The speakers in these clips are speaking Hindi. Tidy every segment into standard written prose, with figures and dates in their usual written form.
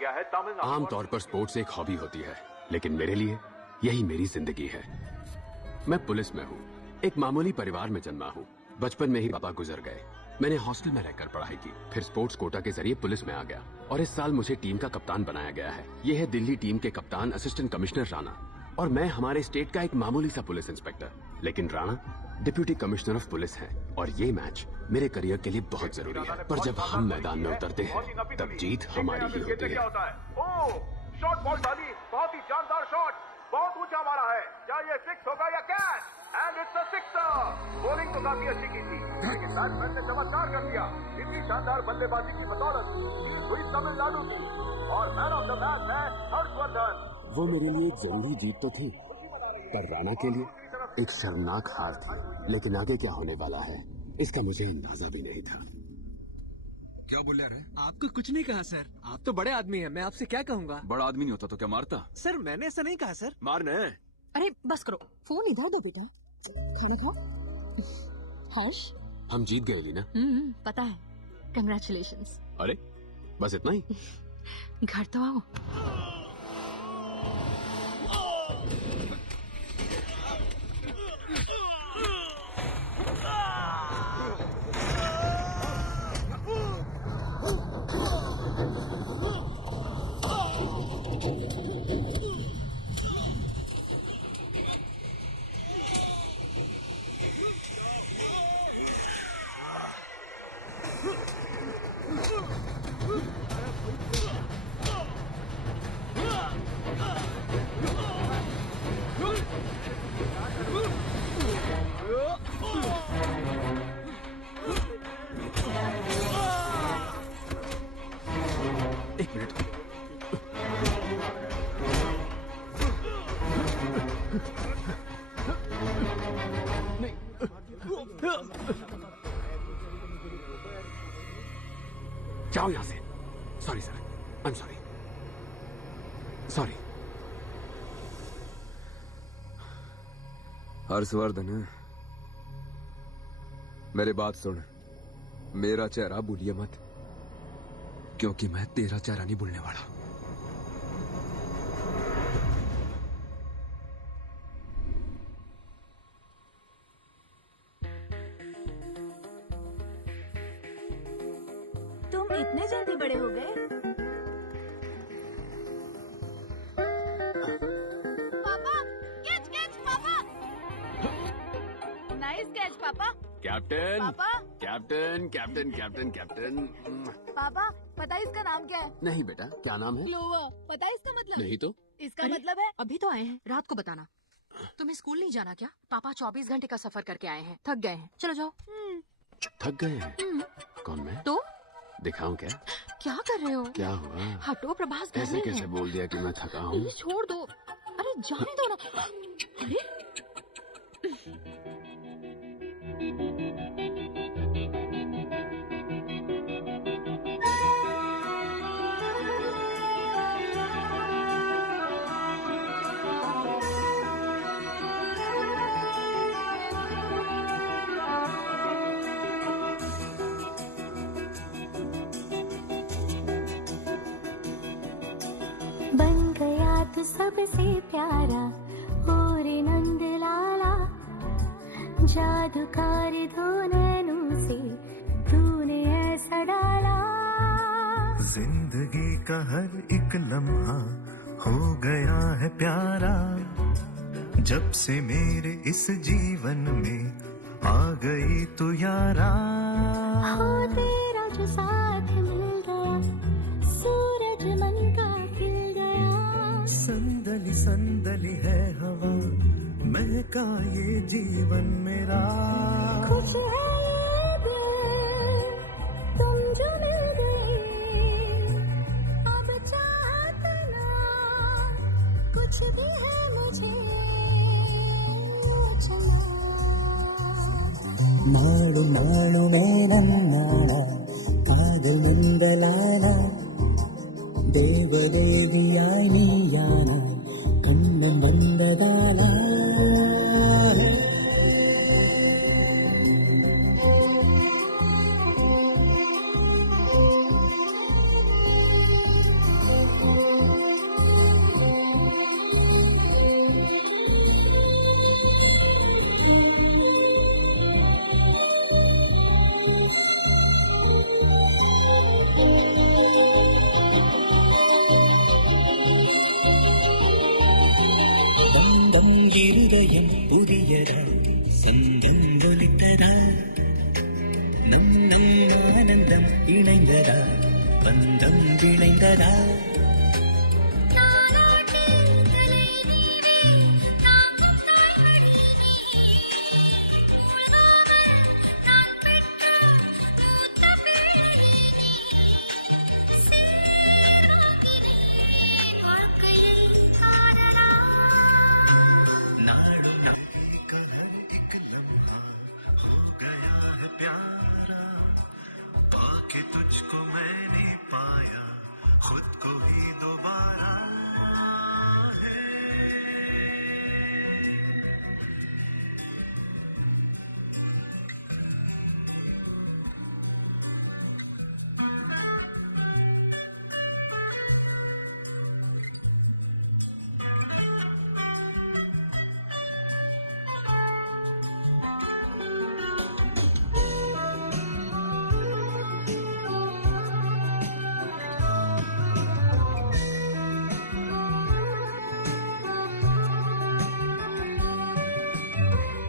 गया है तमिलनाडु। आमतौर पर स्पोर्ट्स एक हॉबी होती है, लेकिन मेरे लिए यही मेरी जिंदगी है। मैं पुलिस में हूँ, एक मामूली परिवार में जन्मा हूँ। बचपन में ही पापा गुजर गए। मैंने हॉस्टल में रहकर पढ़ाई की, फिर स्पोर्ट्स कोटा के जरिए पुलिस में आ गया और इस साल मुझे टीम का कप्तान बनाया गया है। ये है दिल्ली टीम के कप्तान असिस्टेंट कमिश्नर राणा और मैं हमारे स्टेट का एक मामूली सा पुलिस इंस्पेक्टर। लेकिन Rana deputy commissioner of police है और ये मैच मेरे करियर के लिए बहुत जरूरी है। पर जब हम मैदान में उतरते हैं तब जीत हमारी ही होती है। शॉट बॉल डाली, बहुत ही जानदार शॉट, बहुत ऊंचा मारा है। क्या ये सिक्स होगा या catch? And it's a sixer. Bowling तो काफी अच्छी की थी, लेकिन बैट्समैन ने चमत्कार कर दिया। इतनी शानदार बल्लेबाजी की बदौलत जीत हुई तमिलनाडु की और मैन ऑफ द मैच है हर्षवर्धन। वो मेरे लिए एक जरूरी जीत तो थी, पर राणा के लिए एक शर्मनाक हार थी। लेकिन आगे क्या होने वाला है इसका मुझे अंदाजा भी नहीं था। क्या बोल रहे? आपको कुछ नहीं कहा सर, आप तो बड़े आदमी हैं, मैं आपसे क्या कहूँगा। बड़ा आदमी नहीं होता तो क्या मारता? सर मैंने ऐसा नहीं कहा सर। मारने? अरे बस करो, फोन इधर दो बेटा, खाना खाओ। हर्ष, हम जीत गए लीना। पता है, कंग्रेचुलेशंस। अरे बस इतना ही? घर तो आओ। एक मिनट। नहीं। जाओ यहां से। Sorry sir, I am sorry. Sorry. Harshvardhan, मेरी बात सुन। मेरा चेहरा भूलिए मत, क्योंकि मैं तेरा चेहरा नहीं भूलने वाला। तुम इतने जल्दी बड़े हो गए? पापा, कैच कैच पापा। नाइस कैच पापा। कैप्टन, पापा। Captain captain captain captain. पापा, पता है इसका नाम क्या है? नहीं बेटा, क्या नाम है? क्लोवर। पता है इसका मतलब? नहीं तो। इसका मतलब है अभी तो आए हैं, रात को बताना। तुम्हें स्कूल नहीं जाना क्या? पापा 24 घंटे का सफर करके आए हैं, थक गए हैं। चलो जाओ। थक गए हैं? कौन मैं? तो दिखाऊं क्या? क्या कर रहे हो? क्या हुआ? हटो, प्रभास घर ऐसे में कैसे है। बोल दिया कि मैं थका हूँ? प्लीज छोड़ दो। अरे जाने दो ना। अरे बन गया तू सबसे प्यारा और नंद लाला, जादूकार दो नैनों से तूने ऐसा डाला। जिंदगी का हर एक लम्हा हो गया है प्यारा, जब से मेरे इस जीवन में आ गई तू यारा। हो तेरा जो साथ मिल गया, सूरज मन का खिल गया। संदली संदली है हवा, महका ये जीवन मेरा। कुछ है ये दिल, तुम जो मिल गए, अब चाहत ना कुछ भी है मुझे चला। നാടു നാളുമേ നന്നാള കാതൽ മന്ദലാല ദേവദേവിയായി നീയാനായി കണ്ണൻ വന്നതാല. இருதயம் புதியதா சொந்தம் ஒலித்ததா நம் ஆனந்தம் இணைந்ததா பந்தம் விளைந்ததா तुझको मैंने पाया खुद को ही दोबारा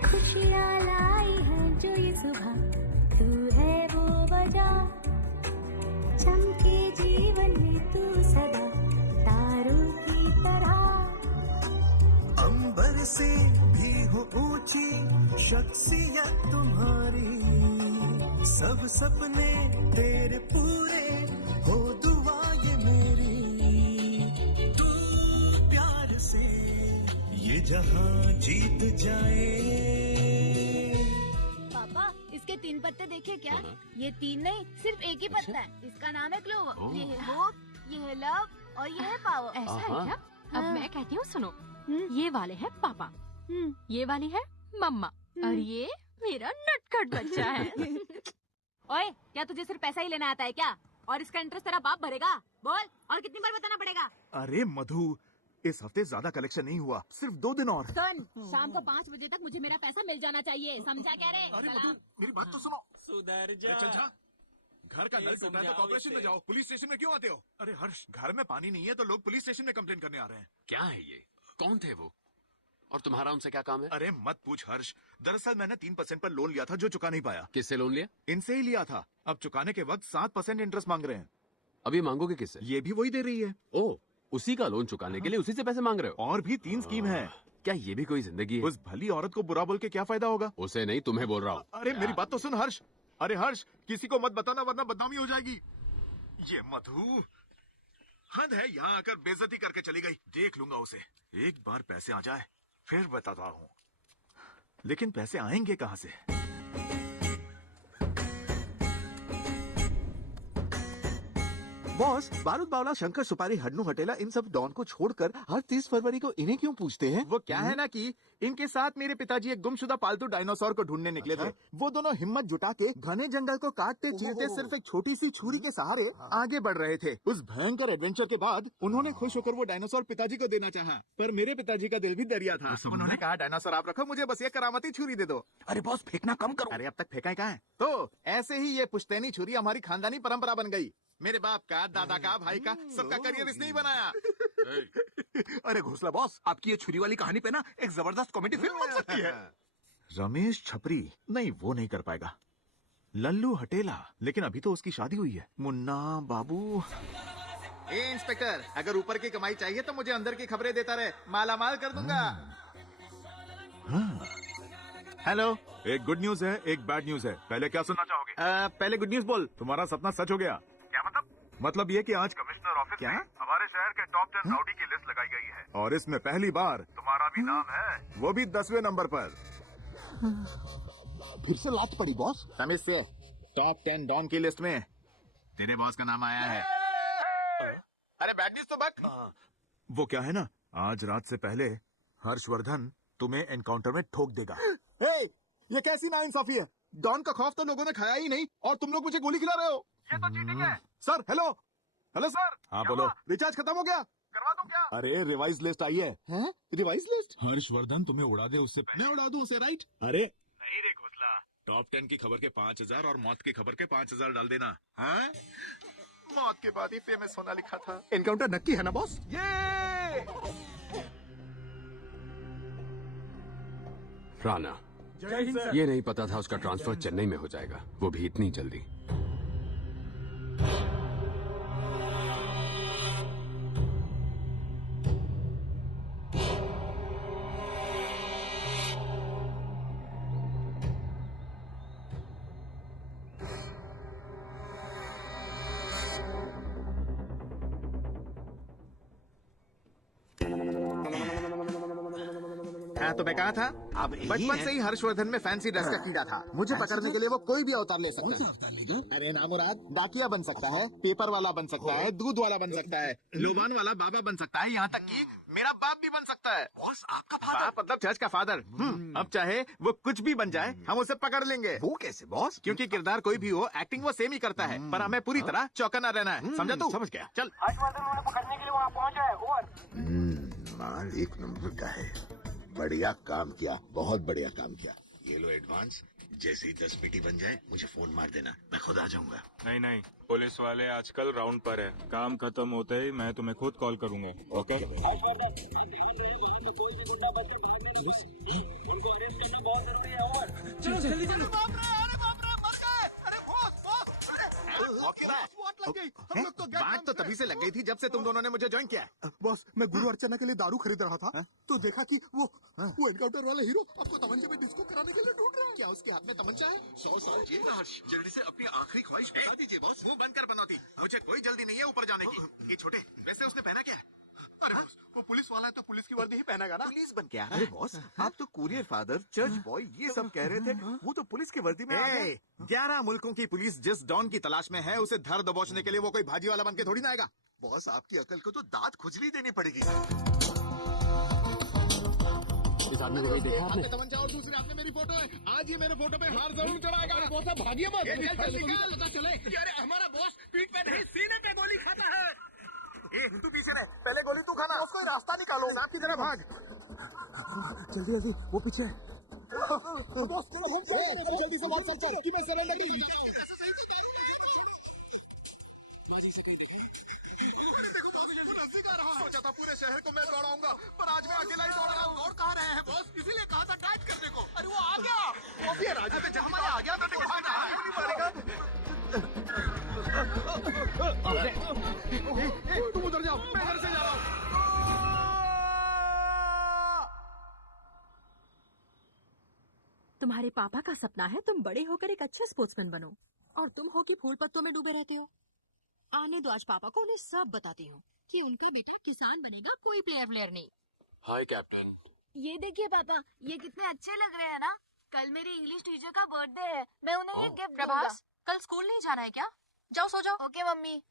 खुशियाँ लाई हैं जो ये सुबह तू है वो वजह चमके जीवन में तू सदा तारों की तरह अंबर से भी हो ऊंची शख्सियत तुम्हारी सब सपने तेरे पूरे हो दुआ ये मेरी तू प्यार से ये जहां जीत जाए पापा इसके 3 पत्ते देखे क्या? ये 3 नहीं सिर्फ एक ही पत्ता है। इसका नाम है क्लोवर। ये है होप, ये है लव और ये है पावर। ऐसा है क्या? अब मैं कहती हूँ सुनो, ये वाले है पापा, ये वाली है मम्मा और ये मेरा नटखट बच्चा है। ओए क्या तुझे सिर्फ पैसा ही लेना आता है क्या? और इसका इंटरेस्ट तेरा बाप भरेगा? बोल और कितनी बार बताना पड़ेगा? अरे मधु, इस हफ्ते ज्यादा कलेक्शन नहीं हुआ, सिर्फ 2 दिन और। सुन, शाम को 5 बजे तक मुझे मेरा पैसा मिल जाना चाहिए, समझा क्या रे? अरे मधु, मेरी बात तो सुनो। सुधर जा। चल जा। घर का नल टूटा है तो कॉर्पोरेशन में जाओ, पुलिस स्टेशन में क्यों आते हो? अरे हर्ष, घर में पानी नहीं है तो लोग पुलिस स्टेशन में कंप्लेन करने आ रहे हैं। क्या है ये? कौन थे वो? और तुम्हारा उनसे क्या काम है? अरे मत पूछ हर्ष, दरअसल मैंने 3% पर लोन लिया था जो चुका नहीं पाया। किससे लोन लिया? इनसे ही लिया था। अब चुकाने के वक्त 7% इंटरेस्ट मांग रहे हैं। अभी मांगोगे किससे? ये भी वही दे रही है। ओ, उसी का लोन चुकाने के लिए उसी से पैसे मांग रहे हो? और भी 3 स्कीम है। क्या ये भी कोई जिंदगी है? उस भली औरत को बुरा बोल के क्या फायदा होगा? उसे नहीं, तुम्हें बोल रहा हूँ। अरे मेरी बात तो सुन हर्ष। अरे हर्ष, किसी को मत बताना वरना बदनामी हो जाएगी। ये मधु हद है, यहाँ आकर बेइज्जती करके चली गई। देख लूंगा उसे, एक बार पैसे आ जाए फिर बताता हूँ। लेकिन पैसे आएंगे कहाँ से? बॉस, बारूद बावला, शंकर सुपारी, हड्नू हटेला, इन सब डॉन को छोड़कर हर 30 फरवरी को इन्हें क्यों पूछते हैं? वो क्या है ना कि इनके साथ मेरे पिताजी एक गुमशुदा पालतू डायनासोर को ढूंढने निकले थे। वो दोनों हिम्मत जुटा के घने जंगल को काटते चीरते सिर्फ एक छोटी सी छुरी के सहारे आगे बढ़ रहे थे। उस भयंकर एडवेंचर के बाद उन्होंने खुश होकर वो डायनासोर पिताजी को देना चाहा, पर मेरे पिताजी का दिल भी दरिया था। उन्होंने कहा डायनासोर आप रखो, मुझे बस ये करामती छुरी दे दो। अरे बॉस, फेंकना कम करो। अरे अब तक फेंका कहाँ है? तो ऐसे ही ये पुश्तैनी छुरी हमारी खानदानी परंपरा बन गई। मेरे बाप का, दादा का, भाई का, सबका करियर इसने ही बनाया। अरे घोसला बॉस, आपकी ये छुरी वाली कहानी पे ना एक जबरदस्त कॉमेडी फिल्म बन सकती है। रमेश छपरी नहीं, वो नहीं कर पाएगा। लल्लू हटेला, लेकिन अभी तो उसकी शादी हुई है। मुन्ना बाबू। ए इंस्पेक्टर, अगर ऊपर की कमाई चाहिए तो मुझे अंदर की खबरें देता रहे, माला माल कर दूंगा। हेलो, एक गुड न्यूज है, एक बैड न्यूज है। पहले क्या सुनना चाहोगे? पहले गुड न्यूज बोल। तुम्हारा सपना सच हो गया। क्या मतलब? मतलब ये कि आज कमिश्नर ऑफिस में हमारे शहर के टॉप 10 राउडी की लिस्ट लगाई गई है, और इसमें पहली बार तुम्हारा भी नाम है, वो भी 10वें नंबर पर। फिर से लात पड़ी बॉस। समझ से टॉप 10 डॉन की लिस्ट में तेरे बॉस का नाम आया है। अरे बैड न्यूज तो बक। वो क्या है ना, आज रात से पहले हर्षवर्धन तुम्हें एनकाउंटर में ठोक देगा। ये कैसी नाइंसाफी है? डॉन का खौफ तो लोगों ने खाया ही नहीं और तुम लोग मुझे गोली खिला रहे हो। ये तो चीटिंग है। Sir hello. Hello sir. हाँ बोलो। रिचार्ज खत्म हो गया, करवा दूं क्या? अरे रिवाइज लिस्ट आई है। Revise list? हर्षवर्धन तुम्हें उड़ा दे उससे, मैं उड़ा दूं उसे, राइट? अरे नहीं रे घोसला, टॉप 10 की खबर के 5000 और मौत की खबर के 5000 डाल देना। हाँ, मौत के बाद ही फेमस होना लिखा था। एनकाउंटर नक्की है ना बॉस? ये राणा। ये नहीं पता था उसका ट्रांसफर चेन्नई में हो जाएगा, वो भी इतनी जल्दी। हाँ, तो मैं कहा था अब बचपन से ही हर्षवर्धन में फैंसी ड्रेस का कीड़ा था। मुझे पकड़ने के लिए वो कोई भी अवतार ले सकता है। अरे ना मुराद, डाकिया बन सकता है, पेपर वाला बन सकता है, दूध वाला बन सकता है, लोबान वाला बाबा बन सकता है, यहाँ तक कि मेरा बाप भी बन सकता है। बॉस, आपका फादर? बाप मतलब चर्च का फादर। अब चाहे वो कुछ भी बन जाए, हम उसे पकड़ लेंगे। वो कैसे बॉस? क्योंकि किरदार कोई भी हो, एक्टिंग वो सेम ही करता है, पर हमें पूरी तरह चौकन्ना रहना है। समझा तू? समझ गया। चल। हर्षवर्धन उन्हें पकड़ने के लिए वहाँ पहुँचा है। ओवर। माल एक नंबर का है। बढ़िया काम किया, बहुत बढ़िया काम किया। ये लो एडवांस। जैसे ही 10 पेटी बन जाए मुझे फोन मार देना, मैं खुद आ जाऊंगा। नहीं, पुलिस वाले आजकल राउंड पर है। काम खत्म होते ही मैं तुम्हें खुद कॉल करूंगा। ओके? चलो जल्दी चलो। बात तो तभी से लग गई थी जब से तुम दोनों ने मुझे ज्वाइन किया है। बॉस, मैं गुरु अर्चना के लिए दारू खरीद रहा था, तो देखा कि वो एनकाउंटर वाला हीरो आपको तमंचे में डिस्को कराने के लिए ढूंढ रहा है। क्या उसके हाथ में तमंचा है? 100 साल जेल का हर्ष। जल्दी से अपनी आखिरी ख्वाहिश बता दीजिए बॉस। मुंह बंद कर बनौती। मुझे कोई जल्दी नहीं है ऊपर जाने की। ये छोटे, वैसे उसने पहना क्या है? अरे बॉस, वो पुलिस वाला है तो पुलिस की वर्दी ही पहनेगा ना। पुलिस बन के आ रहा है। अरे बॉस, आप तो कुरियर फादर, चर्च बॉय ये सब कह रहे थे, वो तो पुलिस की वर्दी में आ गए। 11 मुल्कों की पुलिस जिस डॉन की तलाश में है, उसे धर दबोचने के लिए वो कोई भाजी वाला बन के थोड़ी ना आएगा। बॉस, आपकी अकल को तो दांत खुजली देनी पड़ेगी। इस आदमी को देखा आपने? तमंचा और दूसरे हाथ में मेरी फोटो है। आज ये मेरे फोटो पे हार जरूर चढ़ाएगा। अरे बॉस, आप भागिए मत। पता चले कि अरे हमारा बॉस पीठ पे नहीं सीने पे गोली खाता है। तू पीछे रह, पहले गोली तू खाना। उसको रास्ता निकालो। सांप की तरह भाग। जल्दी जल्दी, वो पीछे। बॉस, जल्दी से व्हाट्सएप कर कि मैं सरेंडर सोचा था पूरे शहर को मैं दौड़ाऊंगा, पर आज मैं अकेला ही दौड़ रहा हूँ। दौड़ कहाँ रहे हैं बॉस? इसीलिए कहा था डाइट करने को। अरे वो आ गया। वो भी है राजा पे, जब हमारे आ गया तो नहीं मारेगा। तुम उधर जाओ, मैं इधर से जा रहा हूँ। तुम्हारे पापा का सपना है तुम बड़े होकर एक अच्छे स्पोर्ट्समैन बनो, और तुम हो कि फूल पत्तों में डूबे रहते हो। आने दो आज पापा को, उन्हें सब बताती हूँ कि उनका बेटा किसान बनेगा, कोई प्लेयर नहीं। हाय कैप्टन। ये देखिए पापा, ये कितने अच्छे लग रहे हैं ना। कल मेरी इंग्लिश टीचर का बर्थडे है, मैं उन्हें ये गिफ्ट दूंगा। प्रभास, कल स्कूल नहीं जाना है क्या? जाओ सो जाओ। Okay mummy.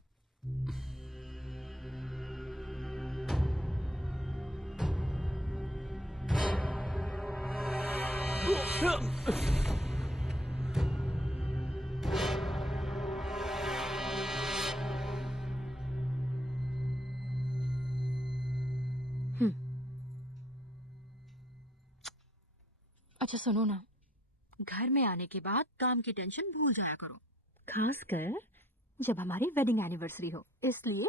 अच्छा सुनो ना, घर में आने के बाद काम की टेंशन भूल जाया करो, खासकर जब हमारी वेडिंग एनिवर्सरी हो। इसलिए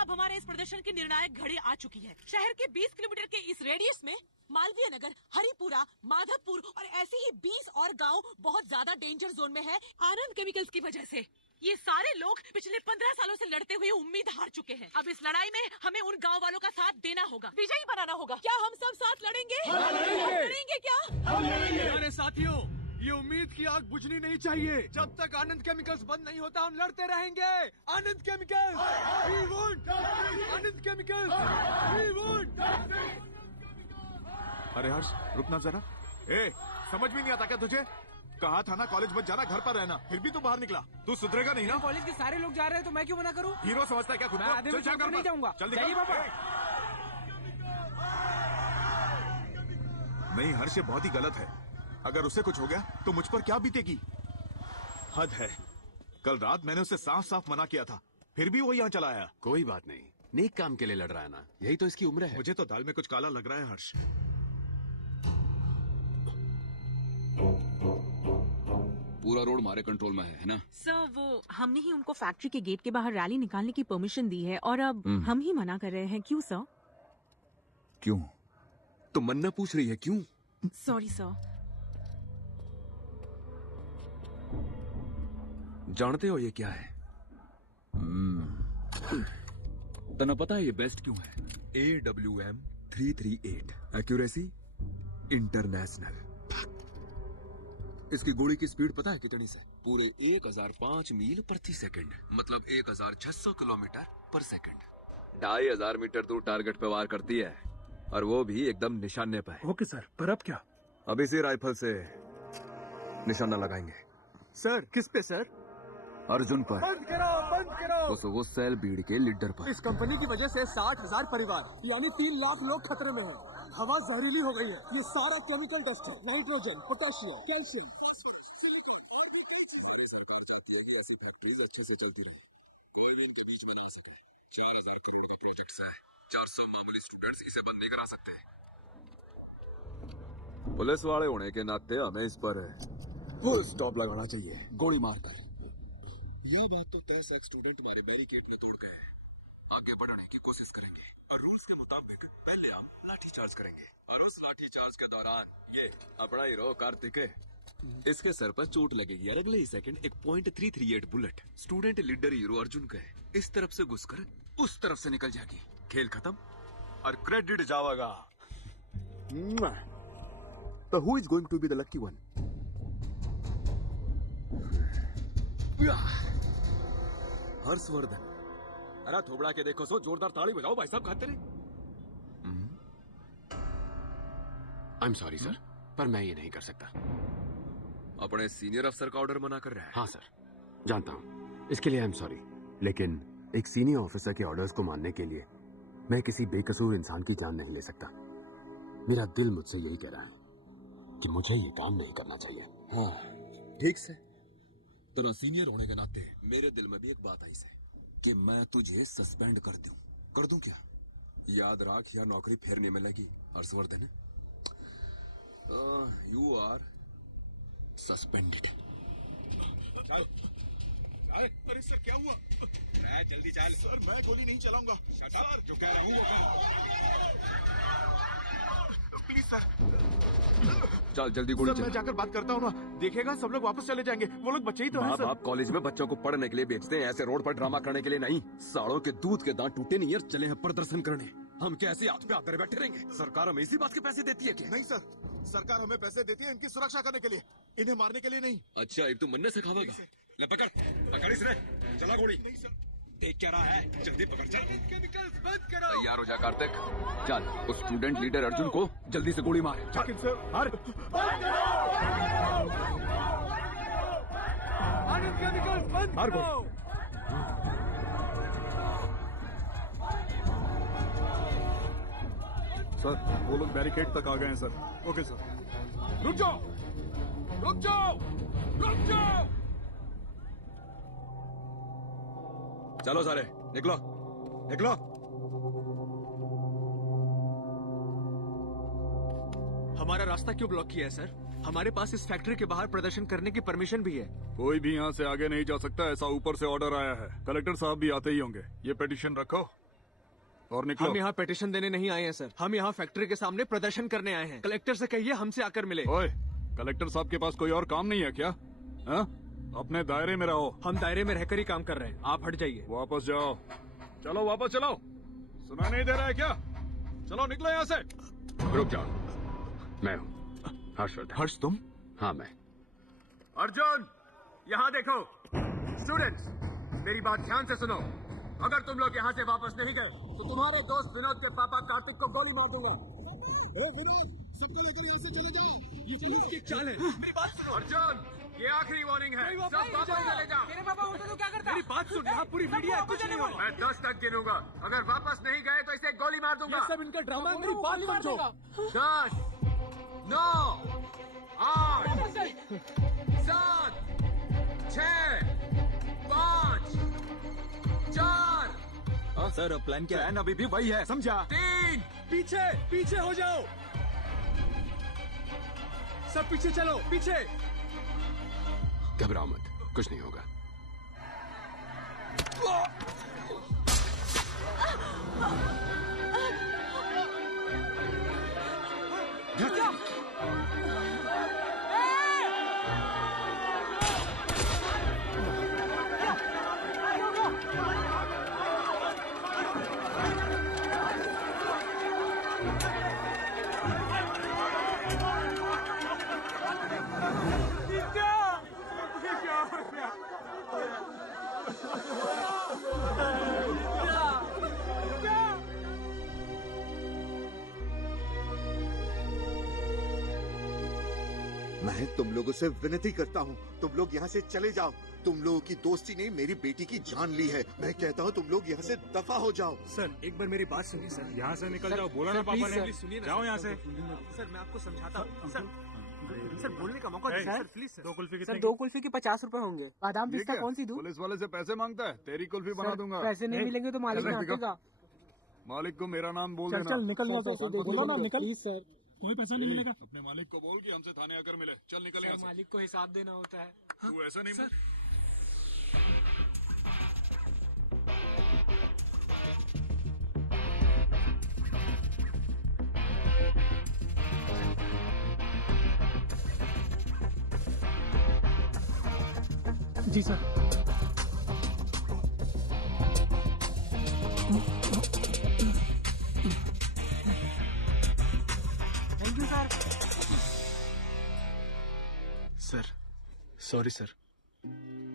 अब हमारे इस प्रदर्शन की निर्णायक घड़ी आ चुकी है। शहर के 20 किलोमीटर के इस रेडियस में मालवीय नगर, हरिपुरा, माधवपुर और ऐसे ही 20 और गांव बहुत ज्यादा डेंजर जोन में है आनंद केमिकल्स की वजह से। ये सारे लोग पिछले 15 सालों से लड़ते हुए उम्मीद हार चुके हैं। अब इस लड़ाई में हमें उन गांव वालों का साथ देना होगा, विजयी बनाना होगा। क्या हम सब साथ लड़ेंगे? लड़ेंगे क्या? अरे साथियों, ये उम्मीद की आग बुझनी नहीं चाहिए। जब तक आनंद केमिकल्स बंद नहीं होता हम लड़ते रहेंगे। Anand chemicals, we want Anand chemicals, we want। अरे हर्ष, रुकना जरा। समझ भी नहीं आता क्या तुझे? कहा था ना कॉलेज मत जाना, घर पर रहना, फिर भी तू बाहर निकला। तू सुधरेगा नहीं ना? कॉलेज के सारे लोग जा रहे हैं तो मैं क्यों मना करूं? हीरो समझता है क्या खुद को? मैं नहीं जाऊंगा। चल जाइए पापा। नहीं हर्ष, ये बहुत ही गलत है। अगर उसे कुछ हो गया तो मुझ पर क्या बीतेगी? हद है। कल रात मैंने उसे साफ साफ मना किया था, फिर भी वो यहाँ चला आया। कोई बात नहीं, नेक काम के लिए लड़ रहा है ना, यही तो इसकी उम्र है। मुझे तो दाल में कुछ काला लग रहा है हर्ष। पूरा रोड हमारे कंट्रोल में है ना? सर वो हमने ही उनको फैक्ट्री के गेट के बाहर रैली निकालने की परमिशन दी है और अब हम ही मना कर रहे हैं। क्यों सर? क्यों? तो मन्ना पूछ रही है क्यों? Sorry sir. जानते हो ये क्या है? तना पता है ये बेस्ट क्यों है? AWM 338 accuracy international. इसकी गोली की स्पीड पता है कितनी से? पूरे 1005 मील प्रति सेकंड, मतलब 1600 किलोमीटर पर सेकंड। 2500 मीटर दूर टारगेट पे वार करती है, और वो भी एकदम निशाने पे। ओके सर, पर अब क्या? अब इसी राइफल से निशाना लगाएंगे। सर किस पे सर? अर्जुन पर। बंद करो। उस सेल बीड के लीडर पर। इस कंपनी की वजह से 60,000 परिवार यानी 3 लाख लोग खतरे में हैं। हवा जहरीली हो गई है। ये सारा केमिकल डस्ट है, nitrogen, potassium, calcium, phosphorus, silicon और भी कोई चीज। हमारी सरकार चाहती है कि ऐसी फैक्ट्रीज अच्छे से चलती रही, कोई भी इनके बीच में ना आ सके। 4000 करोड़ का प्रोजेक्ट है, 400 मामूली स्टूडेंट्स इसे बंद नहीं करा सकते। पुलिस वाले होने के नाते हमें इस पर फुल स्टॉप लगाना चाहिए, गोली मारकर। यह बात तो तय से स्टूडेंट हमारे बैरिकेड में तोड़ गए। आगे बढ़ने की कोशिश करेंगे और रूल्स के मुताबिक पहले हम लाठी चार्ज करेंगे, और उस लाठी चार्ज के दौरान ये अपना हीरो कार्तिक है, इसके सर पर चोट लगेगी और अगले ही सेकंड एक .338 bullet student leader hero Arjun के इस तरफ से घुसकर उस तरफ से निकल जाएगी। खेल खत्म और क्रेडिट जाएगा। तो who is going to be the lucky one? Harshvardhan. अरे थोबड़ा के देखो, सो जोरदार ताली बजाओ भाई साहब, खाते रहे। आई एम सॉरी सर, पर मैं ये नहीं कर सकता। अपने सीनियर अफसर का ऑर्डर मना कर रहा है। हाँ सर, जानता हूँ, इसके लिए आई एम सॉरी, लेकिन एक सीनियर ऑफिसर के ऑर्डर्स को मानने के लिए मैं किसी बेकसूर इंसान की जान नहीं ले सकता। मेरा दिल मुझसे यही कह रहा है कि मुझे ये काम नहीं करना चाहिए। हाँ ठीक से, तेरा सीनियर होने के नाते मेरे दिल में भी एक बात आई से कि मैं तुझे सस्पेंड कर दूं। कर दूं क्या? याद रख, या नौकरी फिर नहीं मिलेगी हर्षवर्धन। You are suspended. अरे सर क्या हुआ? मैं जल्दी चाल। सर मैं गोली नहीं चलाऊंगा। सर जो कह रहा हूँ वो प्लीज सर। चल जल्दी गोली चला। मैं जाकर बात करता हूँ ना, देखेगा सब लोग वापस चले जाएंगे। वो लोग बच्चे ही तो हैं सर। आप कॉलेज में बच्चों को पढ़ने के लिए भेजते हैं, ऐसे रोड पर ड्रामा करने के लिए नहीं। सालों के दूध के दांत टूटे नहीं, चले हैं प्रदर्शन करने। हम कैसे हाथ पे हाथ धरे बैठे रहेंगे? सरकार हमें इसी बात के पैसे देती है क्या? नहीं सर, सरकार हमें पैसे देती है इनकी सुरक्षा करने के लिए, इन्हें मारने के लिए नहीं। अच्छा, एक तो मन्ने से खावागा। ले पकड़ इसने, चला गोली। नहीं सर। देख क्या रहा है, जल्दी पकड़। चल केमिकल्स बंद करो। तैयार हो जा कार्तिक। चल उस स्टूडेंट लीडर अर्जुन को जल्दी से गोली मार। लेकिन सर आनंद केमिकल्स बंद करो। सर वो लोग बैरिकेड तक आ गए हैं सर। Okay sir. रुक जाओ, रुक जाओ, रुक जाओ। चलो सारे निकलो, निकलो। हमारा रास्ता क्यों ब्लॉक किया है सर? हमारे पास इस फैक्ट्री के बाहर प्रदर्शन करने की परमिशन भी है। कोई भी यहाँ से आगे नहीं जा सकता, ऐसा ऊपर से ऑर्डर आया है। कलेक्टर साहब भी आते ही होंगे। ये पिटीशन रखो और निकलो। हम यहाँ पिटीशन देने नहीं आए हैं सर, हम यहाँ फैक्ट्री के सामने प्रदर्शन करने आए हैं। कलेक्टर से कहिए हमसे आकर मिले। ओए, कलेक्टर साहब के पास कोई और काम नहीं है क्या? हा? अपने दायरे में रहो। हम दायरे में रहकर ही काम कर रहे हैं, आप हट जाइए। वापस जाओ। चलो वापस चलो। सुना नहीं दे रहा है क्या? चलो निकलो यहाँ से। रुक जाओ, मैं हूँ हर्षवर्धन। हर्ष तुम? हाँ मैं। अर्जुन यहाँ देखो। स्टूडेंट्स मेरी बात ध्यान से सुनो। अगर तुम लोग यहाँ से वापस नहीं गए तो तुम्हारे दोस्त विनोद के पापा कार्तिक को गोली मार दूंगा। विनोद, सबको लेकर यहाँ से चले जाओ। ये जलूस की चाल है। मेरी बात सुनो अर्जुन, ये आखिरी वार्निंग है। सब वापस चले जाओ। तेरे पापा होते तो क्या करता? मेरी बात सुन, यहाँ पूरी मीडिया है, कुछ नहीं होगा। मैं 10 तक गिनूंगा, अगर वापस नहीं गए तो इसे गोली मार दूंगा। ये सब इनका ड्रामा है, मेरी बात समझो। 10, 9 8 7 6 5 4 हाँ सर, अब प्लान क्या है? प्लान अभी भी वही है, समझा? 3 पीछे पीछे हो जाओ, सब पीछे चलो, पीछे। घबराओ मत, कुछ नहीं होगा। मैं तुम लोगों से विनती करता हूँ, तुम लोग यहाँ से चले जाओ। तुम लोगों की दोस्ती ने मेरी बेटी की जान ली है। मैं कहता हूँ तुम लोग यहाँ से दफा हो जाओ। सर एक बार मेरी बात सुनिए सर। यहाँ से निकल जाओ, बोला ना पापा ने। जाओ यहाँ से। सर मैं आपको समझाता हूँ सर बोलने का मौका ए, दीजिए sir please sir. 2 kulfi sir कितने 2 कुल्फी के 50 रुपए होंगे। बादाम पिस्ता कौन सी दूं? पुलिस वाले से पैसे मांगता है, तेरी कुल्फी बना दूंगा। पैसे नहीं मिलेंगे तो मालिक चल, ने आटेगा। मालिक को मेरा नाम बोल चल देना। चल निकल यहाँ पैसे दे बोलो ना निकल प्लीज सर। कोई पैसा नहीं मिलेगा। अपने मालिक को बोल कि हमसे थाने आकर मिले। चल निकल यहाँ से। मालिक को हिसाब देना होता है। तू ऐसा नहीं बोल। जी sir. Thank you sir. Sir sorry sir,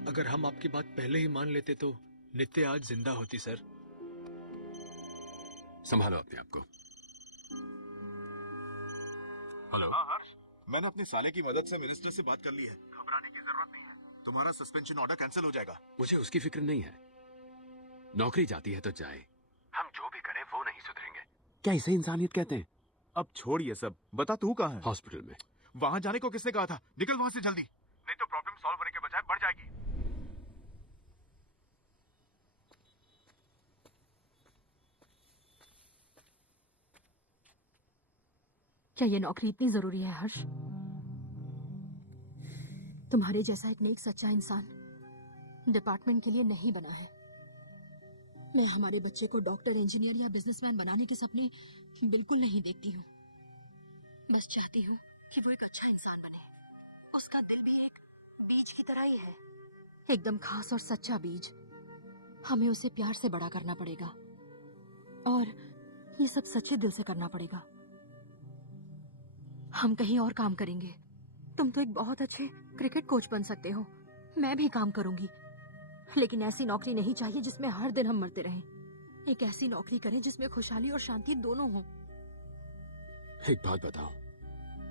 अगर हम आपकी बात पहले ही मान लेते तो नित्य आज जिंदा होती सर। संभालो अपने आप को। हेलो। हाँ हर्ष, मैंने अपने साले की मदद से मिनिस्टर से बात कर ली है। घबराने की जरूरत नहीं है, तुम्हारा सस्पेंशन ऑर्डर कैंसिल हो जाएगा। मुझे उसकी फिक्र नहीं है। नौकरी जाती है तो जाए, हम जो भी करें वो नहीं सुधरेंगे। क्या इसे इंसानियत कहते हैं? अब छोड़ ये सब, बता तू कहाँ है? हॉस्पिटल में। वहाँ जाने को किसने कहा था? निकल वहाँ से जल्दी, नहीं तो प्रॉब्लम सॉल्व होने के बजाय बढ़ जाएगी। क्या ये नौकरी इतनी जरूरी है हर्ष? तुम्हारे जैसा एक नेक सच्चा इंसान डिपार्टमेंट के लिए नहीं बना है। मैं हमारे बच्चे को डॉक्टर, इंजीनियर या बिजनेसमैन बनाने के सपने बिल्कुल नहीं देखती हूँ। बस चाहती हूँ कि वो एक अच्छा इंसान बने। उसका दिल भी एक बीज की तरह ही है, एकदम खास और सच्चा बीज। हमें उसे प्यार से बड़ा करना पड़ेगा और ये सब सच्चे दिल से करना पड़ेगा। हम कहीं और काम करेंगे। तुम तो एक बहुत अच्छे क्रिकेट कोच बन सकते हो, मैं भी काम करूंगी। लेकिन ऐसी नौकरी नहीं चाहिए जिसमें हर दिन हम मरते रहें। एक ऐसी नौकरी करें जिसमें खुशहाली और शांति दोनों हो। एक बात बताओ,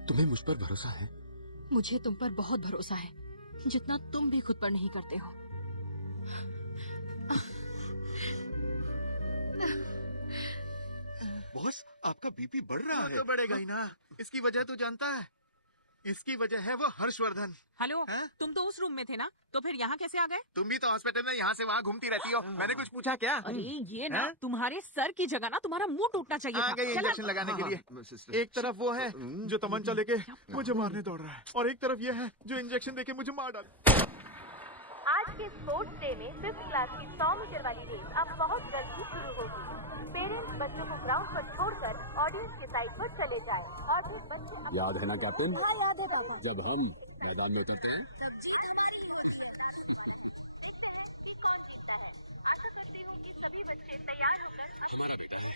तुम्हें मुझ पर भरोसा है? मुझे तुम पर बहुत भरोसा है, जितना तुम भी खुद पर नहीं करते हो। बॉस, आपका बीपी बढ़ रहा है। तो बढ़ेगा ही ना। इसकी वजह तू जानता है? इसकी वजह है वो हर्षवर्धन। हेलो, तुम तो उस रूम में थे ना, तो फिर यहाँ कैसे आ गए? तुम भी तो हॉस्पिटल में यहाँ से वहाँ घूमती रहती हो। मैंने कुछ पूछा क्या? अरे ये ना तुम्हारे सर की जगह ना तुम्हारा मुंह टूटना चाहिए था। गई इंजेक्शन लगाने के लिए। एक तरफ वो है जो तमंचा लेके मुझे मारने दौड़ रहा है और एक तरफ ये है जो इंजेक्शन देके मुझे मार डाले। आज के स्पोर्ट्स डे में 5th क्लास की 100 मीटर वाली रेस अब बहुत जल्दी शुरू होगी। पेरेंट्स बच्चों को ग्राउंड पर छोड़कर ऑडियंस के साइड पर चले जाएं और फिर बच्चे याद है ना कैप्टन? हाँ याद है पापा। जब हम मैदान में उतरते हैं। जब जीत हमारी ही होती है। देखते हैं कि कौन जीतता है। आशा करती हूँ कि सभी बच्चे तैयार होकर हमारा बेटा है,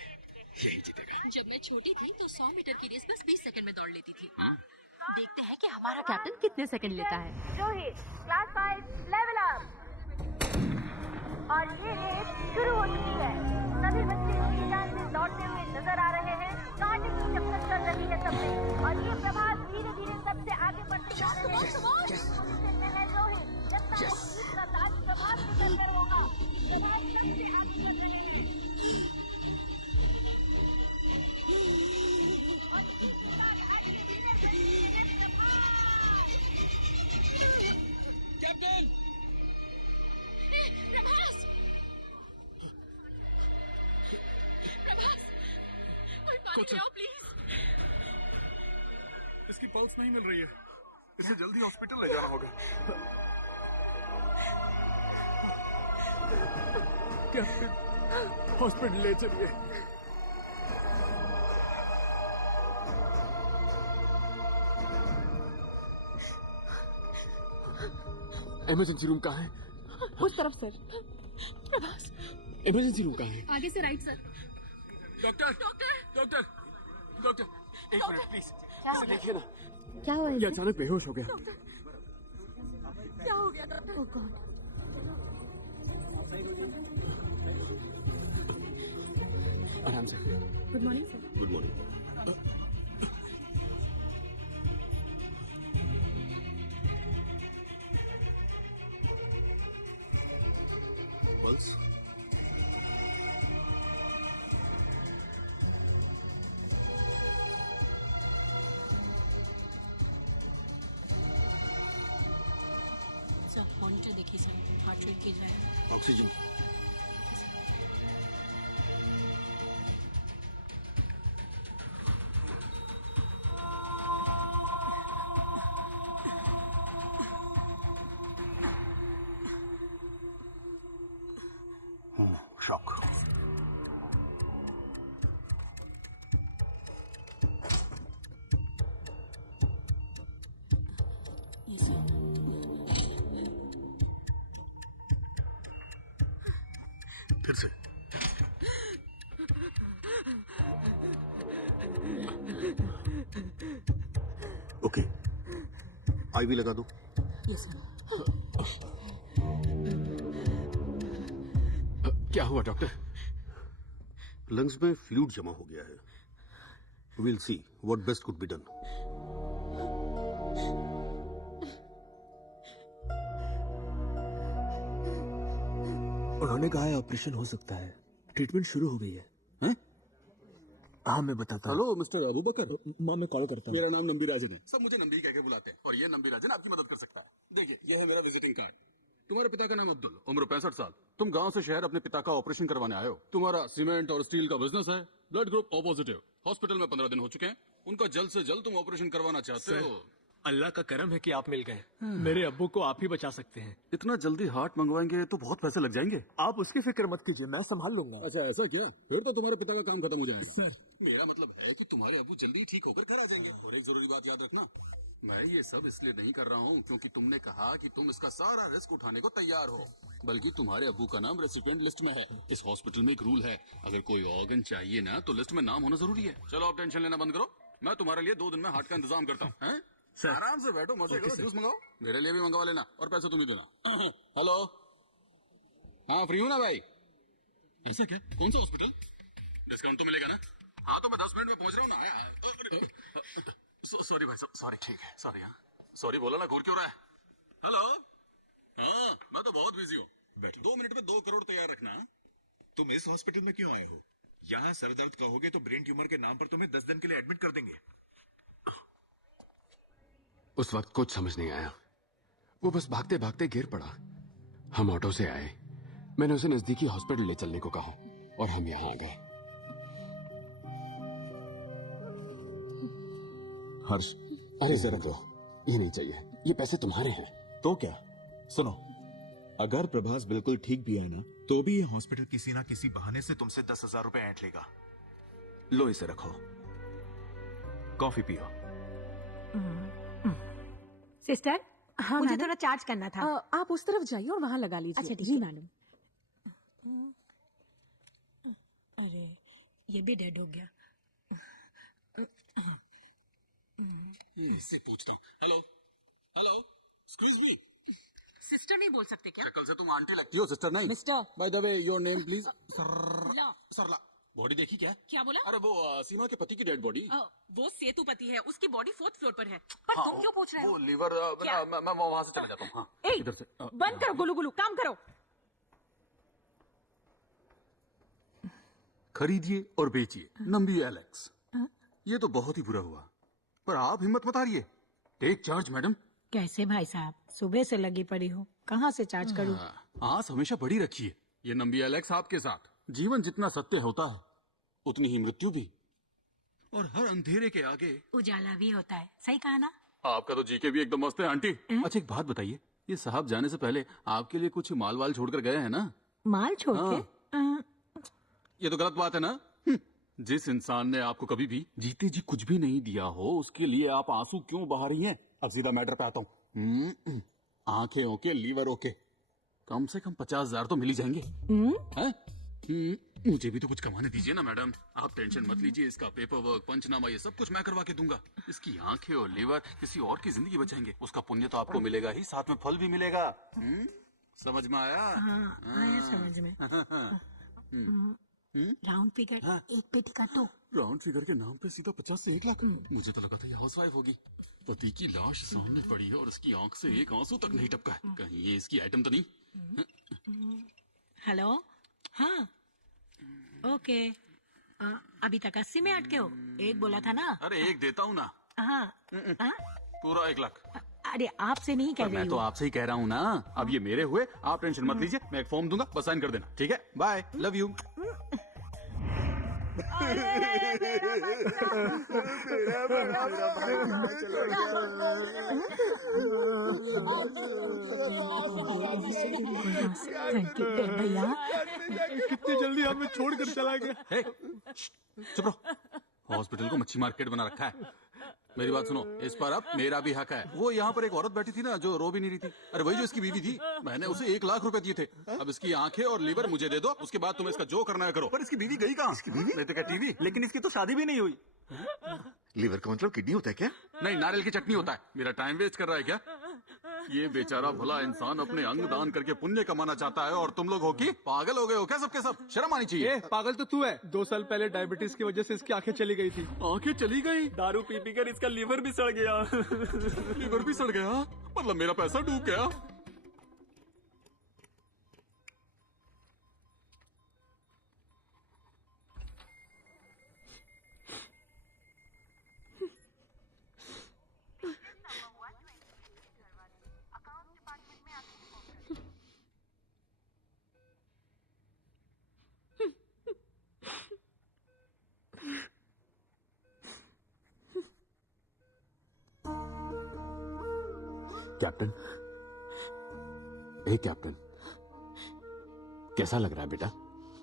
यही जीतेगा। जब मैं छोटी थी तो 100 मीटर की रेस बस 20 सेकंड में दौड़ लेती थी। देखते हैं कि हमारा कैप्टन कितने सेकंड लेता है। Rohit class 5 level up. और ये रेस शुरू हो चुकी है। सभी बच्चे उनकी जान से दौड़ते हुए नजर आ रहे हैं। कांटे की टक्कर चल रही है सबसे और ये प्रभात धीरे धीरे सबसे आगे बढ़ते जा रहे हैं। पोजीशन में है रोहित। लगता है दूसरा ताज प्रभात निकल कर होगा। प्रभात सबसे आगे बढ़ रहे हैं। और इस बार आज के विनर पानी ले आओ प्लीज। इसकी पल्स नहीं मिल रही है, इसे जल्दी हॉस्पिटल ले जाना होगा। कैप्टन हॉस्पिटल ले चलिए। इमरजेंसी रूम कहाँ है? उस तरफ सर। प्रभास, इमरजेंसी रूम कहाँ है? आगे से right sir. Doctor doctor doctor एक मिनट प्लीज, इसे देखिए ना। क्या हुआ? ये अचानक बेहोश हो गया। क्या हो गया डॉक्टर? ओह गॉड। आराम से। Good morning sir. Good morning. Pulse sir monitor देखिए सर, हार्ट रेट गिर रहा है। ऑक्सीजन। शॉक। ये सर। फिर से। ओके, आईवी लगा दो। Yes sir. क्या हुआ डॉक्टर? लंग्स में फ्लूइड जमा हो गया है। Will see what best could be done. उन्होंने कहा है ऑपरेशन हो सकता है, ट्रीटमेंट शुरू हो गई है। हैं? हाँ मैं बताता हूँ। हेलो मिस्टर अबू बकर। माँ मैं कॉल करता हूँ। मेरा नाम नंदी राजन है। सब मुझे नंदी कह के बुलाते हैं और ये नंदी राजन आपकी मदद कर सकता है। देखिए, ये है मेरा विजिटिंग कार्ड। तुम्हारे पिता का नाम अब्दुल, उम्र 65 साल। तुम गांव से शहर अपने पिता का ऑपरेशन करवाने आए हो। तुम्हारा सीमेंट और स्टील का बिजनेस है। Blood group O positive. Hospital में 15 दिन हो चुके हैं। उनका जल्द से जल्द तुम ऑपरेशन करवाना चाहते सर, हो। अल्लाह का करम है कि आप मिल गए। मेरे अब्बू को आप ही बचा सकते हैं। इतना जल्दी हार्ट मंगवाएंगे तो बहुत पैसे लग जाएंगे। आप उसकी फिक्र मत कीजिए, मैं संभाल लूंगा। अच्छा ऐसा क्या? फिर तो तुम्हारे पिता का काम खत्म हो जाएगा। सर मेरा मतलब है कि तुम्हारे अबू जल्दी ठीक होकर घर आ जाएंगे। और एक जरूरी बात याद रखना, मैं ये सब इसलिए नहीं कर रहा हूँ क्योंकि तुमने कहा कि तुम इसका सारा रिस्क उठाने को तैयार हो, बल्कि तुम्हारे अबू का नाम रेसिपिएंट लिस्ट में है। इस हॉस्पिटल में एक रूल है, अगर कोई ऑर्गन चाहिए ना तो लिस्ट में नाम होना जरूरी है। चलो आप टेंशन लेना बंद करो, मैं तुम्हारे लिए 2 दिन में हार्ट का इंतजाम करता हूँ। सर। आराम से बैठो, मजे करो, जूस मंगाओ, मेरे लिए भी मंगवा लेना और पैसे तुम ही देना। हेलो, हाँ फ्री हूँ ना भाई? ऐसा क्या? कौन सा हॉस्पिटल? डिस्काउंट तो मिलेगा ना? हाँ तो मैं 10 मिनट में पहुंच रहा हूँ ना। सॉरी भाई साहब, सॉरी। ठीक है, सॉरी। हाँ सॉरी बोला ना, घूर क्यों रहा है? हेलो, हाँ मैं तो बहुत बिजी हूँ। बैठो, 2 मिनट में 2 करोड़ तैयार रखना। तुम इस हॉस्पिटल में क्यों आए हो? यहाँ सर दर्द कहोगे तो ब्रेन ट्यूमर के नाम पर तुम्हें 10 दिन के लिए एडमिट कर देंगे। उस वक्त कुछ समझ नहीं आया, वो बस भागते भागते गिर पड़ा। हम ऑटो से आए, मैंने उसे नजदीकी हॉस्पिटल ले चलने को कहा और हम यहाँ आ गए। हर्ष, अरे जरा दो, ये नहीं चाहिए, ये पैसे तुम्हारे हैं। तो क्या? सुनो, अगर प्रभास बिल्कुल ठीक भी है ना, तो भी ये हॉस्पिटल किसी ना किसी बहाने से तुमसे 10,000 रुपए ऐंठ लेगा। लो इसे रखो, कॉफी पियो। सिस्टर, हाँ, मुझे मैडम? थोड़ा चार्ज करना था। आप उस तरफ जाइए और वहाँ लगा लीजिए। अच्छा ठीक जी है। मैडम। अरे ये भी डेड हो गया। इससे पूछता हूँ। Hello hello, excuse me. Sister नहीं बोल सकते क्या? शक्ल से तुम आंटी लगती हो, सिस्टर नहीं। Mister. By the way, your name please? ला। सरला। बॉडी देखी क्या? क्या बोला? अरे वो सीमा के पति की डेड बॉडी। वो सेतुपति है, उसकी बॉडी 4th फ्लोर पर है। पर तुम क्यों पूछ रहे हो? वो लीवर, मैं वहां से चला जाता हूँ। हाँ, ए, इधर से। बंद करो गुलू गुलू, काम करो। खरीदिए और बेचिए, नंबी एलेक्स। ये तो बहुत ही बुरा हुआ, पर आप हिम्मत मत हारिए। Take charge madam. कैसे भाई साहब, सुबह से लगी पड़ी हो, कहाँ से चार्ज करूँ? आस हमेशा बड़ी रखिए। ये नंबी एलेक्स आपके साथ। जीवन जितना सत्य होता है उतनी ही मृत्यु भी। और हर अंधेरे के आगे उजाला भी होता है, सही कहा ना? आपका तो जीके भी एकदम मस्त है आंटी। अच्छा एक बात बताइए, ये साहब जाने से पहले आपके लिए कुछ माल वाल छोड़कर गए हैं ना? माल छोड़ हाँ। के? ये तो गलत बात है ना? जिस इंसान ने आपको कभी भी जीते जी कुछ भी नहीं दिया हो, उसके लिए आप आंसू क्यों बहा रही हैं? अब सीधा मैटर पे आता हूँ। आंखें ओके, लीवर ओके, कम से कम 50,000 तो मिल ही जाएंगे। हैं? मुझे भी तो कुछ कमाने दीजिए ना मैडम। आप टेंशन मत लीजिए, इसका पेपर वर्क, पंचनामा, ये सब कुछ मैं करवा के दूंगा। इसकी आंखें और लीवर किसी और की जिंदगी बचाएंगे। उसका पुण्य तो आपको मिलेगा ही, साथ में फल भी मिलेगा। समझ में आया? हाँ, आया समझ में। राउंड फिगर एक पेटी का तो। राउंड फिगर के नाम पे सीधा 50 से 1 लाख। मुझे तो लगा था ये हाउसवाइफ होगी। पति की लाश सामने पड़ी है और इसकी आंख से एक आंसू तक नहीं टपका है। कहीं ये इसकी आइटम तो नहीं? हेलो, हाँ, ओके। अभी तक 80 में अटके हो? एक बोला था ना? अरे एक देता हूँ ना। हाँ, पूरा 1 लाख। अरे आपसे नहीं कह रही मैं तो हूँ। आपसे ही कह रहा हूँ ना। अब ये मेरे हुए, आप टेंशन मत लीजिए। मैं एक फॉर्म दूंगा, बस साइन कर देना, ठीक है? Bye, love you. भैया कितनी जल्दी हमें छोड़कर चला गया। चुप रहो। हॉस्पिटल को मच्छी मार्केट बना रखा है। मेरी बात सुनो, इस पर अब मेरा भी हक है। वो यहाँ पर एक औरत बैठी थी ना, जो रो भी नहीं रही थी। अरे वही जो इसकी बीवी थी। मैंने उसे 1 लाख रुपए दिए थे। अब इसकी आंखें और लीवर मुझे दे दो, उसके बाद तुम इसका जो करना है करो। पर इसकी बीवी गई कहाँ? इसकी बीवी नहीं तो क्या टीवी? लेकिन इसकी तो शादी भी नहीं हुई। लीवर का मतलब किडनी होता है क्या? नहीं, नारियल की चटनी होता है। मेरा टाइम वेस्ट कर रहा है क्या? ये बेचारा भला इंसान अपने अंग दान करके पुण्य कमाना चाहता है और तुम लोग हो कि पागल हो गए हो क्या सबके सब? शर्म आनी चाहिए। पागल तो तू है। 2 साल पहले डायबिटीज की वजह से इसकी आंखें चली गई थी। आंखें चली गई? दारू पी पी कर इसका लीवर भी सड़ गया। लीवर भी सड़ गया? मतलब मेरा पैसा डूब गया? कैप्टन, कैप्टन, कैसा लग रहा है बेटा?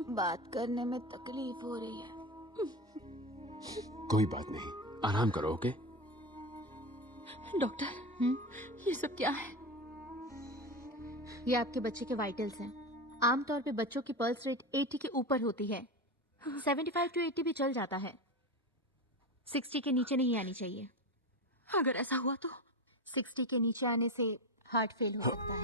बात करने में तकलीफ हो रही है। कोई बात नहीं, आराम करो, ओके? डॉक्टर, ये सब क्या है? ये आपके बच्चे के वाइटल्स हैं। आमतौर पे बच्चों की पल्स रेट 80 के ऊपर होती है। 75 to 80 भी चल जाता है। 60 के नीचे नहीं आनी चाहिए। अगर ऐसा हुआ तो? 60 के नीचे आने से हार्ट फेल हो सकता है।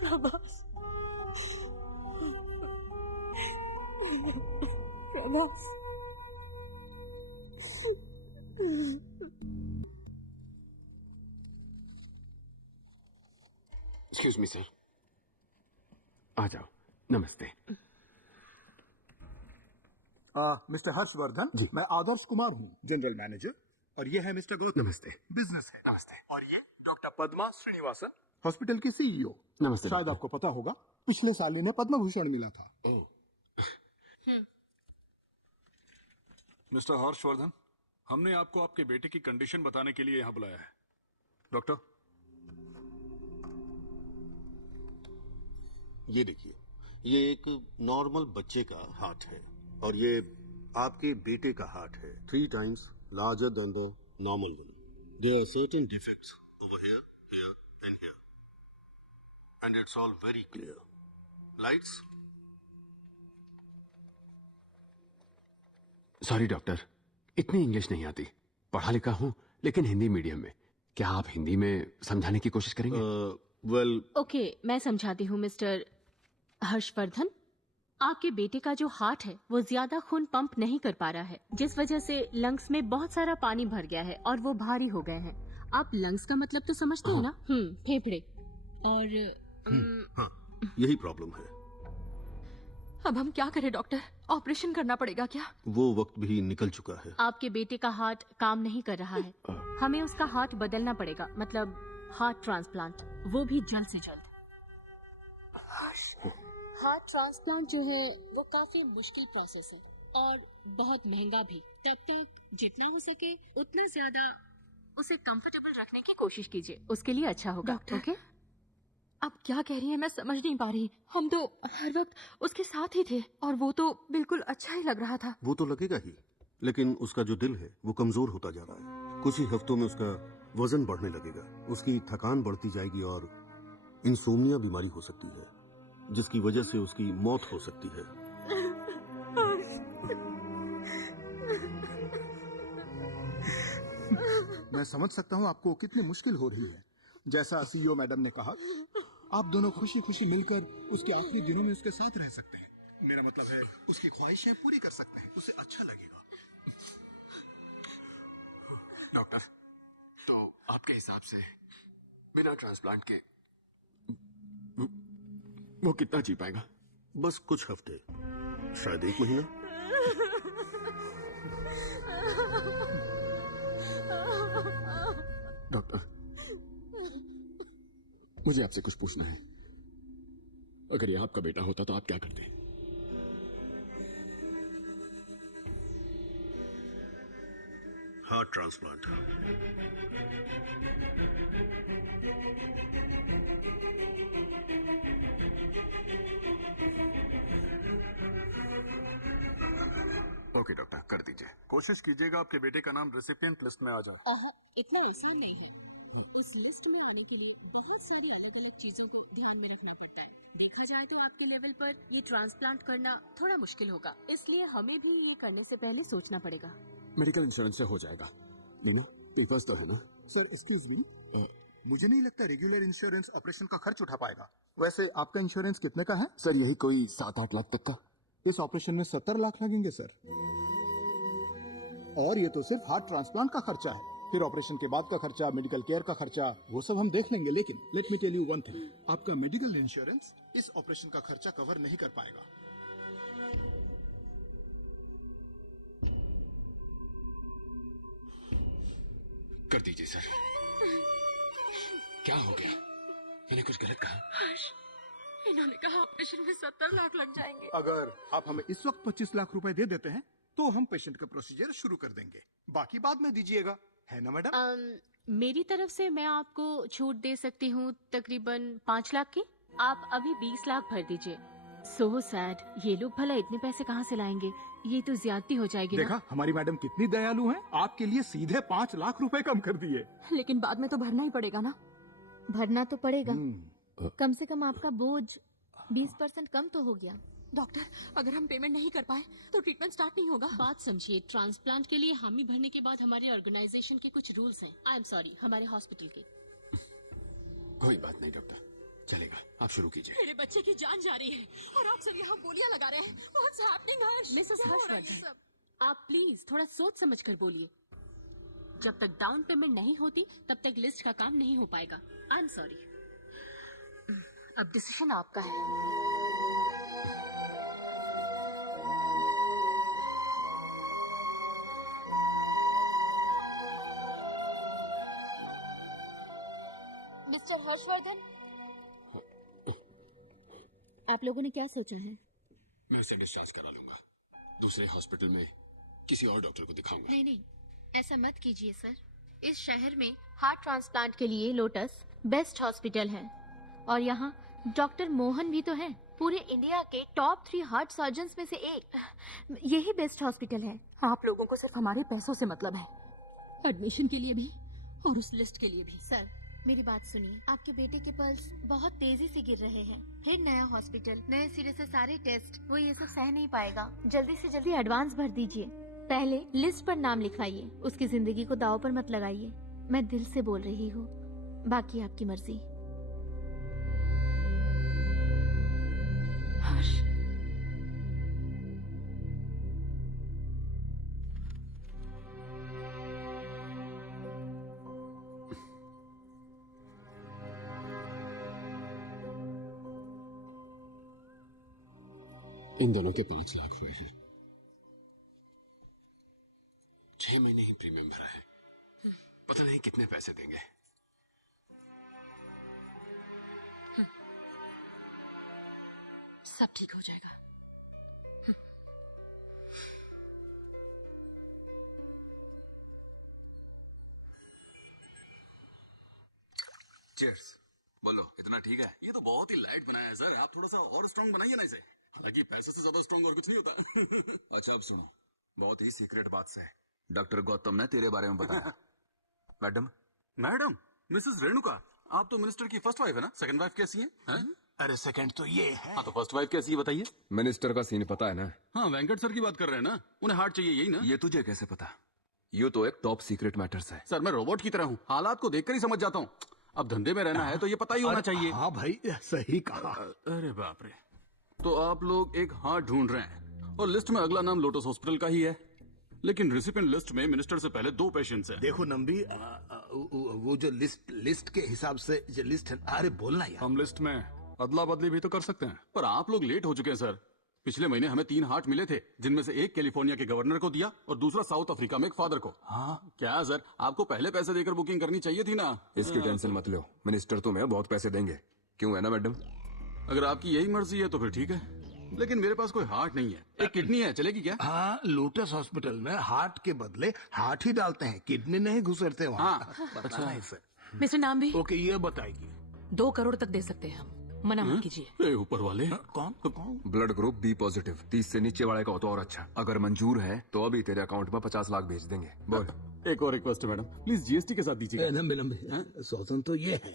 Prabhas, Prabhas. Excuse me sir, आ जाओ। नमस्ते। मिस्टर हर्षवर्धन जी, मैं आदर्श कुमार हूँ, जनरल मैनेजर, और ये है मिस्टर गौतम। नमस्ते। बिजनेस है। नमस्ते। और ये डॉक्टर पद्मा श्रीनिवासन, हॉस्पिटल की सीईओ। नमस्ते। शायद आपको पता होगा, पिछले साल इन्हें पद्म भूषण मिला था। मिस्टर हर्षवर्धन, हमने आपको आपके बेटे की कंडीशन बताने के लिए यहाँ बुलाया है। डॉक्टर, ये देखिए, ये एक नॉर्मल बच्चे का हार्ट है और ये आपके बेटे का हार्ट है। 3 times larger than the normal one. There are certain defects over here, here and here. And it's all very clear. Lights? Sorry doctor, इतनी इंग्लिश नहीं आती। पढ़ा लिखा हूँ, लेकिन हिंदी मीडियम में। क्या आप हिंदी में समझाने की कोशिश करेंगे? ओके, मैं समझाती हूँ मिस्टर हर्षवर्धन। आपके बेटे का जो हार्ट है वो ज्यादा खून पंप नहीं कर पा रहा है, जिस वजह से लंग्स में बहुत सारा पानी भर गया है और वो भारी हो गए हैं। आप लंग्स का मतलब तो समझते हैं ना? फेफड़े। और हाँ, यही प्रॉब्लम है। अब हम क्या करें डॉक्टर? ऑपरेशन करना पड़ेगा क्या? वो वक्त भी निकल चुका है। आपके बेटे का हार्ट काम नहीं कर रहा है। हमें उसका हार्ट बदलना पड़ेगा, मतलब हार्ट ट्रांसप्लांट, वो भी जल्द से जल्द। हार्ट ट्रांसप्लांट जो है वो काफी मुश्किल प्रोसेस है और बहुत महंगा भी। तब तक जितना हो सके उतना ज्यादा उसे कंफर्टेबल रखने की कोशिश कीजिए, उसके लिए अच्छा होगा। Doctor, okay? आप क्या कह रही हैं मैं समझ नहीं पा रही। हम तो हर वक्त उसके साथ ही थे और वो तो बिल्कुल अच्छा ही लग रहा था। वो तो लगेगा ही, लेकिन उसका जो दिल है वो कमजोर होता जा रहा है। कुछ ही हफ्तों में उसका वजन बढ़ने लगेगा, उसकी थकान बढ़ती जाएगी और इंसोम्निया बीमारी हो सकती है, जिसकी वजह से उसकी मौत हो सकती है। मैं समझ सकता हूँ आपको कितनी मुश्किल हो रही है। जैसा सीईओ मैडम ने कहा, आप दोनों खुशी खुशी मिलकर उसके आखिरी दिनों में उसके साथ रह सकते हैं। मेरा मतलब है उसकी ख्वाहिशें पूरी कर सकते हैं, उसे अच्छा लगेगा। डॉक्टर, तो आपके हिसाब से बिना ट्रांसप्लांट के वो कितना जी पाएगा? बस कुछ हफ्ते, शायद 1 महीना। डॉक्टर, मुझे आपसे कुछ पूछना है। अगर ये आपका बेटा होता तो आप क्या करते? Heart transplant. ओके डॉक्टर, कर दीजिए। कोशिश कीजिएगा आपके बेटे का नाम रेसिपिएंट लिस्ट में आ जाए। इतना आसान नहीं है। उस लिस्ट में आने के लिए बहुत सारी अलग अलग चीजों को ध्यान में रखना पड़ता है। देखा जाए तो आपके लेवल पर ये ट्रांसप्लांट करना थोड़ा मुश्किल होगा, इसलिए हमें भी ये करने से पहले सोचना पड़ेगा। मेडिकल इंश्योरेंस से हो जाएगा नीमा? पेपर्स तो है ना? सर एक्सक्यूज मी, मुझे नहीं लगता रेगुलर इंश्योरेंस ऑपरेशन का खर्च उठा पाएगा। वैसे आपका इंश्योरेंस कितने का है? सर यही कोई 7-8 लाख तक का। इस ऑपरेशन में 70 लाख लगेंगे सर, और ये तो सिर्फ हार्ट ट्रांसप्लांट का खर्चा है। फिर ऑपरेशन के बाद का खर्चा, मेडिकल केयर का खर्चा, वो सब हम देख लेंगे। लेकिन let me tell you one thing, आपका मेडिकल इंश्योरेंस इस ऑपरेशन का खर्चा कवर नहीं कर पाएगा। कर दीजिए सर। क्या हो गया? मैंने कुछ गलत कहा? हर्ष, इन्होंने कहा ऑपरेशन में 70 लाख लग जाएंगे। अगर आप हमें इस वक्त 25 लाख रुपए दे देते हैं तो हम पेशेंट का प्रोसीजर शुरू कर देंगे, बाकी बाद में दीजिएगा, है ना मैडम? मेरी तरफ से मैं आपको छूट दे सकती हूँ तकरीबन 5 लाख की। आप अभी 20 लाख भर दीजिए। सो सैड, ये लोग भला इतने पैसे कहाँ से लाएंगे? ये तो ज्यादती हो जाएगी देखा ना? हमारी मैडम कितनी दयालु हैं, आपके लिए सीधे 5 लाख रुपए कम कर दिए। लेकिन बाद में तो भरना ही पड़ेगा ना? भरना तो पड़ेगा। कम से कम आपका बोझ 20% कम तो हो गया। डॉक्टर, अगर हम पेमेंट नहीं कर पाए तो ट्रीटमेंट स्टार्ट नहीं होगा। बात समझिए, ट्रांसप्लांट के लिए हामी भरने के बाद हमारे ऑर्गेनाइजेशन के कुछ रूल्स हैं। आई एम सॉरी, हमारे हॉस्पिटल के। कोई बात नहीं डॉक्टर, चलेगा, आप शुरू कीजिए। मेरे बच्चे की जान जा रही है और आप सब यहाँ गोलियां लगा रहे हैं। What's happening, हर्ष? मिसेस क्या हो रहा है ये हर्षवर्धन, सब? आप प्लीज थोड़ा सोच समझ कर बोलिए। जब तक डाउन पेमेंट नहीं होती तब तक लिस्ट का काम नहीं हो पाएगा। I am sorry. अब डिसीजन आपका है। मिस्टर हर्षवर्धन, आप लोगों ने क्या सोचा है? मैं उसे डिस्चार्ज करा लूंगा, दूसरे हॉस्पिटल में किसी और डॉक्टर को दिखाऊंगा। नहीं नहीं, ऐसा मत कीजिए सर। इस शहर में हार्ट ट्रांसप्लांट के लिए लोटस बेस्ट हॉस्पिटल है और यहाँ डॉक्टर मोहन भी तो है, पूरे इंडिया के टॉप 3 हार्ट सर्जन्स में से एक। यही बेस्ट हॉस्पिटल है। आप लोगों को सिर्फ हमारे पैसों से मतलब है, एडमिशन के लिए भी और उस लिस्ट के लिए भी। सर मेरी बात सुनिए, आपके बेटे के पल्स बहुत तेजी से गिर रहे हैं। फिर नया हॉस्पिटल, नए सिरे से सारे टेस्ट, वो ये सब सह नहीं पाएगा। जल्दी से जल्दी एडवांस भर दीजिए। पहले लिस्ट पर नाम लिखवाइए, उसकी जिंदगी को दांव पर मत लगाइए। मैं दिल से बोल रही हूँ, बाकी आपकी मर्जी। हर्ष, इन दोनों के 5 लाख हुए हैं। 6 महीने ही प्रीमियम भरा है, पता नहीं कितने पैसे देंगे। सब ठीक हो जाएगा। चीयर्स। बोलो, इतना ठीक है? ये तो बहुत ही लाइट बनाया है सर, आप थोड़ा सा और स्ट्रॉन्ग बनाइए ना इसे। हालांकि पैसे से ज्यादा स्ट्रॉन्ग और कुछ नहीं होता। अच्छा अब सुनो, बहुत ही सीक्रेट बात से डॉक्टर गौतम ने तेरे बारे में बताया। मैडम मैडम मिसेस रेणुका, आप तो मिनिस्टर की फर्स्ट वाइफ है ना? सेकंड वाइफ कैसी है? अरे सेकंड तो ये है। हाँ तो फर्स्ट वाइफ कैसी है बताइए? मिनिस्टर का सीन पता है ना? हाँ वेंकट सर की बात कर रहे हैं ना, उन्हें हार्ट चाहिए यही ना? ये तुझे कैसे पता? ये तो एक टॉप सीक्रेट मैटर्स है। सर मैं रोबोट की तरह हूँ, हालात को देखकर ही समझ जाता हूँ। अब धंधे में रहना है तो ये पता ही होना चाहिए। हाँ भाई सही कहा। अरे बाप रे, तो आप लोग एक हार्ट ढूंढ रहे हैं और लिस्ट में अगला नाम लोटस हॉस्पिटल का ही है, लेकिन रिसिपिएंट लिस्ट में मिनिस्टर से पहले 2 पेशेंट्स हैं। देखो नंबी, वो जो लिस्ट के हिसाब से जो लिस्ट है, अरे बोलना यार। हम लिस्ट में अदला बदली भी तो कर सकते हैं, पर आप लोग लेट हो चुके हैं सर। पिछले महीने हमें 3 हार्ट मिले थे, जिनमें से एक कैलिफोर्निया के गवर्नर को दिया और दूसरा साउथ अफ्रीका में एक फादर को। हाँ क्या सर, आपको पहले पैसे देकर बुकिंग करनी चाहिए थी ना? इसकी टेंशन मत लो, मिनिस्टर तुम्हें बहुत पैसे देंगे। क्यों, है ना मैडम? अगर आपकी यही मर्जी है तो फिर ठीक है, लेकिन मेरे पास कोई हार्ट नहीं है। एक किडनी है, चलेगी क्या? हाँ लोटस हॉस्पिटल में हार्ट के बदले हार्ट ही डालते हैं, किडनी नहीं घुसेरते वहाँ। अच्छा मिस्टर नाम भी? ओके ये बताएगी। 2 करोड़ तक दे सकते हैं हम, मना मत कीजिए। ऊपर वाले कौन? ब्लड ग्रुप बी पॉजिटिव, 30 से नीचे वाले का हो तो और अच्छा। अगर मंजूर है तो अभी तेरे अकाउंट में 50 लाख भेज देंगे। बोल। एक और रिक्वेस्ट है मैडम, प्लीज जीएसटी के साथ दीजिएगा। लंबे सोचन तो ये है,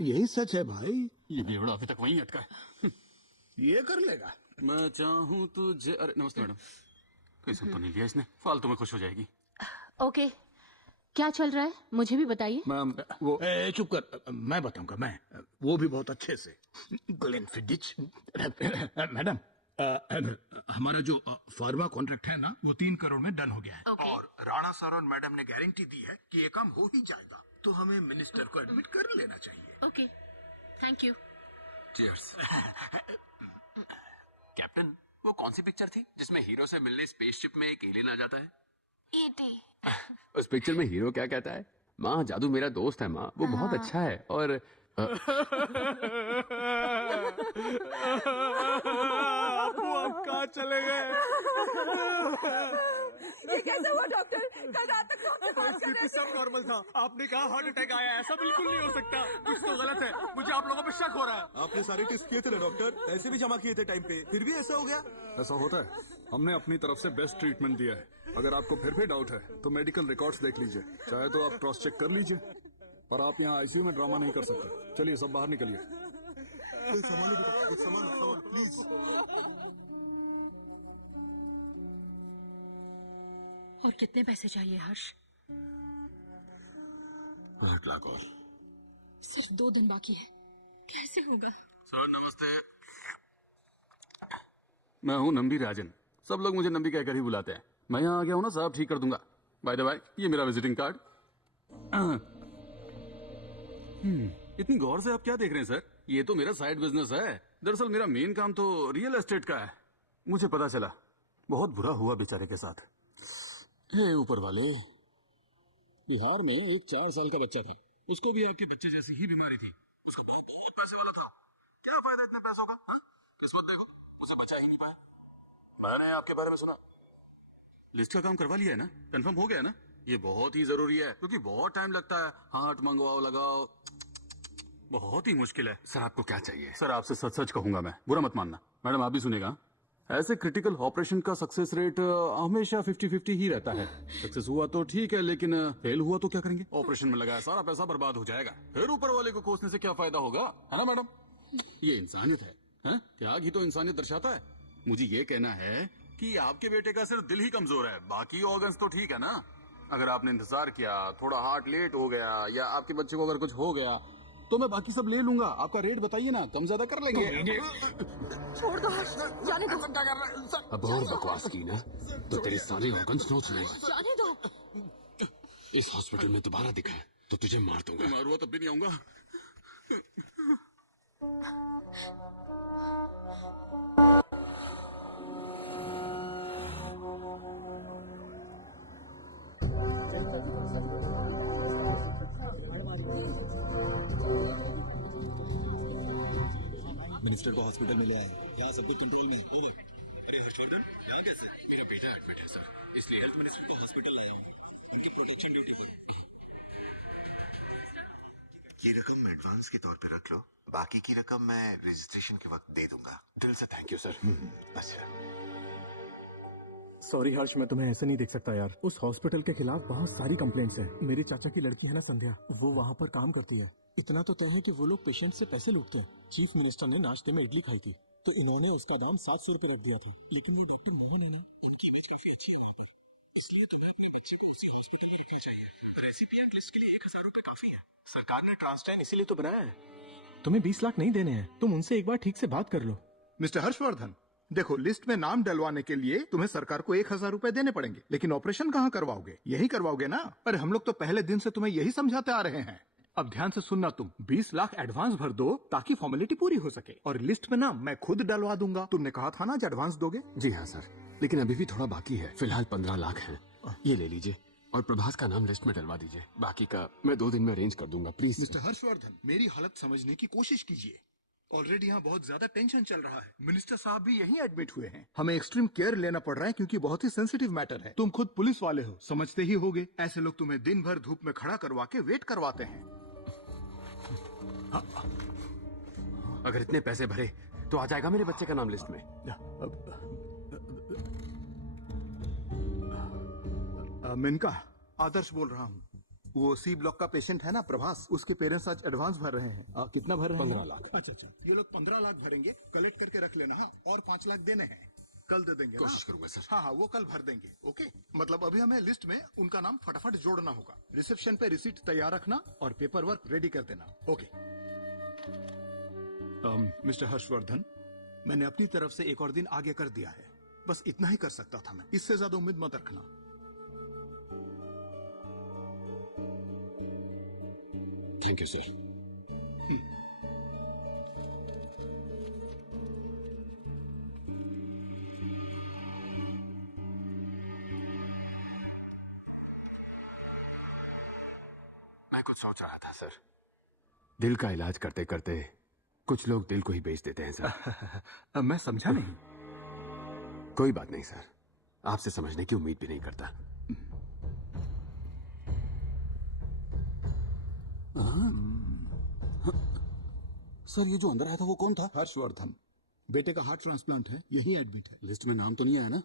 यही सच है भाई। ये बेवड़ा अभी तक वहीं अटका है। ये कर लेगा। मैं चाहूँ तुझे। अरे नमस्ते मैडम, कोई सुन तो नहीं लिया इसने, फालतू में खुश हो जाएगी। ओके, क्या चल रहा है मुझे भी बताइए। मैम वो चुप कर, मैं बताऊंगा। मैं वो भी बहुत अच्छे से। ग्लेनफिडिच मैडम, हमारा जो फार्मा कॉन्ट्रैक्ट है ना, वो 3 करोड़ में डन हो गया है। और राणा सर और मैडम ने गारंटी दी है कि ये काम हो ही जाएगा, तो हमें मिनिस्टर को एडमिट कर लेना चाहिए। Okay, thank you. Cheers. Captain, वो कौन सी पिक्चर थी जिसमें हीरो से मिलने स्पेसशिप में एक एलियन आ जाता है? ईटी। उस पिक्चर में हीरो क्या कहता है? माँ जादू मेरा दोस्त है माँ, वो बहुत अच्छा है। और आप कहाँ चले गए? ये कैसे हुआ डॉक्टर? कल रात तक डॉक्टर बात कर रहे थे। सब नॉर्मल था, आपने कहा हार्ट अटैक आया है। ऐसा बिल्कुल नहीं हो सकता, कुछ तो गलत है। मुझे आप लोगों पे शक हो रहा है। आपने सारे टेस्ट किए थे ना डॉक्टर, पैसे भी जमा किए थे टाइम पे, फिर भी ऐसा हो गया? ऐसा होता है, हमने अपनी तरफ से बेस्ट ट्रीटमेंट दिया है। अगर आपको फिर भी डाउट है तो मेडिकल रिकॉर्ड्स देख लीजिए, चाहे तो आप क्रॉस चेक कर लीजिए, पर आप यहाँ आईसीयू में ड्रामा नहीं कर सकते। चलिए सब बाहर निकलिए। प्लीज। और कितने पैसे चाहिए हर्ष? 8 लाख और। सिर्फ 2 दिन बाकी है, कैसे होगा? सर नमस्ते, मैं हूँ नंबी राजन। सब लोग मुझे नंबी कहकर ही बुलाते हैं। मैं यहाँ आ गया हूँ ना, साहब ठीक कर दूंगा। बाय द बाय, ये मेरा विजिटिंग कार्ड। इतनी गौर से आप क्या देख रहे हैं सर? ये तो मेरा साइड बिजनेस है। दरअसल मेरा मेन काम तो रियल एस्टेट का है। मुझे पता चला, बहुत बुरा हुआ बेचारे के साथ। हे ऊपर वाले, बिहार में एक 4 साल का बच्चा था, उसको भी आपके बच्चे जैसी ही बीमारी थी। उसका बाप बहुत पैसे वाला था। क्या फायदा इतने पैसों का? किस्मत देखो, मुझे बचा ही नहीं पाया। मैंने आपके बारे में सुना, लिस्ट का काम करवा लिया है ना? कंफर्म हो गया ना? ये बहुत ही जरूरी है, क्योंकि बहुत टाइम लगता है। हार्ट मंगवाओ लगाओ, बहुत ही मुश्किल है। सर आपको क्या चाहिए? सर आपसे सच सच कहूंगा मैं, बुरा मत मानना। मैडम आप भी सुनेगा, ऐसे क्रिटिकल ऑपरेशन का सक्सेस रेट हमेशा 50-50 ही रहता है। सक्सेस हुआ तो ठीक है, लेकिन फेल हुआ तो क्या करेंगे? ऑपरेशन में लगाया सारा पैसा बर्बाद हो जाएगा। फिर ऊपर वाले को कोसने से क्या फायदा होगा, है ना मैडम? ये इंसानियत है, हैं? त्याग ही तो इंसानियत दर्शाता है। मुझे ये कहना है कि आपके बेटे का सिर्फ दिल ही कमजोर है, बाकी ऑर्गन्स तो ठीक है ना? अगर आपने इंतजार किया, थोड़ा हार्ट लेट हो गया, या आपके बच्चे को अगर कुछ हो गया, तो मैं बाकी सब ले लूंगा। आपका रेट बताइए ना, कम ज्यादा कर लेंगे। छोड़ दो हर्ष, जाने दो। अब और बकवास की ना तो तेरे सारे ऑर्गन्स नोच लूंगा। जाने दो। इस हॉस्पिटल में दोबारा दिखाए तो तुझे मार दूंगा। मारूंगा तब भी नहीं आऊंगा। मिनिस्टर को हॉस्पिटल में ले आए। यहाँ सब कुछ कंट्रोल में। ओवर। अरे हर्षवर्धन, यहाँ कैसे? मेरा बेटा एडमिट है सर, इसलिए हेल्थ मिनिस्टर को हॉस्पिटल लाया हूँ, उनकी प्रोटेक्शन ड्यूटी पर। ये रकम एडवांस के तौर पे रख लो, बाकी की रकम मैं रजिस्ट्रेशन के वक्त दे दूंगा। दिल से थैंक यू सर। अच्छा। सॉरी हर्ष, मैं तुम्हें ऐसे नहीं देख सकता यार। उस हॉस्पिटल के खिलाफ बहुत सारी कंप्लेंट्स हैं। मेरे चाचा की लड़की है ना संध्या, वो वहाँ पर काम करती है। इतना तो तय है कि वो लोग पेशेंट से पैसे लूटते हैं। चीफ मिनिस्टर ने नाश्ते में इडली खाई थी तो इन्होंने उसका दाम 700 रुपए रख दिया था, लेकिन वो डॉक्टर मोहन है ना, उनकी इमेज काफी अच्छी है वहाँ पर, इसलिए तुम्हें अपने बच्चे को उसी हॉस्पिटल में रखना चाहिए। रेसिपिएंट लिस्ट के लिए 1000 रुपए काफी है। सरकार ने ट्रांसटैन इसीलिए तो बनाया है। तुम्हें 20 लाख नहीं देने हैं, तुम उनसे एक बार ठीक से बात कर लो। मिस्टर हर्षवर्धन, देखो, लिस्ट में नाम डलवाने के लिए तुम्हें सरकार को 1000 रुपए देने पड़ेंगे, लेकिन ऑपरेशन कहाँ करवाओगे? यही करवाओगे ना? अरे हम लोग तो पहले दिन से तुम्हें यही समझाते आ रहे हैं। अब ध्यान से सुनना, तुम 20 लाख एडवांस भर दो ताकि फॉर्मेलिटी पूरी हो सके, और लिस्ट में नाम मैं खुद डलवा दूंगा। तुमने कहा था ना एडवांस दोगे। जी हाँ सर, लेकिन अभी भी थोड़ा बाकी है। फिलहाल 15 लाख है, ये ले लीजिए और प्रभास का नाम लिस्ट में डलवा दीजिए। बाकी का मैं 2 दिन में अरेंज कर दूंगा, प्लीज। मिस्टर हर्षवर्धन, मेरी हालत समझने की कोशिश कीजिए। ऑलरेडी यहाँ बहुत ज्यादा टेंशन चल रहा है। मिनिस्टर साहब भी यहीं एडमिट हुए हैं। हमें एक्सट्रीम केयर लेना पड़ रहा है क्योंकि बहुत ही सेंसिटिव मैटर है। तुम खुद पुलिस वाले हो, समझते ही होगे। ऐसे लोग तुम्हें दिन भर धूप में खड़ा करवा के वेट करवाते हैं। अगर इतने पैसे भरे तो आ जाएगा मेरे बच्चे का नाम लिस्ट में। मिनका, आदर्श बोल रहा हूँ। वो सी ब्लॉक का पेशेंट है ना प्रभास, उसके पेरेंट्स आज एडवांस भर रहे हैं। कितना भर रहे हैं? 15 लाख। अच्छा, ये लोग 15 लाख भरेंगे, कलेक्ट करके रख लेना है, और 5 लाख देने हैं। कल दे देंगे। कोशिश करूंगा सर। हाँ, वो कल भर देंगे। ओके, मतलब अभी हमें लिस्ट में उनका नाम फटाफट जोड़ना होगा। रिसेप्शन पे रिसीट तैयार रखना और पेपर वर्क रेडी कर देना। ओके। मिस्टर हर्षवर्धन, मैंने अपनी तरफ से एक और दिन आगे कर दिया है। बस इतना ही कर सकता था मैं, इससे ज्यादा उम्मीद मत रखना। Thank you sir. मैं कुछ सोच रहा था सर। दिल का इलाज करते करते कुछ लोग दिल को ही बेच देते हैं सर। मैं समझा नहीं। कोई बात नहीं सर, आपसे समझने की उम्मीद भी नहीं करता। सर, ये जो अंदर आया था वो कौन था? हर्षवर्धन, बेटे का हार्ट ट्रांसप्लांट है, यही एडमिट है। लिस्ट में नाम तो नहीं आया ना?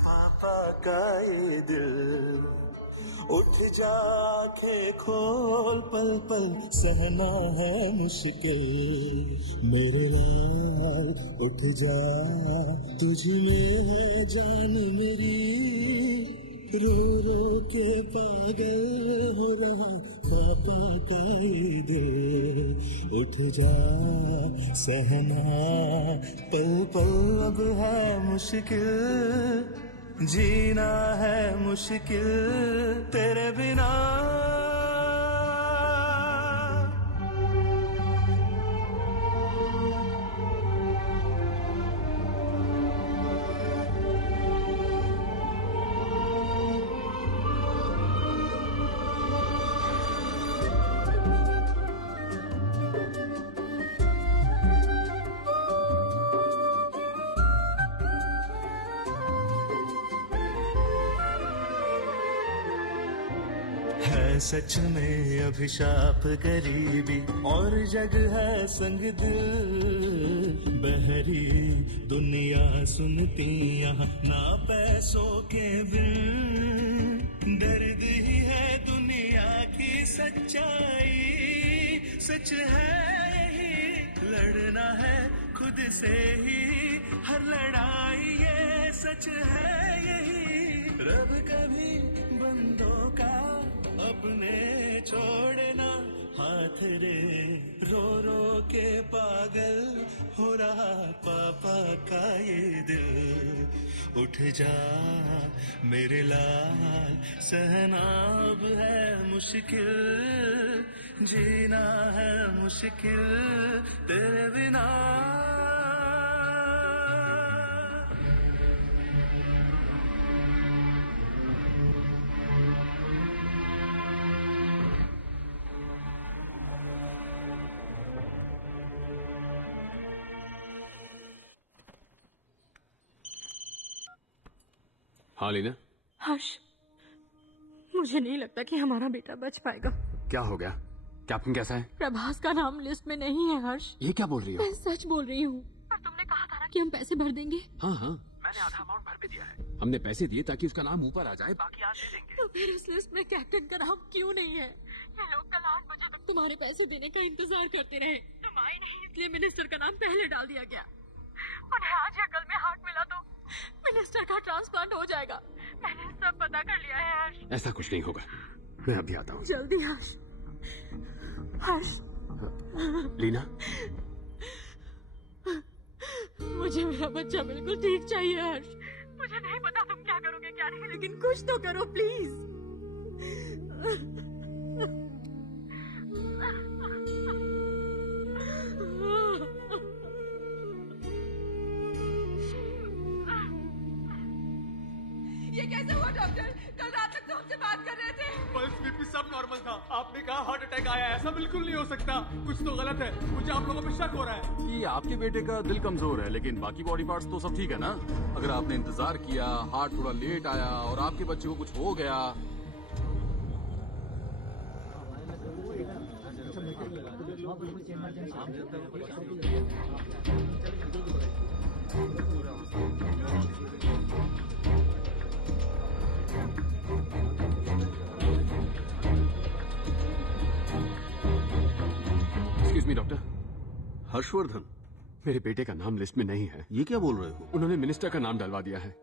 पापा का ये दिल, उठ जा आंखें खोल, पल पल सहना है मुश्किल। मेरे लाल उठ जा, तुझ में है जान मेरी, रो रो के पागल हो रहा पापा का ये दिल। उठ जा, सहना पल पल अब है मुश्किल, जीना है मुश्किल तेरे बिना। सच में अभिशाप गरीबी और जग है संग दिल। बहरी दुनिया सुनती यहाँ ना पैसों के बिन। दर्द ही है दुनिया की सच्चाई, सच है यही लड़ना है खुद से ही हर लड़ाई, ये सच है यही। रब कभी बंदों का अपने छोड़ना, हाँ साथ रे, रो रो के पागल हो रहा पापा का ये दिल। उठ जा मेरे लाल, सहना अब है मुश्किल, जीना है मुश्किल तेरे बिना। हाँ लीना, हर्ष, मुझे नहीं लगता कि हमारा बेटा बच पाएगा। क्या हो गया? कैप्टन कैसा है? प्रभास का नाम लिस्ट में नहीं है हर्ष। ये क्या बोल रही हो? मैं सच बोल रही हूँ। पर तुमने कहा था ना कि हम पैसे भर देंगे। हाँ हाँ, मैंने आधा अमाउंट भर भी दिया है। हमने पैसे दिए ताकि उसका नाम ऊपर आ जाए, बाकी आज दे देंगे। तो फिर उस लिस्ट में कैप्टन का नाम क्यों नहीं है? ये लोग कल 8 बजे तक तुम्हारे पैसे देने का इंतजार करते रहे। तुम आए नहीं, इसलिए मिनिस्टर का नाम पहले डाल दिया गया। उन्हें आज या कल में हार्ट मिला तो मिनिस्टर का ट्रांसप्लांट हो जाएगा। मैंने सब पता कर लिया है हर्ष। ऐसा कुछ नहीं होगा, मैं अभी आता हूँ। जल्दी हर्ष। हर्ष, लीना, मुझे मेरा बच्चा बिल्कुल ठीक चाहिए हर्ष। मुझे नहीं पता तुम क्या करोगे क्या नहीं, लेकिन कुछ तो करो प्लीज। ये कैसे हुआ डॉक्टर? कल रात तक तो हमसे बात कर रहे थे। पल्स बीपी सब नॉर्मल था। आपने कहा हार्ट अटैक आया। ऐसा बिल्कुल नहीं हो सकता, कुछ तो गलत है। मुझे आप लोगों पे शक हो रहा है। ये आपके बेटे का दिल कमजोर है, लेकिन बाकी बॉडी पार्ट्स तो सब ठीक है ना? अगर आपने इंतजार किया, हार्ट थोड़ा लेट आया और आपके बच्चे को कुछ हो गया। Excuse me doctor. हर्षवर्धन, मेरे बेटे का नाम लिस्ट में नहीं है। ये क्या बोल रहे हो? उन्होंने मिनिस्टर का नाम डलवा दिया है।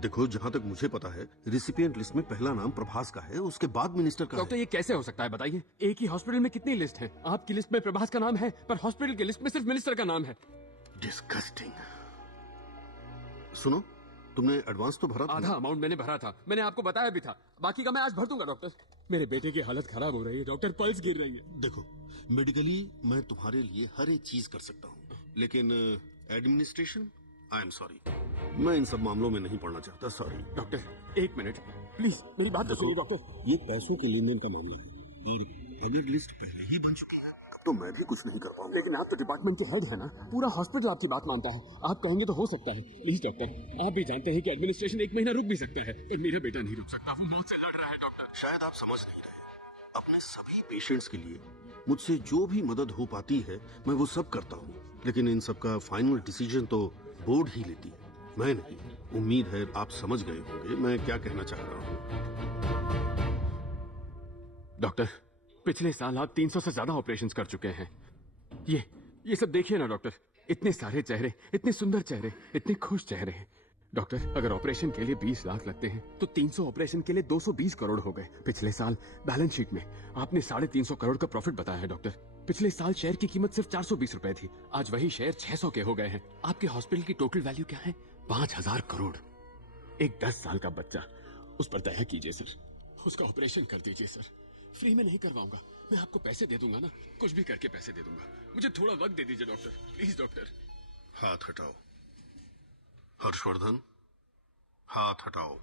देखो, जहाँ तक मुझे पता है रिसिपिएंट लिस्ट में पहला नाम प्रभास का है, उसके बाद मिनिस्टर का डॉक्टर, ये कैसे हो सकता है बताइए? एक ही हॉस्पिटल में कितनी लिस्ट है? आपकी लिस्ट में प्रभास का नाम है, पर हॉस्पिटल की लिस्ट में सिर्फ मिनिस्टर का नाम है। डिस्गस्टिंग। सुनो, तुमने एडवांस तो भरा था? आधा अमाउंट मैंने भरा था, मैंने आपको बताया भी था। बाकी का मैं आज भर दूंगा डॉक्टर। मेरे बेटे की हालत खराब हो रही है डॉक्टर, पल्स गिर रही है। देखो, मेडिकली मैं तुम्हारे लिए हर एक चीज कर सकता हूँ, लेकिन एडमिनिस्ट्रेशन, आई एम सॉरी, मैं इन सब मामलों में नहीं पड़ना चाहता। सॉरी। डॉक्टर, एक मिनट प्लीज, मेरी बात तो सुनिए डॉक्टर। ये पैसों के लेन देन का मामला है, और अगर लिस्ट पहले ही बन चुकी है तो मैं भी कुछ नहीं कर पाऊंगा। लेकिन आप तो डिपार्टमेंट के हेड है ना, पूरा हॉस्पिटल आपकी बात मानता है। आप कहेंगे तो हो सकता है। प्लीज डॉक्टर, आप भी जानते हैं कि एडमिनिस्ट्रेशन 1 महीना रुक भी सकता है, पर मेरा बेटा नहीं रुक सकता। वो मौत से लड़ रहा है डॉक्टर। शायद आप समझ नहीं रहे। अपने सभी पेशेंट्स के लिए मुझसे जो भी मदद हो पाती है मैं वो सब करता हूँ, लेकिन इन सब का फाइनल डिसीजन तो बोर्ड ही लेती है, मैं नहीं। उम्मीद है आप समझ गए होंगे मैं क्या कहना चाह रहा हूँ। डॉक्टर, पिछले साल आप 300 से ज्यादा ऑपरेशंस कर चुके हैं। ये सब देखिए ना डॉक्टर, इतने सारे चेहरे, इतने सुंदर चेहरे, इतने खुश चेहरे हैं। डॉक्टर, अगर ऑपरेशन के लिए 20 लाख लगते हैं तो 300 ऑपरेशन के लिए 220 करोड़ हो गए। पिछले साल बैलेंस शीट में आपने 350 करोड़ का प्रॉफिट बताया है डॉक्टर। पिछले साल शेयर की कीमत सिर्फ 420 रुपए थी, आज वही शेयर 600 के हो गए हैं। आपके हॉस्पिटल की टोटल वैल्यू क्या है? 5000 करोड़। एक 10 साल का बच्चा, उस पर दया कीजिए सर, उसका ऑपरेशन कर दीजिए सर। फ्री में नहीं करवाऊंगा, मैं आपको पैसे दे दूंगा ना, कुछ भी करके पैसे दे दूंगा। मुझे थोड़ा वक्त दे दीजिए डॉक्टर, प्लीज डॉक्टर। हाथ हटाओ हर्षवर्धन, हाथ हटाओ।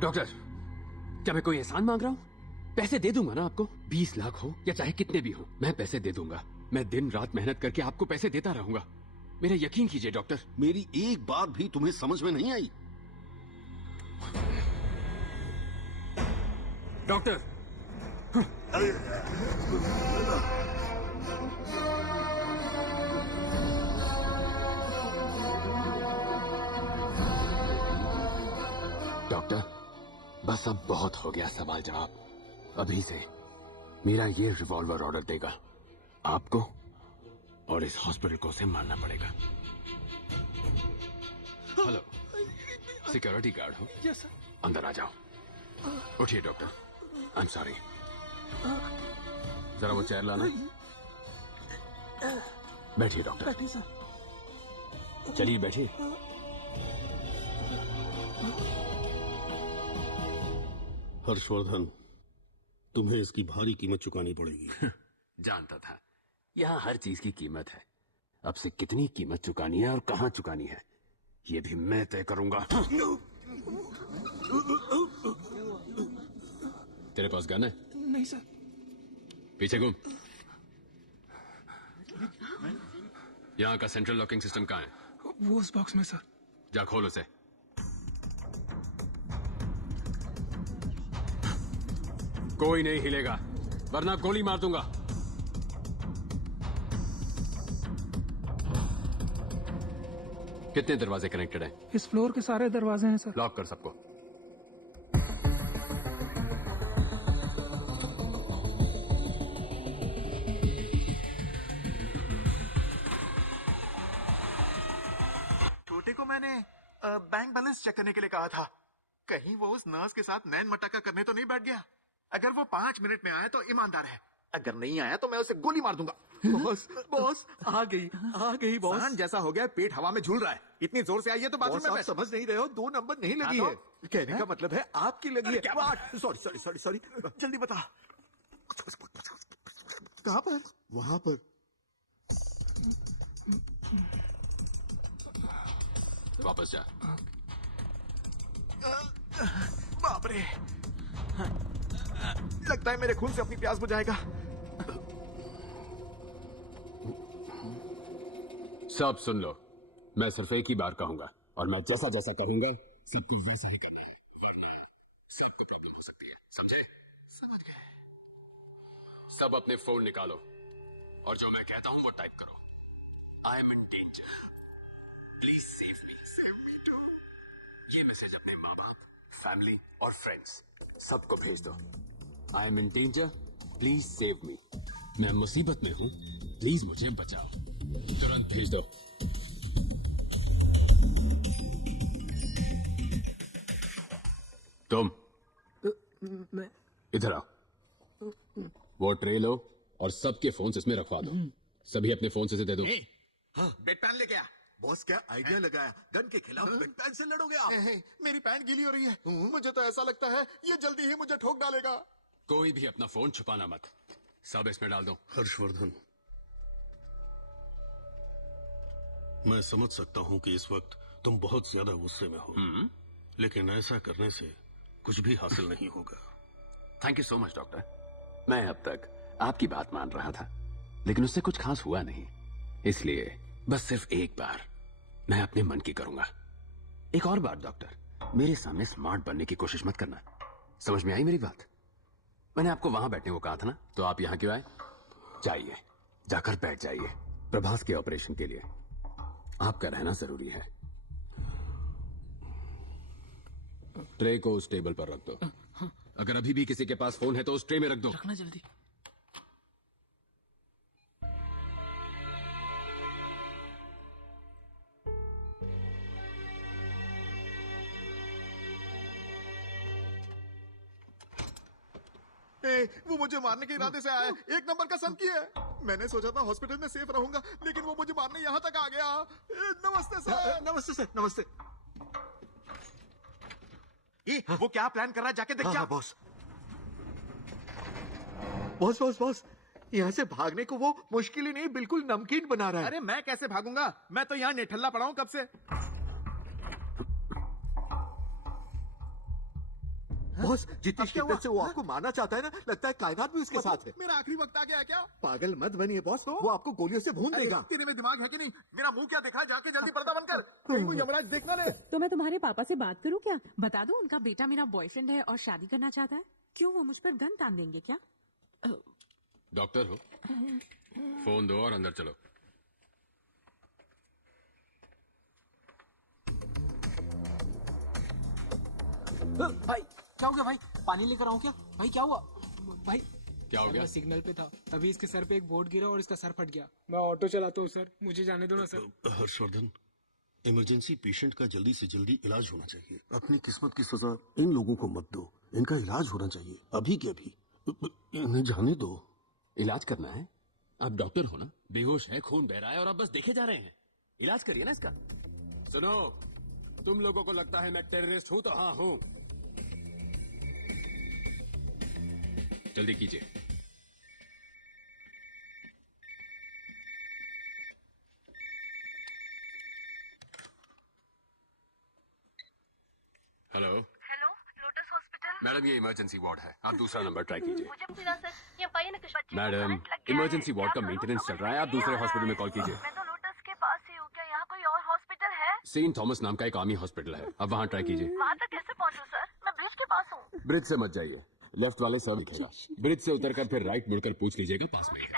डॉक्टर, क्या मैं कोई एहसान मांग रहा हूँ? पैसे दे दूंगा ना आपको, 20 लाख हो या चाहे कितने भी हो, मैं पैसे दे दूंगा। मैं दिन रात मेहनत करके आपको पैसे देता रहूंगा, मेरा यकीन कीजिए डॉक्टर। मेरी एक बात भी तुम्हें समझ में नहीं आई? डॉक्टर, डॉक्टर, बस अब बहुत हो गया सवाल जवाब। अभी से मेरा ये रिवॉल्वर ऑर्डर देगा, आपको और इस हॉस्पिटल को उसे मारना पड़ेगा। सिक्योरिटी गार्ड हो? Yes sir. अंदर आ जाओ। उठिए डॉक्टर। I am sorry. जरा वो चेयर लाना। बैठिए डॉक्टर। बैठिए सर। चलिए बैठिए। हर्षवर्धन, तुम्हें इसकी भारी कीमत चुकानी पड़ेगी। जानता था यहाँ हर चीज की कीमत है। अब से कितनी कीमत चुकानी है और कहाँ चुकानी है ये भी मैं तय करूंगा। तेरे पास गन है? नहीं सर। पीछे घूम। यहाँ का सेंट्रल लॉकिंग सिस्टम कहाँ है? वो उस बॉक्स में सर। जा खोल उसे। कोई नहीं हिलेगा वरना गोली मार दूंगा। कितने दरवाजे कनेक्टेड हैं? इस फ्लोर के सारे दरवाजे हैं सर। लॉक कर सबको। छोटे को मैंने बैंक बैलेंस चेक करने के लिए कहा था। कहीं वो उस नर्स के साथ नैन मटाका करने तो नहीं बैठ गया। अगर वो 5 मिनट में आया तो ईमानदार है, अगर नहीं आया तो मैं उसे गोली मार दूंगा। बॉस बॉस आ गई बॉस। सांड जैसा हो गया, पेट हवा में झूल रहा है। इतनी जोर से आई है तो बाथरूम में आप समझ नहीं रहे हो, 2 नंबर नहीं लगी हाँ है। कहने का मतलब है आपकी लगी है। सॉरी जल्दी बता। कहाँ पर? वहां पर। वापस जा। बाप रे, लगता है मेरे खून से अपनी प्यास बुझाएगा। सब सुन लो, मैं सिर्फ एक ही बार कहूंगा और मैं जैसा जैसा कहूंगा सबको वैसा ही करना है, वरना सबको प्रॉब्लम हो सकती है। समझे? समझ गए। सब अपने फोन निकालो और जो मैं कहता हूं वो टाइप करो। I am in danger, please save me. Save me too. ये मैसेज अपने माँ बाप, फैमिली और फ्रेंड्स सबको भेज दो। I am in danger, please save me. मैं मुसीबत में हूं, प्लीज मुझे बचाओ। तुरंत भेज दो। तुम मैं इधर आओ। वो ट्रे लो और सबके फोन इसमें रखवा दो। सभी अपने फोन से दे दो। हाँ, बेड पैन लेके आ। बॉस क्या आइडिया लगाया, गन के खिलाफ बेड पैन से लड़ोगे आप? मेरी पैंट गीली हो रही है, मुझे तो ऐसा लगता है ये जल्दी ही मुझे ठोक डालेगा। कोई भी अपना फोन छुपाना मत, सब इसमें डाल दो। हर्षवर्धन, मैं समझ सकता हूं कि इस वक्त तुम बहुत ज्यादा गुस्से में हो, लेकिन ऐसा करने से कुछ भी हासिल नहीं होगा। Thank you so much doctor. मैं अब तक आपकी बात मान रहा था, लेकिन उससे कुछ खास हुआ नहीं। इसलिए बस सिर्फ एक बार मैं अपने मन की करूंगा। एक और बात डॉक्टर, मेरे सामने स्मार्ट बनने की कोशिश मत करना। समझ में आई मेरी बात? मैंने आपको वहां बैठने को कहा था ना, तो आप यहां क्यों आए? जाइए, जाकर बैठ जाइए। प्रभास के ऑपरेशन के लिए आपका रहना जरूरी है। ट्रे को उस टेबल पर रख दो। अगर अभी भी किसी के पास फोन है तो उस ट्रे में रख दो। रखना जल्दी। वो मुझे मारने के इरादे से आया है। 1 नंबर का संकी है। मैंने सोचा था हॉस्पिटल में सेफ रहूंगा, लेकिन वो मुझे मारने यहाँ तक आ गया। नमस्ते सर। नमस्ते सर, नमस्ते। ये वो क्या प्लान कर रहा है, जाके देख। क्या बॉस बॉस बॉस बॉस, यहाँ से भागने को वो मुश्किल ही नहीं, बिल्कुल नमकीन बना रहा है। अरे मैं कैसे भागूंगा, मैं तो यहाँ निठल्ला पड़ा हूँ कब से। बॉस, जितनी शिद्दत से वो आपको मारना चाहता है ना, लगता है कायनात भी उसके साथ है। मेरा आखिरी वक्त आ गया है क्या? पागल मत बनिए बॉस, वो आपको गोलियों से भून देगा। तेरे में दिमाग है कि नहीं? मेरा मुंह क्या दिख रहा है? जाके जल्दी पर्दा बंद कर, कहीं वो यमराज देख ना ले। तो मैं तुम्हारे पापा से बात करूं क्या? बता दूं उनका बेटा मेरा बॉयफ्रेंड है और शादी करना चाहता है। क्यों, वो मुझ पर गन तान देंगे क्या? डॉक्टर हो, फोन दो और अंदर चलो। भाई क्या हो गया? भाई पानी लेकर आऊं क्या? भाई क्या हुआ? भाई क्या हो गया? मैं सिग्नल पे था, तभी इसके सर पे एक बोर्ड गिरा और इसका सर फट गया। मैं ऑटो चलाता हूँ सर, मुझे जाने दो ना सर। हर्षवर्धन, इमरजेंसी पेशेंट का जल्दी से जल्दी इलाज होना चाहिए। अपनी किस्मत की सजा इन लोगों को मत दो, इनका इलाज होना चाहिए अभी के अभी। इन्हें जाने दो। इलाज करना है? आप डॉक्टर हो ना? बेहोश है, खून बह रहा है और आप बस देखे जा रहे हैं। इलाज करिए ना इसका। सुनो, तुम लोगों को लगता है मैं टेररिस्ट हूं, तो हाँ हूं। जल्दी कीजिए। Hello hello, lotus hospital. Madam, ये इमरजेंसी वार्ड है, आप दूसरा नंबर ट्राई कीजिए। मुझे पता सर, ये पाइए ना कुछ बच्चे को मैडम, करंट लग गया इमरजेंसी है। वार्ड का क्या मेंटेनेंस करूं? चल रहा है, आप दूसरे हॉस्पिटल में कॉल कीजिए। मैं तो लोटस के पास ही हूँ, क्या यहाँ कोई और हॉस्पिटल है? सेंट थॉमस नाम का एक आर्मी हॉस्पिटल है, अब वहाँ ट्राई कीजिए। वहाँ तक कैसे पहुँचूं सर? मैं ब्रिज के पास हूँ। ब्रिज से मत जाइए, लेफ्ट वाले सब दिखेगा। ब्रिज से उतरकर फिर राइट मुड़कर पूछ लीजिएगा, पास में ही है।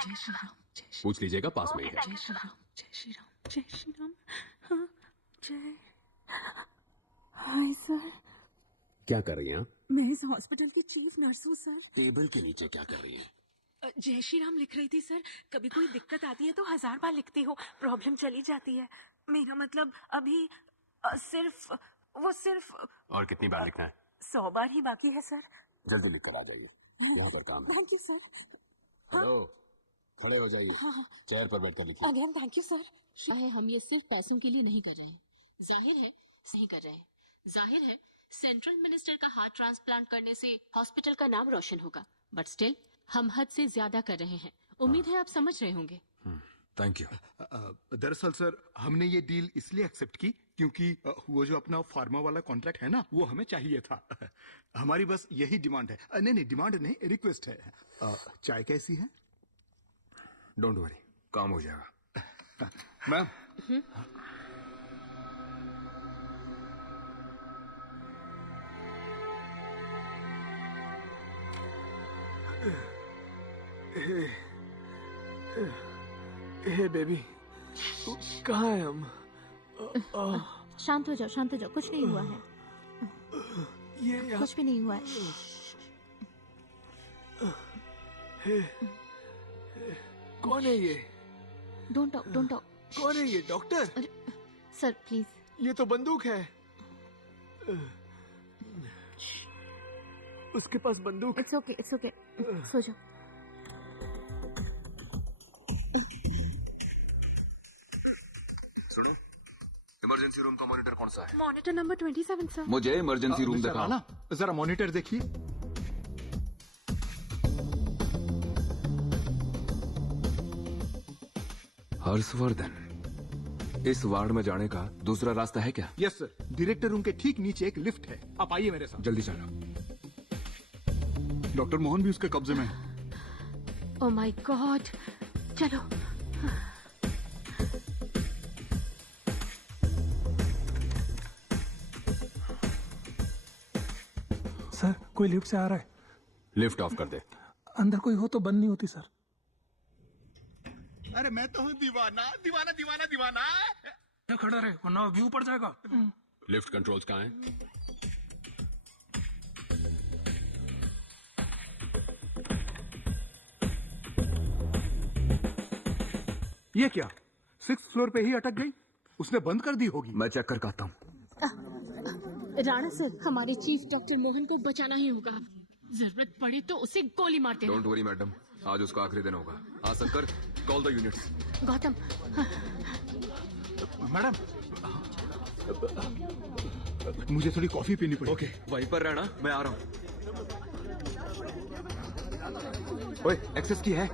पूछ लीजिएगा, पास में ही है। जय श्री राम, जय श्री राम, जय श्री राम। हाँ, जय। Hi sir. क्या कर रही हैं आप? मैं इस हॉस्पिटल की चीफ नर्स हूँ सर। टेबल के नीचे क्या कर रही हैं? जय श्री राम लिख रही थी सर। कभी कोई दिक्कत आती है तो 1000 बार लिखती हो, प्रॉब्लम चली जाती है। मेरा मतलब अभी सिर्फ और कितनी बार लिखना है? 100 बार ही बाकी है सर। जल्दी लिख कर आ जाइए, यहाँ पर काम है। Thank you sir. हेलो, खड़े हो जाइए। हाँ। चेयर पर बैठकर लिखिए। Again thank you sir. है हम ये सिर्फ पैसों के लिए नहीं कर रहे हैं। जाहिर है सही कर रहे हैं। जाहिर है सेंट्रल मिनिस्टर का हार्ट ट्रांसप्लांट करने से हॉस्पिटल का नाम रोशन होगा, बट स्टिल हम हद से ज्यादा कर रहे हैं। उम्मीद है आप समझ रहे होंगे। Thank you. दरअसल सर, हमने ये डील इसलिए एक्सेप्ट की क्योंकि वो जो अपना फार्मा वाला कॉन्ट्रैक्ट है ना, वो हमें चाहिए था। हमारी बस यही डिमांड है। नहीं, डिमांड नहीं, रिक्वेस्ट है। चाय कैसी है? डोंट वरी, काम हो जाएगा। मैम, हे बेबी, कहाँ है हम? शांत हो जाओ, कुछ नहीं हुआ है। ये कुछ भी नहीं हुआ है। कौन है ये? Don't talk. कौन है ये? डॉक्टर? Sir please. ये तो बंदूक है। उसके पास बंदूक। It's okay. सो जाओ। सुनो, इमरजेंसी रूम का मॉनिटर कौन सा है? Monitor number 27 sir. मुझे इमरजेंसी रूम दिखाओ ना। जरा मॉनिटर देखिए। हर्षवर्धन, इस वार्ड में जाने का दूसरा रास्ता है क्या? यस सर, डायरेक्टर रूम के ठीक नीचे एक लिफ्ट है, आप आइए मेरे साथ। जल्दी चलो। डॉक्टर मोहन भी उसके कब्जे में है। ओह माय गॉड, चलो। सर, कोई लिफ्ट से आ रहा है। लिफ्ट ऑफ कर दे। अंदर कोई हो तो बंद नहीं होती सर। अरे मैं तो हूँ दीवाना। खड़ा रहे वरना व्यू पड़ जाएगा। लिफ्ट कंट्रोल्स कहाँ हैं? ये क्या, 6th फ्लोर पे ही अटक गई? उसने बंद कर दी होगी। मैं चेक कर आता हूँ। राणा सर, हमारे चीफ डॉक्टर मोहन को बचाना ही होगा। जरूरत पड़ी तो उसे गोली मार देना। डोंट वरी मैडम, आज उसका आखिरी दिन होगा। हाँ Shankar, call the units. Gautam. Madam, मुझे थोड़ी कॉफी पीनी पड़ेगी। ओके, वहीं पर रहना, मैं आ रहा हूँ। ओए, एक्सेस की है?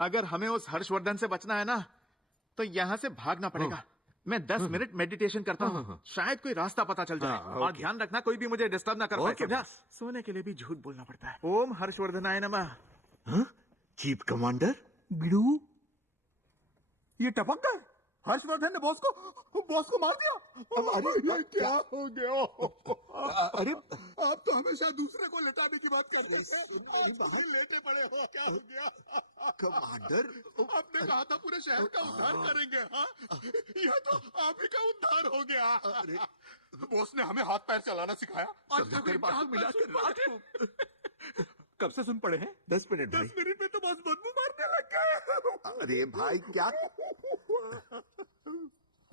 अगर हमें उस हर्षवर्धन से बचना है ना, तो यहाँ से भागना पड़ेगा। मैं 10 मिनट मेडिटेशन करता हूँ, शायद कोई रास्ता पता चल जाए। और ध्यान रखना, कोई भी मुझे डिस्टर्ब ना कर पाए। समझा? सोने के लिए भी झूठ बोलना पड़ता है। ओम हर्षवर्धनाय नमः। चीफ कमांडर बिड़ू, ये टपक गए। हर्षवर्धन ने बॉस को मार दिया। अरे ये क्या हो गया? अरे आप तो हमेशा दूसरे को लटाने की बात करते हैं। लेटे पड़े हो, क्या हो गया? कमांडर, आपने कहा था पूरे शहर का उद्धार करेंगे। हाँ, यह तो आप ही का उद्धार हो गया। अरे बॉस ने हमें हाथ पैर चलाना सिखाया। कब से सुन पड़े हैं? 10 मिनट भाई। 10 मिनट में तो बस बदबू मारने लग गए। अरे भाई क्या?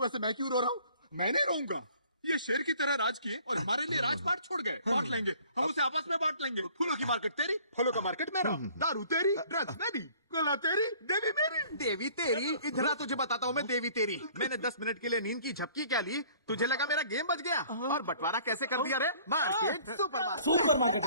वैसे मैं क्यों रो रहा हूँ? मैं नहीं रोऊंगा। ये शेर की तरह राज किए और हमारे लिए राजपाट छोड़ गए। बांट लेंगे, हम उसे आपस में बांट लेंगे। फूलों की मार्केट तेरी, फलों का मार्केट मेरा, दारू तेरी, ड्रग्स मेरी, गला तेरी, देवी मेरी। देवी तेरी? इधर तुझे बताता हूँ मैं देवी तेरी। मैंने 10 मिनट के लिए नींद की झपकी क्या ली, तुझे लगा मेरा गेम बच गया? और बंटवारा कैसे कर दिया रे? Market supermarket.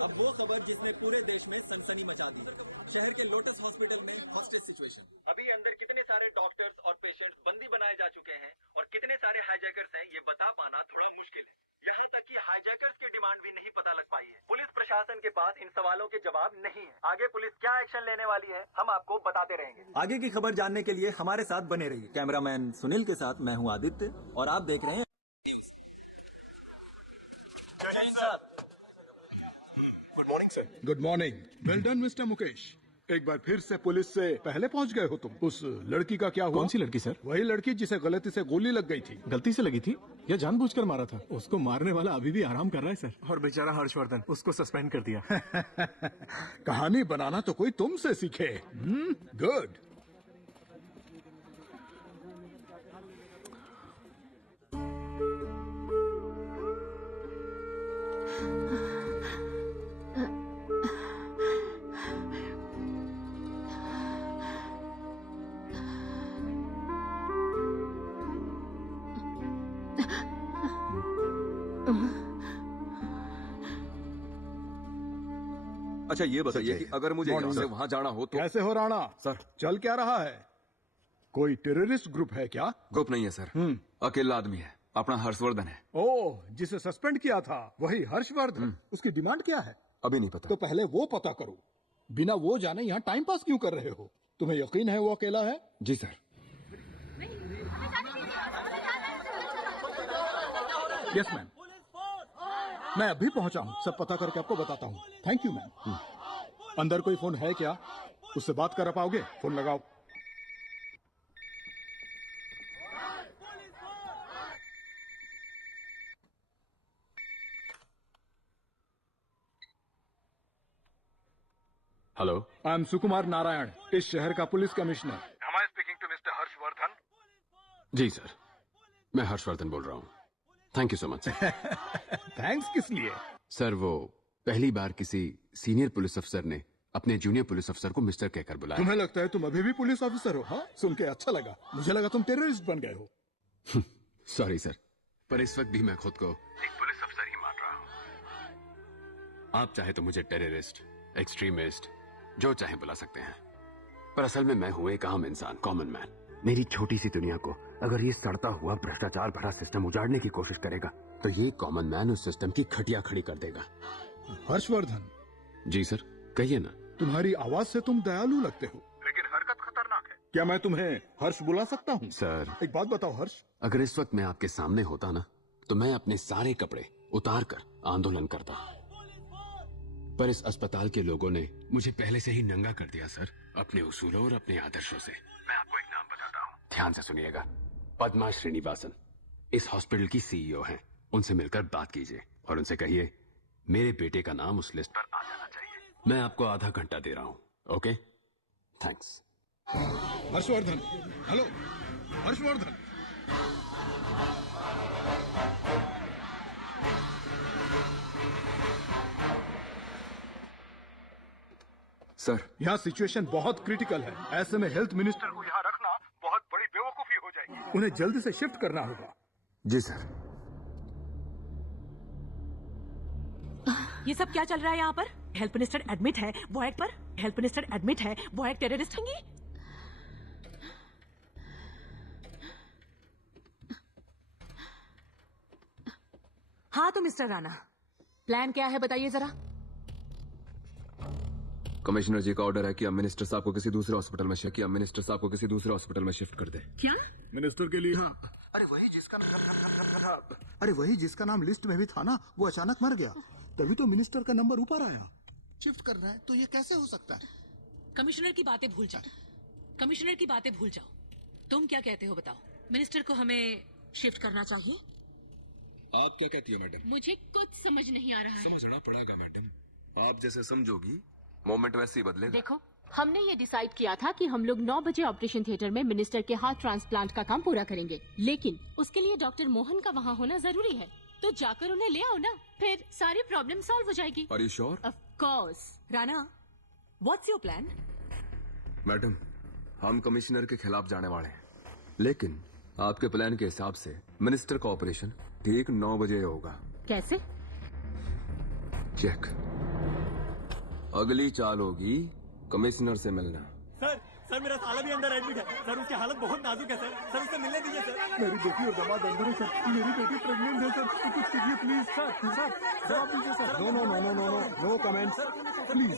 अब वो खबर जिसने पूरे देश में सनसनी मचा दी। शहर के लोटस हॉस्पिटल में हॉस्टेज सिचुएशन। अभी अंदर कितने सारे डॉक्टर्स और पेशेंट्स बंदी बनाए जा चुके हैं और कितने सारे हाईजैकर्स हैं ये बता पाना थोड़ा मुश्किल है। यहाँ तक कि हाईजैकर्स की डिमांड भी नहीं पता लग पाई है। पुलिस प्रशासन के पास इन सवालों के जवाब नहीं है। आगे पुलिस क्या एक्शन लेने वाली है हम आपको बताते रहेंगे। आगे की खबर जानने के लिए हमारे साथ बने रहिए। कैमरामैन सुनील के साथ मैं हूँ आदित्य और आप देख रहे हैं good morning. Well done mister Mukesh. एक बार फिर से पुलिस से पहले पहुंच गए हो तुम। उस लड़की का क्या हुआ? कौन सी लड़की सर? वही लड़की जिसे गलती से गोली लग गई थी। गलती से लगी थी या जानबूझकर मारा था? उसको मारने वाला अभी भी आराम कर रहा है सर। और बेचारा हर्षवर्धन, उसको सस्पेंड कर दिया। कहानी बनाना तो कोई तुमसे सीखे। गुड। अच्छा ये बताइए कि अगर मुझे यहाँ से वहाँ जाना हो तो कैसे हो राणा? सर चल क्या रहा है? कोई टेररिस्ट ग्रुप है क्या? ग्रुप नहीं है सर, अकेला आदमी है, अपना हर्षवर्धन है। ओह, जिसे सस्पेंड किया था वही हर्षवर्धन। उसकी डिमांड क्या है? अभी नहीं पता। तो पहले वो पता करो। बिना वो जाने यहाँ टाइम पास क्यों कर रहे हो? तुम्हें यकीन है वो अकेला है? जी सर। यस मैम, मैं अभी पहुंचा हूँ। सब पता करके आपको बताता हूँ। Thank you ma'am. अंदर कोई फोन है क्या? उससे बात कर पाओगे? फोन लगाओ। Hello, I am Sukumar Narayan, इस शहर का police commissioner. Am I speaking to Mr. Harshvardhan? जी सर, मैं हर्षवर्धन बोल रहा हूँ। Thank you so much sir. Thanks किस लिए? सर, वो पहली बार किसी सीनियर पुलिस अफसर ने अपने जूनियर पुलिस अफसर को मिस्टर कहकर बुलाया। तुम्हें लगता है तुम अभी भी पुलिस ऑफिसर हो? हाँ, सुन के अच्छा लगा। मुझे लगा तुम टेररिस्ट बन गए हो। सॉरी सर, पर इस वक्त भी मैं खुद को एक पुलिस अफसर ही मान रहा हूँ। आप चाहे तो मुझे टेररिस्ट, एक्सट्रीमिस्ट, जो चाहे बुला सकते हैं, पर असल में मैं हूँ एक आम इंसान, कॉमन मैन। मेरी छोटी सी दुनिया को अगर ये सड़ता हुआ भ्रष्टाचार भरा सिस्टम उजाड़ने की कोशिश करेगा तो ये कॉमन मैन उस सिस्टम की खटिया खड़ी कर देगा। हर्षवर्धन। जी सर, कहिए ना। तुम्हारी आवाज से तुम दयालु लगते हो, लेकिन हरकत खतरनाक है। क्या मैं तुम्हें हर्ष बुला सकता हूँ? सर, एक बात बताओ हर्ष, अगर इस वक्त मैं आपके सामने होता ना तो मैं अपने सारे कपड़े उतार कर आंदोलन करता, पर इस अस्पताल के लोगों ने मुझे पहले से ही नंगा कर दिया सर, अपने उसूलों और अपने आदर्शों से। मैं आपको एक नाम बताता हूँ, ध्यान से सुनिएगा। पद्मा श्रीनिवासन इस हॉस्पिटल की सीईओ हैं। उनसे मिलकर बात कीजिए और उनसे कहिए मेरे बेटे का नाम उस लिस्ट पर आ जाना चाहिए। मैं आपको आधा घंटा दे रहा हूँ। Okay, thanks. Harshvardhan, hello Harshvardhan. Sir, यहाँ सिचुएशन बहुत क्रिटिकल है। ऐसे में हेल्थ मिनिस्टर को यहाँ रखना बहुत बड़ी बेवकूफी हो जाएगी। उन्हें जल्दी से शिफ्ट करना होगा। जी सर। ये सब क्या चल रहा है यहाँ पर? हेल्थ मिनिस्टर एडमिट है वो एक्ट पर, हेल्थ मिनिस्टर एडमिट है वो एक्ट टेररिस्ट होंगी। हाँ तो मिस्टर राणा, प्लान क्या है बताइए जरा। कमिश्नर जी का ऑर्डर है कि अब मिनिस्टर साहब को किसी दूसरे हॉस्पिटल में शिफ्ट कर दे। क्या? मिनिस्टर के लिए? हाँ। अरे वही जिसका नाम लिस्ट में भी था ना, वो अचानक मर गया, तभी तो मिनिस्टर का नंबर ऊपर आया। शिफ्ट करना है तो ये कैसे हो सकता है? कमिश्नर की बातें भूल जाओ, कमिश्नर की बातें भूल जाओ। तुम क्या कहते हो बताओ? मिनिस्टर को हमें शिफ्ट करना चाहिए? आप क्या कहती हो मैडम? मुझे कुछ समझ नहीं आ रहा है। समझना पड़ेगा मैडम। आप जैसे समझोगी मोमेंट वैसे ही बदलेगा। देखो, हमने ये डिसाइड किया था कि हम लोग 9 बजे ऑपरेशन थिएटर में मिनिस्टर के हार्ट ट्रांसप्लांट का काम पूरा करेंगे, लेकिन उसके लिए डॉक्टर मोहन का वहाँ होना जरूरी है। तो जाकर उन्हें ले आओ ना, फिर सारी प्रॉब्लम सॉल्व हो जाएगी। Are you sure? Of course. Rana, what's your plan? Madam, हम कमिश्नर के खिलाफ जाने वाले हैं, लेकिन आपके प्लान के हिसाब से मिनिस्टर का ऑपरेशन ठीक 9 बजे होगा। कैसे? चेक। अगली चाल होगी कमिश्नर से मिलना। सर मेरा साला भी अंदर एडमिट है सर, उसकी हालत बहुत नाजुक है सर उससे मिलने दीजिए सर। मेरी बेटी और दामाद अंदर है सर, मेरी बेटी प्रेग्नेंट है सर, कुछ कीजिए प्लीज सर। जवाब दीजिए सर। No comments please.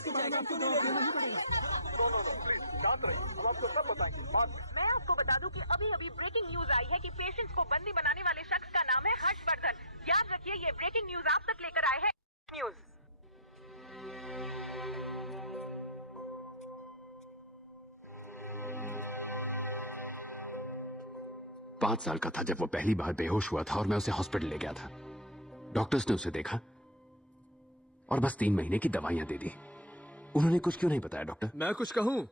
शांत रहिए, हम आपको सब बताएंगे बाद में। मैं आपको बता दूं कि अभी अभी ब्रेकिंग न्यूज आई है कि पेशेंट्स को बंदी बनाने वाले शख्स का नाम है हर्षवर्धन। याद रखिए, ये ब्रेकिंग न्यूज आप तक लेकर आए हैं न्यूज। 5 साल का था जब वो पहली बार बेहोश हुआ था और मैं उसे हॉस्पिटल ले गया था। डॉक्टर्स ने उसे देखा और बस 3 महीने की दवाइयां दे दी। उन्होंने कुछ क्यों नहीं बताया डॉक्टर? मैं कुछ कहूं?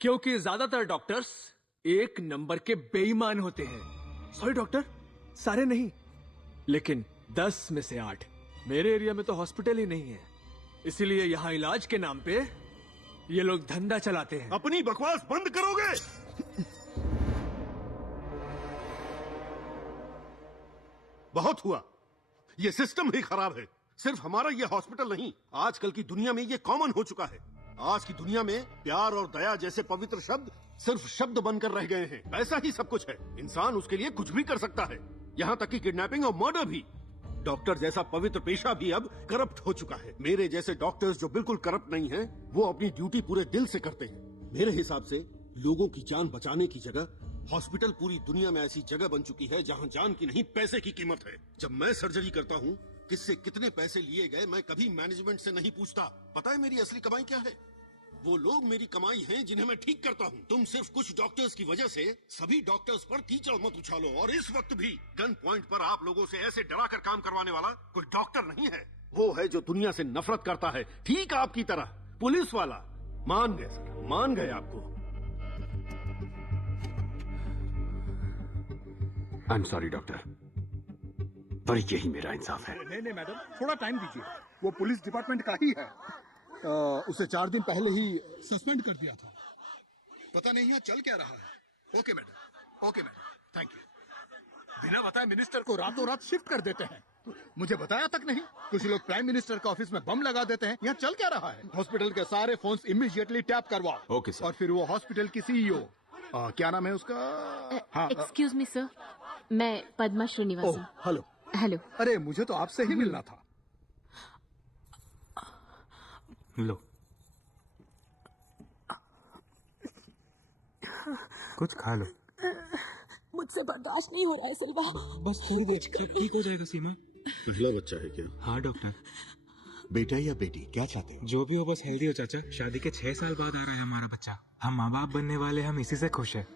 क्योंकि ज्यादातर डॉक्टर्स एक नंबर के बेईमान होते हैं। सॉरी डॉक्टर, सारे नहीं, लेकिन 10 में से 8। मेरे एरिया में तो हॉस्पिटल ही नहीं है, इसीलिए यहाँ इलाज के नाम पे ये लोग धंधा चलाते हैं। अपनी बकवास बंद करोगे? बहुत हुआ, ये सिस्टम ही खराब है। सिर्फ हमारा ये हॉस्पिटल नहीं, आजकल की दुनिया में ये कॉमन हो चुका है। आज की दुनिया में प्यार और दया जैसे पवित्र शब्द सिर्फ शब्द बनकर रह गए हैं। पैसा ही सब कुछ है, इंसान उसके लिए कुछ भी कर सकता है, यहाँ तक कि किडनैपिंग और मर्डर भी। डॉक्टर जैसा पवित्र पेशा भी अब करप्ट हो चुका है। मेरे जैसे डॉक्टर्स जो बिल्कुल करप्ट नहीं हैं, वो अपनी ड्यूटी पूरे दिल से करते हैं। मेरे हिसाब से लोगों की जान बचाने की जगह हॉस्पिटल पूरी दुनिया में ऐसी जगह बन चुकी है जहां जान की नहीं पैसे की कीमत है। जब मैं सर्जरी करता हूं, किससे कितने पैसे लिए गए मैं कभी मैनेजमेंट से नहीं पूछता। पता है मेरी असली कमाई क्या है? वो लोग मेरी कमाई हैं जिन्हें मैं ठीक करता हूं। तुम सिर्फ कुछ डॉक्टर्स की वजह से सभी डॉक्टर्स पर कीचड़ मत उछालो। और इस वक्त भी गन पॉइंट पर आप लोगों से ऐसे डरा कर काम करवाने वाला कोई डॉक्टर नहीं है। वो है जो दुनिया से नफरत करता है, ठीक आपकी तरह। पुलिस वाला। मान गए सर, मान गए आपको। आई एम सॉरी डॉक्टर, पर यही मेरा इंसाफ है। नहीं मैडम, थोड़ा टाइम दीजिए। वो पुलिस डिपार्टमेंट का ही है। उसे 4 दिन पहले ही सस्पेंड कर दिया था। पता नहीं यहाँ चल क्या रहा है। Okay madam, thank you. बिना बताए मिनिस्टर को रातों रात शिफ्ट कर देते हैं, मुझे बताया तक नहीं। कुछ लोग प्राइम मिनिस्टर का ऑफिस में बम लगा देते हैं। यहाँ चल क्या रहा है? हॉस्पिटल के सारे फोन्स इमीडिएटली टैप करवाओ। Okay sir. और फिर वो हॉस्पिटल की CEO, क्या नाम है उसका? हाँ, एक्सक्यूज मी सर, मैं पद्मा श्रीनिवासन। हेलो। हेलो। अरे मुझे तो आपसे ही मिलना था। लो, कुछ खा लो। मुझसे बर्दाश्त नहीं हो रहा है सिल्वा। बस थोड़ी देर, सब ठीक हो जाएगा सीमा। पहला बच्चा है क्या? हाँ डॉक्टर। बेटा या बेटी, क्या चाहते हो? जो भी हो, बस हेल्दी हो चाचा। शादी के 6 साल बाद आ रहा है हमारा बच्चा। हम माँ बाप बनने वाले, हम इसी से खुश है।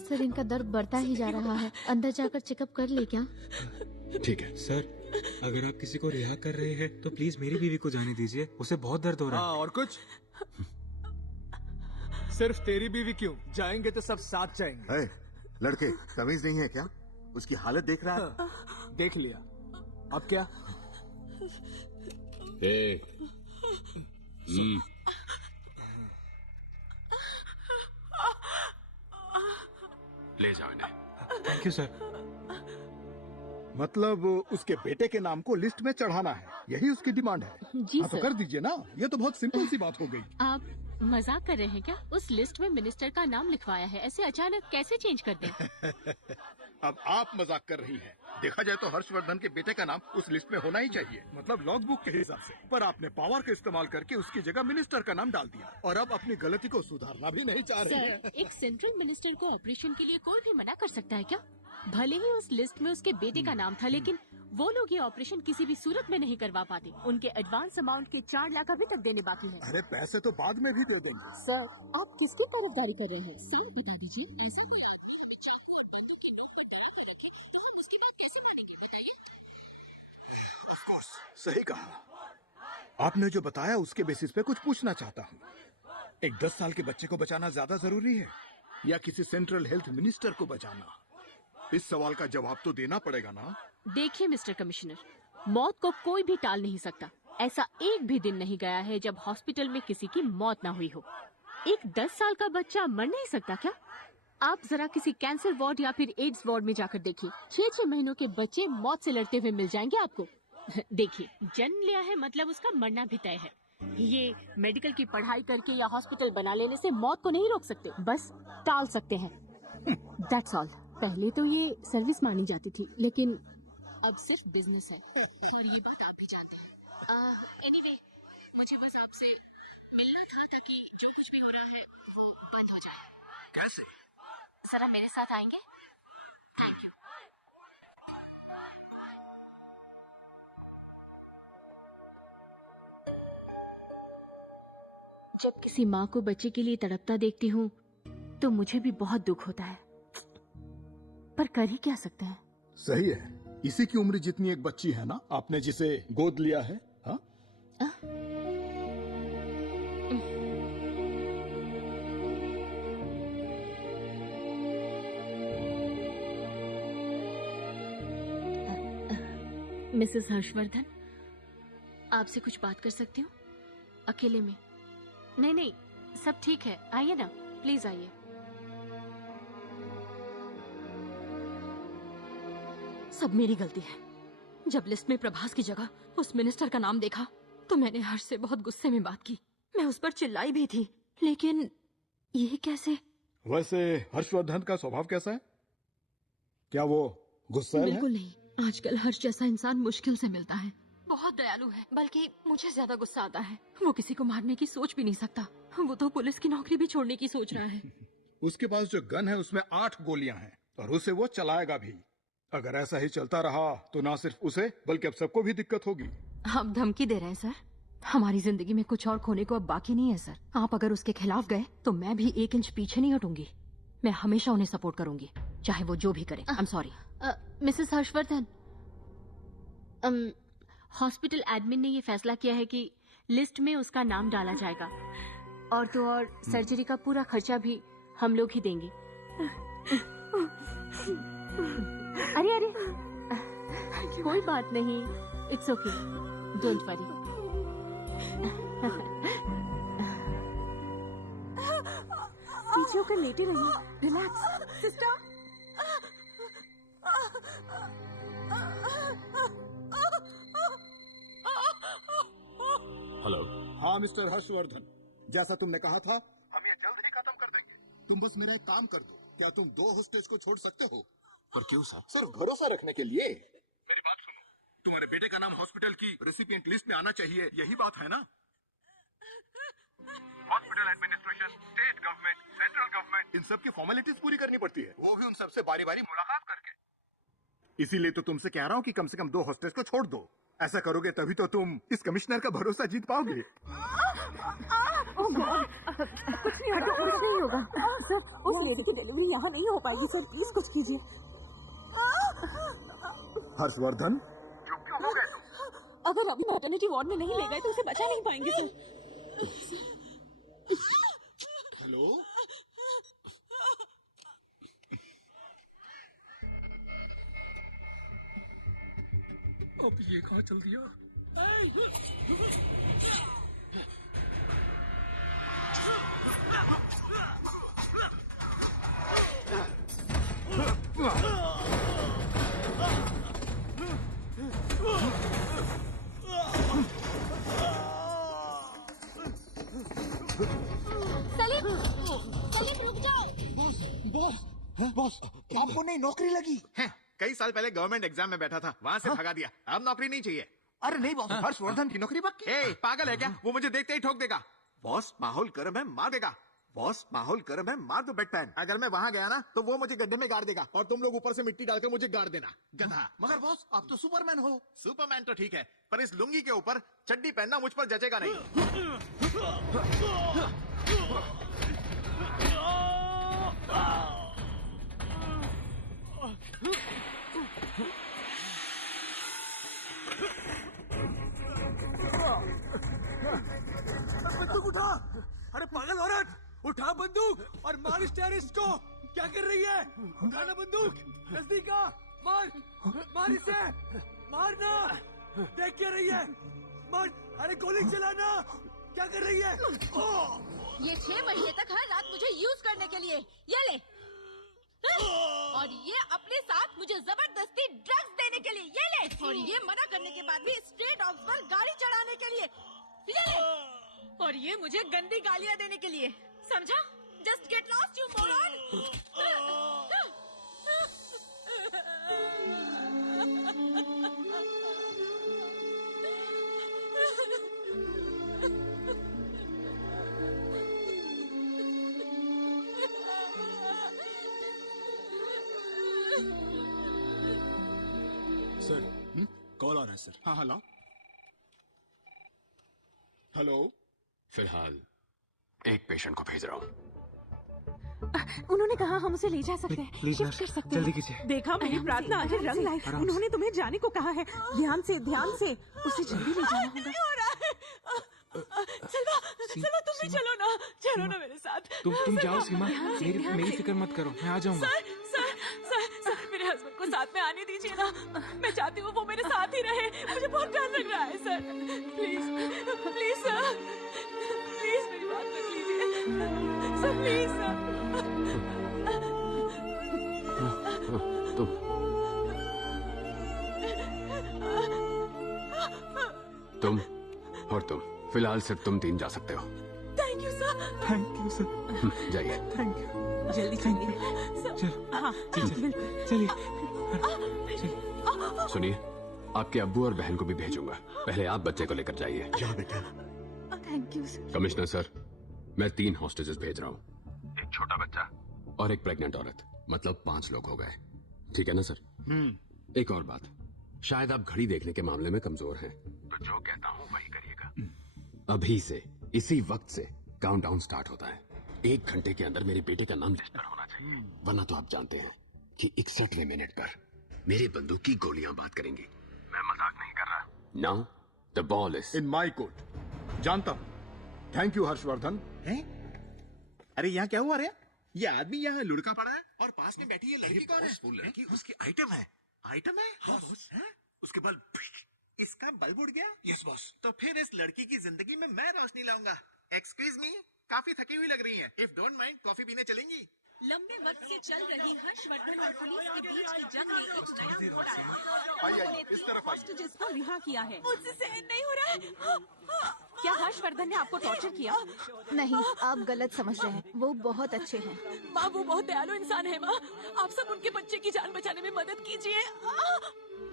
सर, इनका दर्द बढ़ता ही जा रहा है, अंदर जाकर चेकअप कर ले क्या? ठीक है सर, अगर आप किसी को रिहा कर रहे हैं तो प्लीज मेरी बीवी को जाने दीजिए, उसे बहुत दर्द हो रहा है। हाँ, और कुछ? सिर्फ तेरी बीवी क्यों? जाएंगे तो सब साथ जाएंगे। लड़के, तमीज नहीं है क्या? उसकी हालत देख रहा है। देख लिया, अब क्या? ले जाओ इन्हें। Thank you sir. मतलब उसके बेटे के नाम को लिस्ट में चढ़ाना है, यही उसकी डिमांड है? जी हाँ, तो सर। कर दीजिए ना, ये तो बहुत सिंपल सी बात हो गई। आप मजाक कर रहे हैं क्या? उस लिस्ट में मिनिस्टर का नाम लिखवाया है, ऐसे अचानक कैसे चेंज कर दें? अब आप मजाक कर रही हैं। देखा जाए तो हर्षवर्धन के बेटे का नाम उस लिस्ट में होना ही चाहिए, मतलब लॉग बुक के हिसाब से। पर आपने पावर का इस्तेमाल करके उसकी जगह मिनिस्टर का नाम डाल दिया, और अब अपनी गलती को सुधारना भी नहीं चाह रही है। सर, एक सेंट्रल मिनिस्टर को ऑपरेशन के लिए कोई भी मना कर सकता है क्या? भले ही उस लिस्ट में उसके बेटे का नाम था, लेकिन वो लोग ये ऑपरेशन किसी भी सूरत में नहीं करवा पाते। उनके एडवांस अमाउंट के 4 लाख अभी तक देने बाकी है। अरे पैसे तो बाद में भी दे देंगे। सर, आप किसकी तरफदारी कर रहे हैं? सर बता दीजिए, ऐसा कोई आदमी हमें चाकू और बंदूक की नोक पर डरा कर रखे तो हम उसकी बात कैसे मानेंगे, बताइए? ऑफ कोर्स, सही कहा। आपने जो बताया उसके बेसिस पे कुछ पूछना चाहता हूँ। एक 10 साल के बच्चे को बचाना ज्यादा जरूरी है या किसी सेंट्रल हेल्थ मिनिस्टर को बचाना? इस सवाल का जवाब तो देना पड़ेगा ना। देखिए मिस्टर कमिश्नर, मौत को कोई भी टाल नहीं सकता। ऐसा एक भी दिन नहीं गया है जब हॉस्पिटल में किसी की मौत ना हुई हो। एक 10 साल का बच्चा मर नहीं सकता क्या? आप जरा किसी कैंसर वार्ड या फिर एड्स वार्ड में जाकर देखिए, 6-6 महीनों के बच्चे मौत से लड़ते हुए मिल जाएंगे आपको। देखिए, जन्म लिया है मतलब उसका मरना भी तय है। ये मेडिकल की पढ़ाई करके या हॉस्पिटल बना लेने से मौत को नहीं रोक सकते, बस टाल सकते हैं। That's all. पहले तो ये सर्विस मानी जाती थी, लेकिन अब सिर्फ बिजनेस है। और ये बात आप भी जानते हैं। एनीवे, मुझे बस आपसे मिलना था ताकि जो कुछ भी हो रहा है वो बंद हो जाए। कैसे? जरा मेरे साथ आएंगे? Thank you. जब किसी माँ को बच्चे के लिए तड़पता देखती हूँ तो मुझे भी बहुत दुख होता है, पर कर ही क्या सकते हैं। सही है, इसी की उम्र जितनी एक बच्ची है ना, आपने जिसे गोद लिया है। हाँ? मिसेस हर्षवर्धन, आपसे कुछ बात कर सकती हूँ अकेले में? नहीं, सब ठीक है, आइए ना, प्लीज आइए। सब मेरी गलती है। जब लिस्ट में प्रभास की जगह उस मिनिस्टर का नाम देखा तो मैंने हर्ष से बहुत गुस्से में बात की। मैं उस पर चिल्लाई भी थी, लेकिन ये कैसे? वैसे हर्षवर्धन का स्वभाव कैसा है? क्या वो गुस्सैल है? बिल्कुल नहीं। आजकल हर्ष जैसा इंसान मुश्किल से मिलता है। बहुत दयालु है, बल्कि मुझे ज्यादा गुस्सा आता है। वो किसी को मारने की सोच भी नहीं सकता। वो तो पुलिस की नौकरी भी छोड़ने की सोच रहा है। उसके पास जो गन है उसमें 8 गोलियां हैं और उसे वो चलाएगा भी। अगर ऐसा ही चलता रहा तो ना सिर्फ उसे बल्कि अब सबको भी दिक्कत होगी। आप धमकी दे रहे हैं सर? हमारी जिंदगी में कुछ और खोने को अब बाकी नहीं है सर। आप अगर उसके खिलाफ गए तो मैं भी 1 इंच पीछे नहीं हटूंगी। मैं हमेशा उन्हें सपोर्ट करूंगी, चाहे वो जो भी करे। I am sorry. Mrs Harshvardhan, hospital admin ने ये फैसला किया है कि लिस्ट में उसका नाम डाला जाएगा, और तो और सर्जरी का पूरा खर्चा भी हम लोग ही देंगे। अरे कोई बात नहीं, इट्स ओके, डोंट वरी। पीछे होकर लेटे रहिए, रिलैक्स। Sister, hello. हाँ मिस्टर हर्षवर्धन, जैसा तुमने कहा था हम ये जल्द ही खत्म कर देंगे। तुम बस मेरा एक काम कर दो। क्या तुम 2 होस्टेज को छोड़ सकते हो? पर क्यों सर? सिर्फ भरोसा रखने के लिए। मेरी बात सुनो, तुम्हारे बेटे का नाम हॉस्पिटल की रेसिपिएंट लिस्ट में आना चाहिए, यही बात है ना? Hospital administration, state government, central government, इन सब की फॉर्मेलिटीज पूरी करनी पड़ती है, वो भी उन सबसे बारी बारी मुलाकात करके। इसीलिए तो तुमसे कह रहा हूँ कि कम से कम 2 होस्टेज को छोड़ दो। ऐसा करोगे तभी तो तुम इस कमिश्नर का भरोसा जीत पाओगे। कुछ नहीं होगा सर। उस लेडी की डिलीवरी यहाँ नहीं हो पाएगी सर, प्लीज कुछ कीजिए। हर्षवर्धन, चुप क्यों हो गए तुम? अगर अभी मैटरनिटी वार्ड में नहीं ले गए तो उसे बचा नहीं पाएंगे सर। हेलो, अब ये कहाँ चल दिया? सलीम रुक जाओ। बॉस, आपको नहीं नौकरी लगी है? कई साल पहले गवर्नमेंट एग्जाम में बैठा था, वहाँ से भगा दिया। अब नौकरी नहीं चाहिए। अरे नहीं बॉस, हर्षवर्धन की नौकरी पक्की। पागल है क्या? वो मुझे देखते ही ठोक देगा। बॉस, माहौल गर्म है, मार देगा। बॉस, माहौल गर्म है, मार दो बैटमैन। अगर मैं वहाँ गया ना तो वो मुझे गड्ढे में गाड़ देगा और तुम लोग ऊपर से मिट्टी डालकर मुझे गाड़ देना, गधा। मगर बॉस, आप तो सुपरमैन हो। सुपरमैन तो ठीक है, पर इस लुंगी के ऊपर चड्डी पहनना मुझ पर जचेगा नहीं। बंदूक उठा। अरे पागल औरत, उठा बंदूक और मार इस टेररिस्ट को। क्या कर रही है? उठाना बंदूक, नजदीक आ, मार मार इसे, मारना। देख क्या रही है? मार। अरे गोली चलाना। क्या कर रही है? ये 6 महीने तक हर रात मुझे यूज करने के लिए, ये ले। और ये अपने साथ मुझे जबरदस्ती ड्रग्स देने के लिए, ये ले। और ये मना करने के बाद भी स्ट्रेट डॉग्स पर गाड़ी चढ़ाने के लिए, ये ले। और ये मुझे गंदी गालियां देने के लिए, समझा? Just get lost you moron. Sir call आ रहा है सर। हाँ हेलो हेलो। फिलहाल एक पेशेंट को भेज रहा हूँ। उन्होंने कहा हम उसे ले जा सकते हैं, प्लीज शिफ्ट कर सकते जल्दी हैं। कीजिए। देखा, मेरी प्रार्थना आज रंग लाई। उन्होंने तुम्हें जाने को कहा है। ध्यान से उसे जल्दी ले जाना होगा। चलो तुम भी चलो ना मेरे साथ। तुम जाओ सीमा, मेरी फिक्र मत करो, मैं आ जाऊंगा। सर मेरे हस्बैंड को साथ में आने दीजिए ना। मैं चाहती हूँ वो मेरे साथ ही रहे। मुझे बहुत डर लग रहा है सर। प्लीज सर, प्लीज मेरी बात मत लीजिए सर, प्लीज सर। तुम और तुम, फिलहाल सिर्फ तुम 3 जा सकते हो। Thank you sir. जाइए। Thank you. जल्दी चलिए। हाँ बिल्कुल चलिए। सुनिए, आपके अब्बू और बहन को भी भेजूंगा। पहले आप बच्चे को लेकर जाइए। जाओ बेटा। Thank you sir. Commissioner sir, मैं 3 हॉस्टेजेस भेज रहा हूँ। एक छोटा बच्चा और एक प्रेग्नेंट औरत, मतलब 5 लोग हो गए। ठीक है ना सर? एक और बात, शायद आप घड़ी देखने के मामले में कमजोर हैं, तो जो कहता हूँ वही करिएगा। अभी से, इसी वक्त से काउंटडाउन स्टार्ट होता है। 1 घंटे के अंदर मेरे बेटे का नाम लिस्ट पर होना चाहिए, वरना तो आप जानते हैं कि 61वें मिनट पर मेरी बंदूक की गोलियां बात करेंगी। मैं मजाक नहीं कर रहा। Now the ball is in my court. जानता हूं। Thank you Harshvardhan. अरे यहाँ क्या हुआ रे? ये आदमी यहाँ लुढ़का पड़ा है और पास में बैठी ये लड़की कौन है? लड़की उसकी आइटम है। आइटम है? हाँ, उसके बल इसका बल्ब उड़ गया? Yes boss. तो फिर इस लड़की की जिंदगी में मैं रोशनी लाऊंगा। एक्सक्यूज मी, काफी थकी हुई लग रही हैं। इफ डोंट माइंड, कॉफी पीने चलेंगी? लंबे वक्त से चल रही हर्षवर्धन और पुलिस के बीच की जंग में एक नया मोड़ आया। इस तरफ आइए। होस्टेजेस को रिहा किया है। मुझसे सहन नहीं हो रहा है। क्या हर्षवर्धन ने आपको टॉर्चर किया? नहीं, आप गलत समझ रहे हैं। वो बहुत अच्छे हैं। माँ, वो बहुत दयालु इंसान है। माँ, आप सब उनके बच्चे की जान बचाने में मदद कीजिए।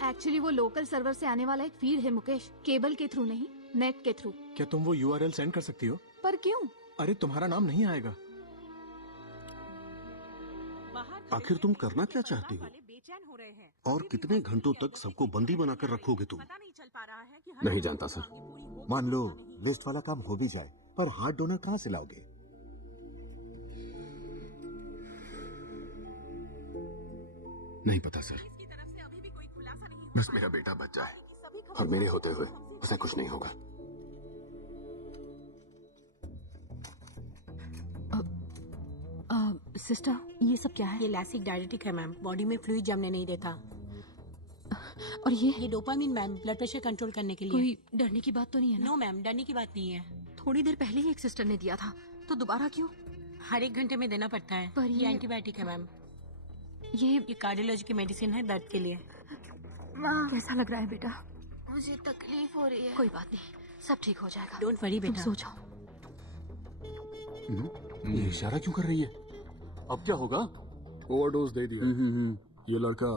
एक्चुअली वो लोकल सर्वर से आने वाला एक फीड है मुकेश, केबल के थ्रू नहीं, नेट के थ्रू। क्या तुम वो URL सेंड कर सकती हो? पर क्यों? अरे तुम्हारा नाम नहीं आएगा। आखिर तुम करना क्या चाहती हो? और कितने घंटों तक सबको बंदी बनाकर रखोगे तुम? नहीं जानता सर। मान लो लिस्ट वाला काम हो भी जाए, पर हार्ट डोनर कहाँ से लाओगे? नहीं पता सर। बस मेरा बेटा बच जाए और मेरे होते हुए उसे कुछ नहीं होगा। सिस्टर, ये सब क्या है? ये लैसिक डायरेटिक है मैम, बॉडी में फ्लूइड जमने नहीं देता। और ये dopamine ma'am, blood pressure control करने के लिए। कोई डरने की बात तो नहीं है ना? नो मैम, डरने की बात नहीं है। थोड़ी देर पहले ही एक सिस्टर ने दिया था, तो दोबारा क्यों? हर 1 घंटे में देना पड़ता है। पर ये एंटीबायोटिक है मैम। ये कार्डियोलॉजी की मेडिसिन है दर्द के लिए। कैसा लग रहा है बेटा? मुझे तकलीफ हो रही है। कोई बात नहीं, सब ठीक हो जाएगा। डोंट वरी बेटा। सो जाओ। ये इशारा क्यों कर रही है? अब क्या होगा? ओवरडोज दे दिया। ये लड़का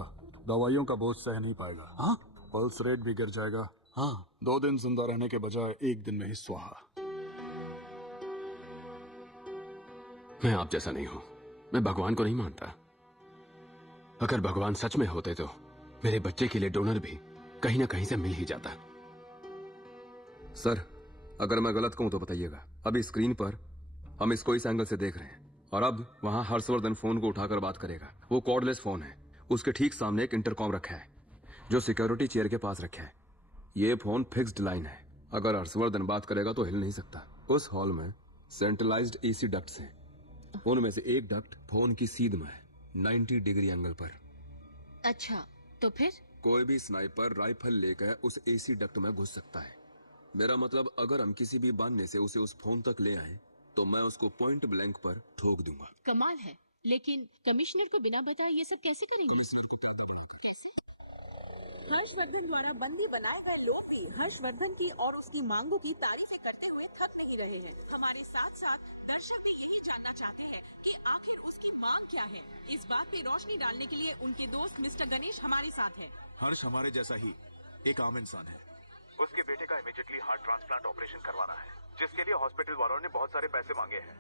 दवाइयों का बोझ सह नहीं पाएगा। हाँ, पल्स रेट भी गिर जाएगा। हाँ, 2 दिन जिंदा रहने के बजाय 1 दिन में ही स्वाहा। मैं आप जैसा नहीं हूं। मैं भगवान को नहीं मानता। अगर भगवान सच में होते तो मेरे बच्चे के लिए डोनर भी कहीं ना कहीं से मिल ही जाता। सर, अगर मैं गलत कहूं तो बताइएगा। अभी स्क्रीन पर हम इसको इस एंगल से देख रहे हैं और अब वहां हर्षवर्धन फोन को उठाकर बात करेगा। वो कॉर्डलेस फोन है। उसके ठीक सामने एक इंटरकॉम रखा है जो सिक्योरिटी चेयर के पास रखा है। ये फोन फिक्स्ड लाइन है। अगर हर्षवर्धन बात करेगा तो हिल नहीं सकता। उस हॉल में सेंट्रलाइज्ड एसी डक्ट्स हैं। उनमें से एक डक्ट फोन की सीध में है, 90 डिग्री एंगल पर। अच्छा, तो फिर? कोई भी स्नाइपर राइफल लेकर उस एसी डक्ट में घुस सकता है। मेरा मतलब अगर हम किसी भी बहाने से उसे उस फोन तक ले आए तो मैं उसको पॉइंट ब्लैंक पर ठोक दूंगा। कमाल है, लेकिन कमिश्नर को बिना बताए ये सब कैसे करेंगे? हर्षवर्धन द्वारा बंदी बनाए गए लोग भी हर्षवर्धन की और उसकी मांगों की तारीफें करते हुए थक नहीं रहे हैं। हमारे साथ साथ दर्शक भी यही जानना चाहते हैं कि आखिर उसकी मांग क्या है। इस बात पे रोशनी डालने के लिए उनके दोस्त मिस्टर गणेश हमारे साथ है। हर्ष हमारे जैसा ही एक आम इंसान है। उसके बेटे का इमीडिएटली हार्ट ट्रांसप्लांट ऑपरेशन करवाना है, जिसके लिए हॉस्पिटल वालों ने बहुत सारे पैसे मांगे हैं।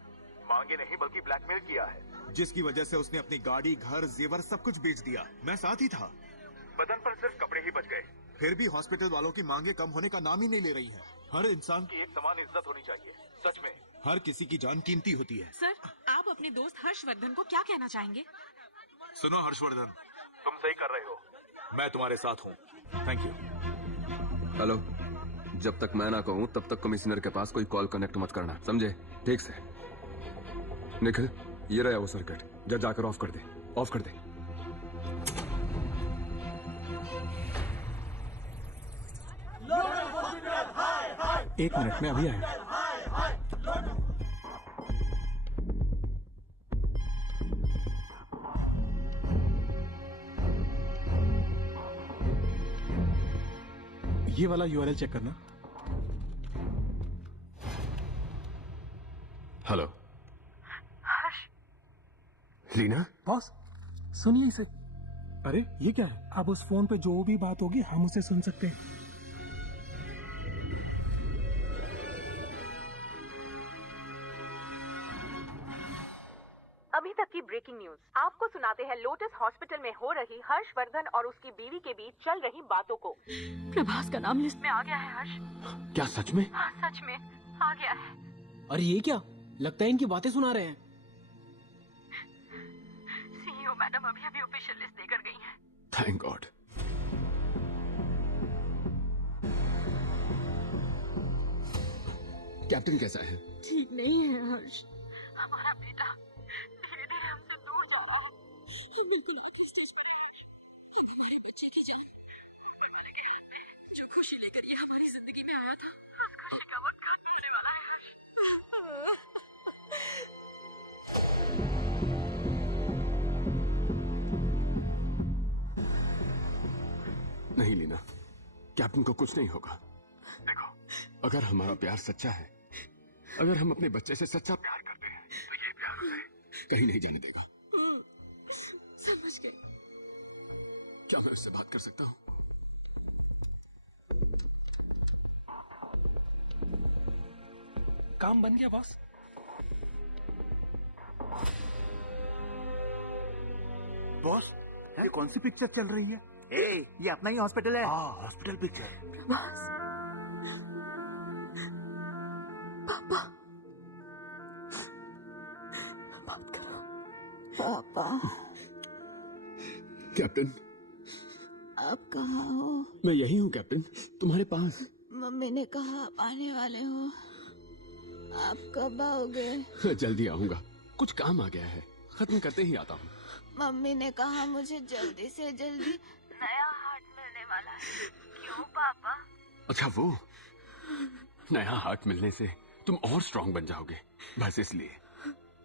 मांगे नहीं बल्कि ब्लैकमेल किया है, जिसकी वजह से उसने अपनी गाड़ी, घर, जेवर सब कुछ बेच दिया। मैं साथ ही था। बदन पर सिर्फ कपड़े ही बच गए। फिर भी हॉस्पिटल वालों की मांगे कम होने का नाम ही नहीं ले रही हैं। हर इंसान की एक समान इज्जत होनी चाहिए। सच में हर किसी की जान कीमती होती है। सर, आप अपने दोस्त हर्षवर्धन को क्या कहना चाहेंगे? सुनो हर्षवर्धन, तुम सही कर रहे हो। मैं तुम्हारे साथ हूँ। Thank you. हेलो, जब तक मैं ना कहूँ तब तक कमिश्नर के पास कोई कॉल कनेक्ट मत करना, समझे? ठीक से। निखिल, ये रहा वो सर्किट, जा जाकर ऑफ कर दे, ऑफ कर दे। एक मिनट में अभी आया। ये वाला यूआरएल चेक करना। हेलो लीना। बॉस सुनिए इसे। अरे ये क्या है? अब उस फोन पे जो भी बात होगी हम उसे सुन सकते हैं। अभी तक की ब्रेकिंग न्यूज आपको सुनाते हैं। लोटस हॉस्पिटल में हो रही हर्षवर्धन और उसकी बीवी के बीच चल रही बातों को। प्रभास का नाम लिस्ट में आ गया है हर्ष। क्या सच में? हाँ, सच में आ गया है। अरे ये क्या? लगता है इनकी बातें सुना रहे हैं। सीईओ मैडम अभी अभी ऑफिशियल लिस्ट देकर गई हैं। Thank God. कैप्टन कैसा है? ठीक नहीं है हर्ष। हमारा बेटा धीरे धीरे हमसे दूर जा रहा है। हम बिल्कुल आखिरी स्टेज पर हैं। अब हमारे बच्चे की जान ऊपर वाले के हाथ में है। जो खुशी लेकर ये हमारी जिंदगी में आया था, उस खुशी का वक्त खत्म होने वाला है हर्ष। नहीं लीना, कैप्टन को कुछ नहीं होगा। देखो, अगर हमारा प्यार सच्चा है, अगर हम अपने बच्चे से सच्चा प्यार करते हैं, तो ये प्यार उसे कहीं नहीं जाने देगा। समझ गए। क्या मैं उससे बात कर सकता हूँ? काम बन गया बॉस। बॉस, ये कौन सी पिक्चर चल रही है? ये अपना ही हॉस्पिटल है। Hospital picture. प्रभास, पापा, बात करो। पापा, कैप्टन, आप कहाँ हो? मैं यही हूँ कैप्टन, तुम्हारे पास। मम्मी ने कहा आप आने वाले हो। आप कब आओगे? जल्दी आऊंगा, कुछ काम आ गया है, खत्म करते ही आता हूँ। मम्मी ने कहा मुझे जल्दी से जल्दी नया हार्ट मिलने वाला है। क्यों पापा? अच्छा वो नया हार्ट मिलने से तुम और स्ट्रांग बन जाओगे, बस इसलिए।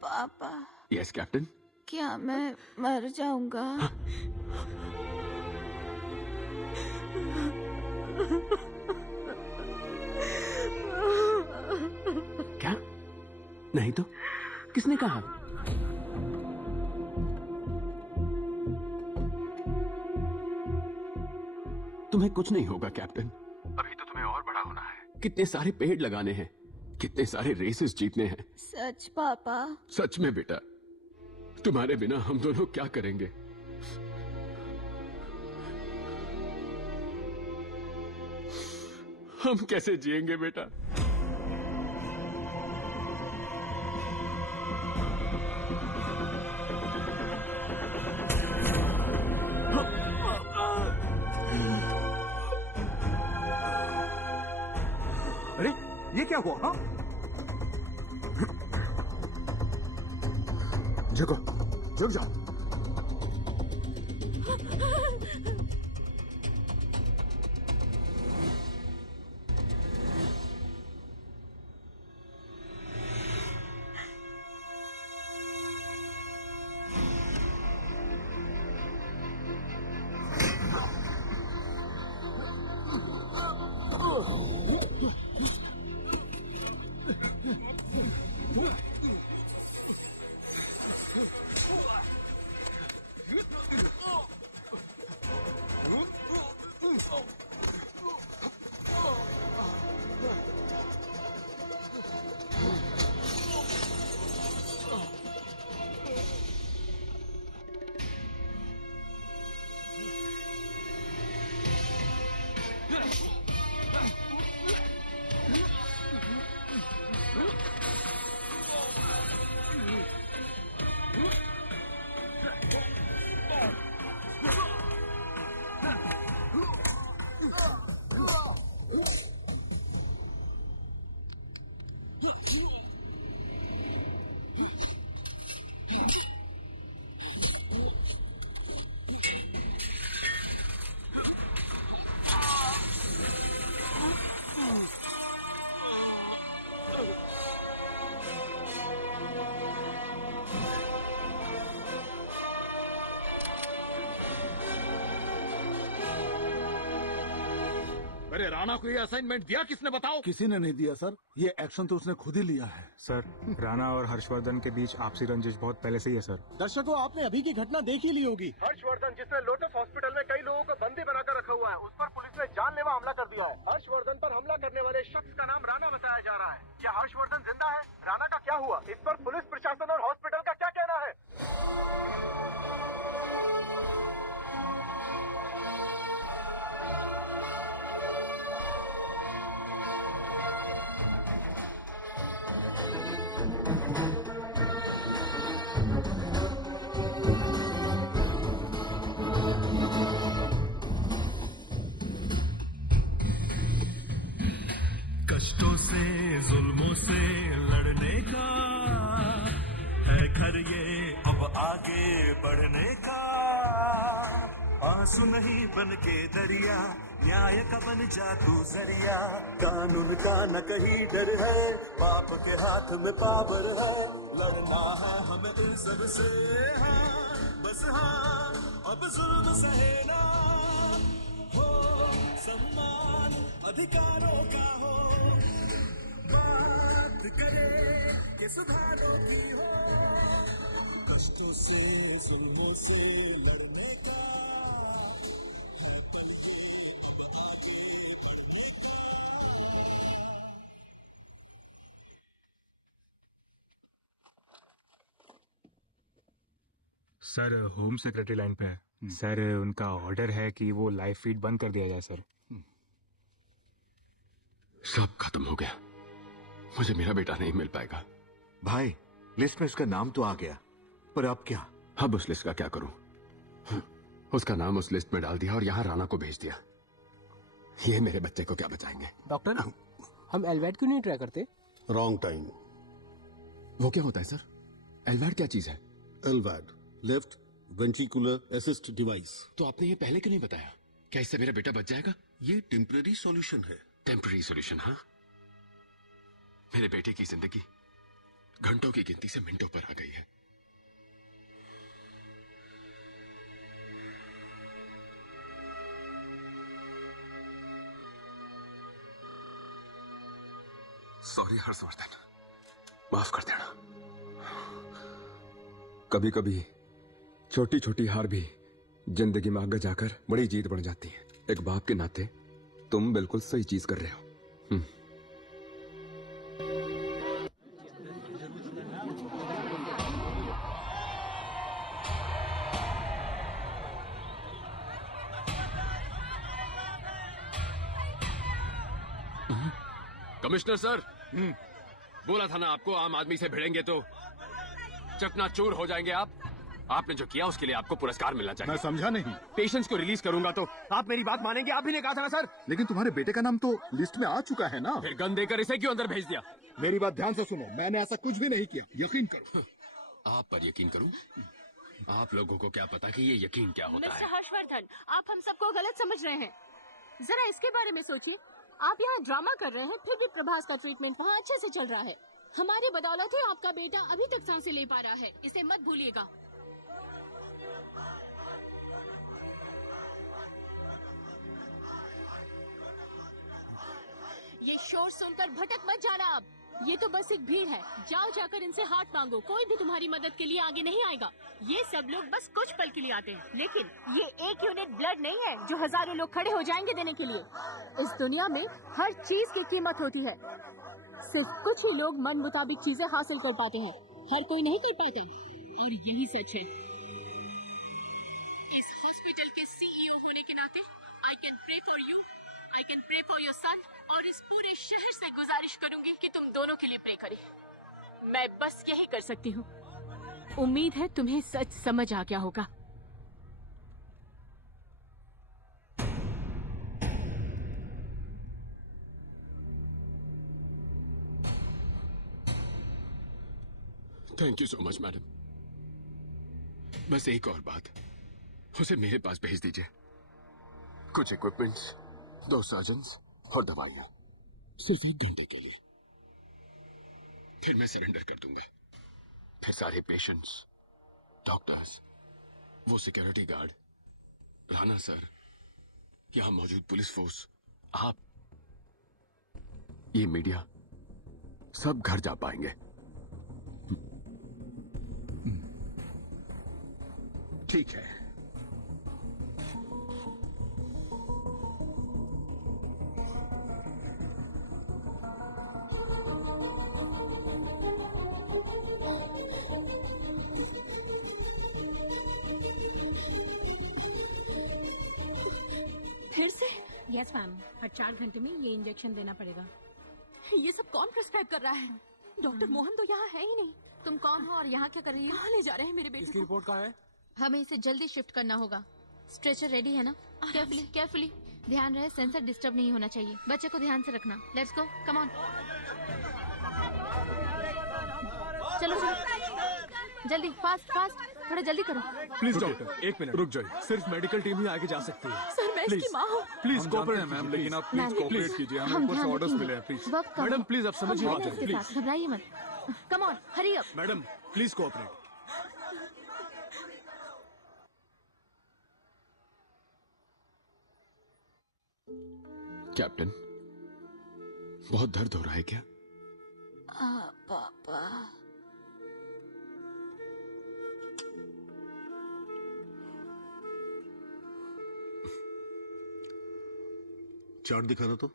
पापा। Yes captain. क्या मैं मर जाऊंगा? क्या? नहीं तो किसने कहा? तुम्हें कुछ नहीं होगा कैप्टन, अभी तो तुम्हें और बड़ा होना है। कितने सारे पेड़ लगाने हैं, कितने सारे रेसेस जीतने हैं। सच पापा? सच में बेटा, तुम्हारे बिना हम दोनों क्या करेंगे? हम कैसे जिएंगे बेटा? क्या हुआ? हाँ? झुको, झुक जाओ। अरे राणा को ये असाइनमेंट दिया किसने, बताओ? किसी ने नहीं दिया सर, ये एक्शन तो उसने खुद ही लिया है। सर, राणा और हर्षवर्धन के बीच आपसी रंजिश बहुत पहले से ही है सर। दर्शकों, आपने अभी की घटना देख ही ली होगी। हर्षवर्धन, जिसने लोटस हॉस्पिटल में कई लोगों को बंदी बनाकर रखा हुआ है, उस पर पुलिस ने जानलेवा हमला कर दिया है। हर्षवर्धन पर हमला करने वाले शख्स का नाम राणा बताया जा रहा है। क्या हर्षवर्धन जिंदा है? राणा का क्या हुआ? इस पर पुलिस प्रशासन और हॉस्पिटल का क्या कहना है? कष्टों से, जुल्मों से लड़ने का है घर ये अब आगे बढ़ने का। आंसू नहीं बन के दरिया, न्याय का बन जा तू जरिया। कानून का न कहीं डर है, पाप के हाथ में पावर है। लड़ना है हमें इन सब से, हाँ बस हाँ, अब जुल्म सहना हो, सम्मान अधिकारों का हो। बात करे कि सुधारों की हो, कष्टों से, जुल्मों से लड़ने का है कल के अब आगे बढ़ने का। सर, होम सेक्रेटरी लाइन पे है। सर, उनका ऑर्डर है कि वो लाइव फीड बंद कर दिया जाए सर। सब खत्म हो गया, मुझे मेरा बेटा नहीं मिल पाएगा। भाई, लिस्ट में उसका नाम तो आ गया, पर अब क्या? अब उस लिस्ट का क्या करूं? उसका नाम उस लिस्ट में डाल दिया और यहाँ राणा को भेज दिया। ये मेरे बच्चे को क्या बचाएंगे? डॉक्टर, हम एलवैट क्यों नहीं ट्राई करते? Wrong time. वो क्या होता है सर? एलवैड क्या चीज है? एलवैड, लेफ्ट वेंट्रिकुलर असिस्ट डिवाइस। तो आपने ये पहले क्यों नहीं बताया? क्या इससे मेरा बेटा बच जाएगा? ये टेम्पररी सॉल्यूशन है। Temporary solution? हाँ, मेरे बेटे की जिंदगी घंटों की गिनती से मिनटों पर आ गई है। सॉरी हर्षवर्धन, माफ कर देना। कभी कभी छोटी छोटी हार भी जिंदगी में आगे जाकर बड़ी जीत बन जाती है। एक बाप के नाते तुम बिल्कुल सही चीज कर रहे हो। कमिश्नर सर, बोला था ना आपको, आम आदमी से भिड़ेंगे तो चकनाचूर हो जाएंगे आप। आपने जो किया उसके लिए आपको पुरस्कार मिलना चाहिए। मैं समझा नहीं। पेशेंट्स को रिलीज करूंगा तो आप मेरी बात मानेंगे? आप ही ने कहा था ना सर। लेकिन तुम्हारे बेटे का नाम तो लिस्ट में आ चुका है ना। फिर गन देकर इसे क्यों अंदर भेज दिया? मेरी बात ध्यान से सुनो, मैंने ऐसा कुछ भी नहीं किया, यकीन करो। आप पर यकीन करूं? आप लोगों को क्या पता कि ये यकीन क्या होता है? मिस्टर हर्षवर्धन, आप हम सबको गलत समझ रहे हैं। जरा इसके बारे में सोचिए। आप यहाँ ड्रामा कर रहे हैं, फिर भी प्रभास का ट्रीटमेंट वहाँ अच्छे से चल रहा है। हमारी बदौलत ही आपका बेटा अभी तक सांसें ले पा रहा है, इसे मत भूलिएगा। ये शोर सुनकर भटक मत जाना। अब ये तो बस एक भीड़ है, जाओ जाकर इनसे हाथ मांगो, कोई भी तुम्हारी मदद के लिए आगे नहीं आएगा। ये सब लोग बस कुछ पल के लिए आते हैं, लेकिन ये एक यूनिट ब्लड नहीं है जो हजारों लोग खड़े हो जाएंगे देने के लिए। इस दुनिया में हर चीज की कीमत होती है, सिर्फ कुछ ही लोग मन मुताबिक चीजें हासिल कर पाते हैं, हर कोई नहीं कर पाते, और यही सच है। इस हॉस्पिटल के सीईओ होने के नाते I can pray for you, I can pray for your son, और इस पूरे शहर से गुजारिश करूंगी कि तुम दोनों के लिए प्रे करें। मैं बस यही कर सकती हूँ। उम्मीद है तुम्हें सच समझ आ गया होगा। Thank you so much madam. बस एक और बात, उसे मेरे पास भेज दीजिए। कुछ इक्विपमेंट्स, 2 सर्जन्स और दवाइयां, सिर्फ 1 घंटे के लिए। फिर मैं सरेंडर कर दूंगा। फिर सारे पेशेंट्स, डॉक्टर्स, वो सिक्योरिटी गार्ड, राणा सर, यहां मौजूद पुलिस फोर्स, आप, ये मीडिया, सब घर जा पाएंगे। ठीक है। फिर से? यस मैम, हर 4 घंटे में ये इंजेक्शन देना पड़ेगा। ये सब कौन प्रिस्क्राइब कर रहा है? डॉक्टर मोहन तो यहाँ है ही नहीं। तुम कौन हो और यहाँ क्या कर रही हो? कहाँ ले जा रहे हैं मेरे बेटे इसकी को? रिपोर्ट कहाँ है? हमें इसे जल्दी शिफ्ट करना होगा। स्ट्रेचर रेडी है ना? केयरफुली केयरफुली, ध्यान रहे सेंसर डिस्टर्ब नहीं होना चाहिए। बच्चे को ध्यान से रखना। Let's go, come on. चलो चलो जल्दी, फास्ट फास्ट, थोड़ा जल्दी करो। प्लीज डॉक्टर 1 मिनट रुक जाइए। सिर्फ मेडिकल टीम ही आगे जा सकती है। सर मैं इसकी माँ हूँ। प्लीज कोऑपरेट मैम, लेकिन आप प्लीज कोऑपरेट कीजिए। हमें ऊपर से ऑर्डर्स मिले हैं। प्लीज मैडम, प्लीज आप समझिए बात है। प्लीज घबराइए मत। Come on, hurry up. Madam please cooperate. Captain, बहुत दर्द हो रहा है क्या? पापा। चार्ट दिखाना तो।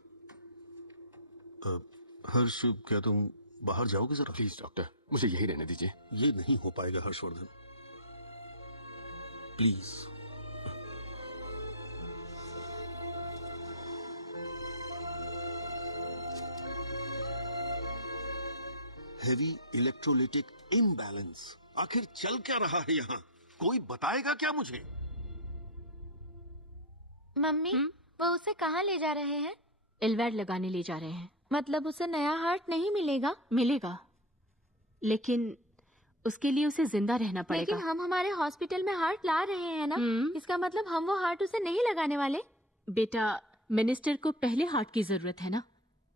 हर्ष, क्या तुम बाहर जाओगे जरा? प्लीज डॉक्टर, मुझे यही रहने दीजिए। ये नहीं हो पाएगा Harshvardhan, please. Heavy electrolytic imbalance. आखिर चल क्या रहा है यहाँ? कोई बताएगा क्या मुझे? मम्मी, वो उसे कहाँ ले जा रहे हैं? एलवैड लगाने ले जा रहे हैं। मतलब उसे नया हार्ट नहीं मिलेगा? मिलेगा, लेकिन उसके लिए उसे जिंदा रहना पड़ेगा। लेकिन हम हमारे हॉस्पिटल में हार्ट ला रहे हैं ना, इसका मतलब हम वो हार्ट उसे नहीं लगाने वाले? बेटा, मिनिस्टर को पहले हार्ट की जरूरत है ना।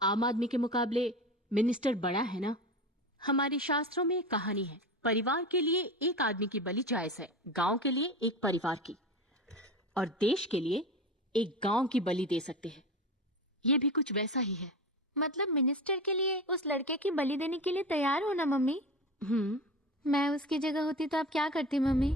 आम आदमी के मुकाबले मिनिस्टर बड़ा है ना। हमारे शास्त्रों में एक कहानी है, परिवार के लिए एक आदमी की बलि जायज है, गांव के लिए एक परिवार की, और देश के लिए एक गांव की बलि दे सकते हैं। ये भी कुछ वैसा ही है। मतलब मिनिस्टर के लिए उस लड़के की बलि देने के लिए तैयार हो ना मम्मी? मैं उसकी जगह होती तो आप क्या करती मम्मी?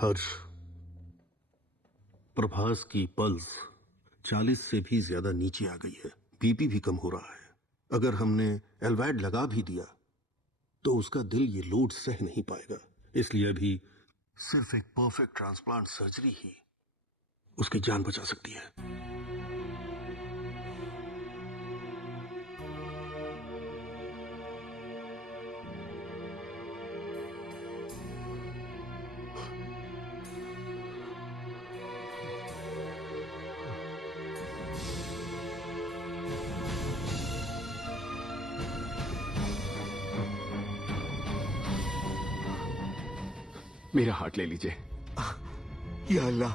हर्ष, प्रभास की पल्स 40 से भी ज्यादा नीचे आ गई है। बीपी भी कम हो रहा है। अगर हमने एलवैड लगा भी दिया तो उसका दिल ये लोड सह नहीं पाएगा। इसलिए अभी सिर्फ एक परफेक्ट ट्रांसप्लांट सर्जरी ही उसकी जान बचा सकती है। मेरा हार्ट ले लीजिए। या अल्लाह,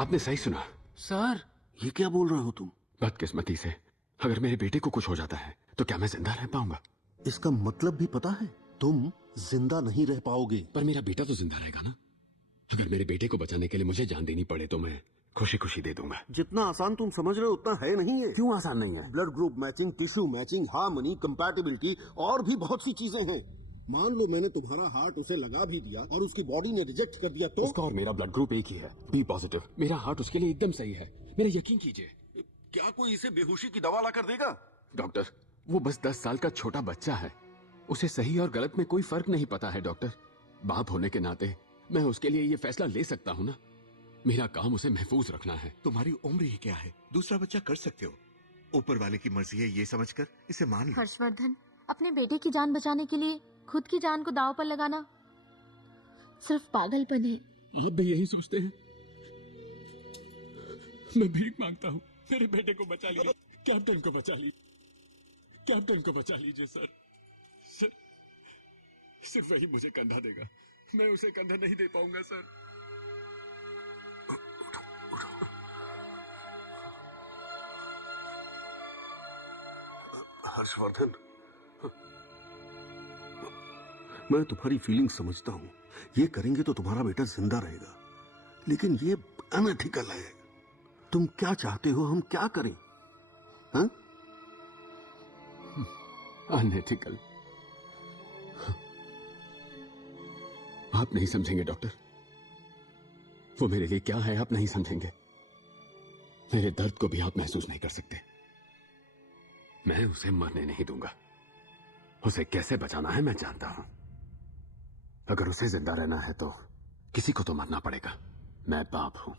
आपने सही सुना। सर, ये क्या बोल रहे हो तुम? बदकिस्मती से अगर मेरे बेटे को कुछ हो जाता है तो क्या मैं जिंदा रह पाऊंगा? इसका मतलब भी पता है? तुम जिंदा नहीं रह पाओगे। पर मेरा बेटा तो जिंदा रहेगा ना? अगर मेरे बेटे को बचाने के लिए मुझे जान देनी पड़े तो मैं खुशी खुशी दे दूंगा। जितना आसान तुम समझ रहे हो उतना है नहीं है। क्यों आसान नहीं है? Blood group matching, tissue matching, harmony, compatibility और भी बहुत सी चीजें हैं। मान लो मैंने तुम्हारा हार्ट उसे लगा भी दिया और उसकी बॉडी ने रिजेक्ट कर दिया तो? उसका और मेरा ब्लड ग्रुप एक ही है, बी पॉजिटिव। मेरा हार्ट उसके लिए एकदम सही है, मेरा यकीन कीजिए। क्या कोई इसे बेहोशी की दवा ला कर देगा? डॉक्टर, वो बस 10 साल का छोटा बच्चा है, उसे सही और गलत में कोई फर्क नहीं पता है। डॉक्टर, बाप होने के नाते मैं उसके लिए ये फैसला ले सकता हूँ ना? मेरा काम उसे महफूज रखना है। तुम्हारी उम्र ही क्या है, दूसरा बच्चा कर सकते हो। ऊपर वाले की मर्जी है ये समझकर इसे मान लो। हर्षवर्धन, अपने बेटे की जान बचाने के लिए खुद की जान को दांव पर लगाना सिर्फ पागलपन है। आप भी यही सोचते हैं? मैं भीख मांगता हूँ, मेरे बेटे को बचा लीजिए। कैप्टन को बचा लीजिए, कैप्टन को बचा लीजिए सर। सिर्फ वही मुझे कंधा देगा, मैं उसे कंधा नहीं दे पाऊंगा सर। हर्षवर्धन, मैं तुम्हारी फीलिंग समझता हूं। ये करेंगे तो तुम्हारा बेटा जिंदा रहेगा, लेकिन ये अनएथिकल है। तुम क्या चाहते हो हम क्या करें? हाँ? अनएथिकल? आप नहीं समझेंगे डॉक्टर, वो मेरे लिए क्या है आप नहीं समझेंगे। मेरे दर्द को भी आप महसूस नहीं कर सकते। मैं उसे मरने नहीं दूंगा। उसे कैसे बचाना है मैं जानता हूं। अगर उसे जिंदा रहना है तो किसी को तो मरना पड़ेगा। मैं बाप हूं,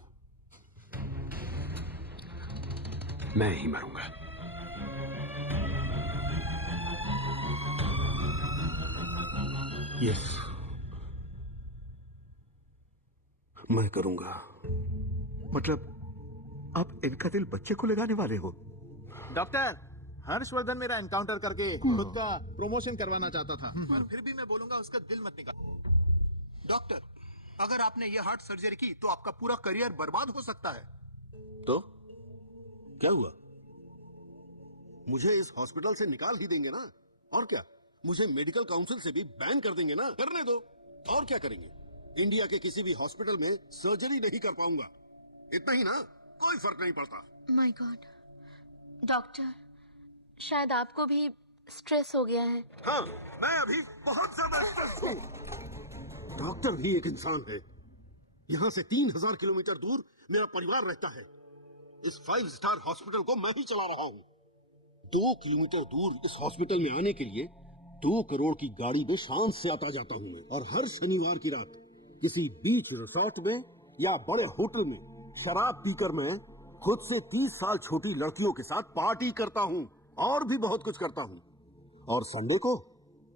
मैं ही मरूंगा। यस, मैं करूंगा। मतलब आप इनका दिल बच्चे को लगाने वाले हो? डॉक्टर, हर्षवर्धन मेरा एनकाउंटर करके खुद का प्रमोशन करवाना चाहता था, पर फिर भी मैं बोलूंगा उसका दिल मत निकाल। डॉक्टर, अगर आपने यह हार्ट सर्जरी की तो आपका पूरा करियर बर्बाद हो सकता है। तो क्या हुआ? मुझे इस हॉस्पिटल से निकाल ही देंगे ना? और क्या, मुझे मेडिकल काउंसिल से भी बैन कर देंगे ना? करने दो, और क्या करेंगे? इंडिया के किसी भी हॉस्पिटल में सर्जरी नहीं कर पाऊंगा। इतना ही ना, कोई फर्क नहीं पड़ता। माय गॉड, डॉक्टर, शायद आपको भी स्ट्रेस हो गया है। हाँ, मैं अभी बहुत ज्यादा स्ट्रेस हूँ। डॉक्टर भी एक इंसान है। यहाँ से 3000 किलोमीटर दूर मेरा परिवार रहता है। इस 5 स्टार हॉस्पिटल को मैं ही चला रहा हूँ। 2 किलोमीटर दूर इस हॉस्पिटल में आने के लिए 2 करोड़ की गाड़ी में शान से आता जाता हूँ मैं। और हर शनिवार की रात किसी बीच रिसोर्ट में या बड़े होटल में शराब पीकर मैं खुद से 30 साल छोटी लड़कियों के साथ पार्टी करता हूँ और भी बहुत कुछ करता हूँ। और संडे को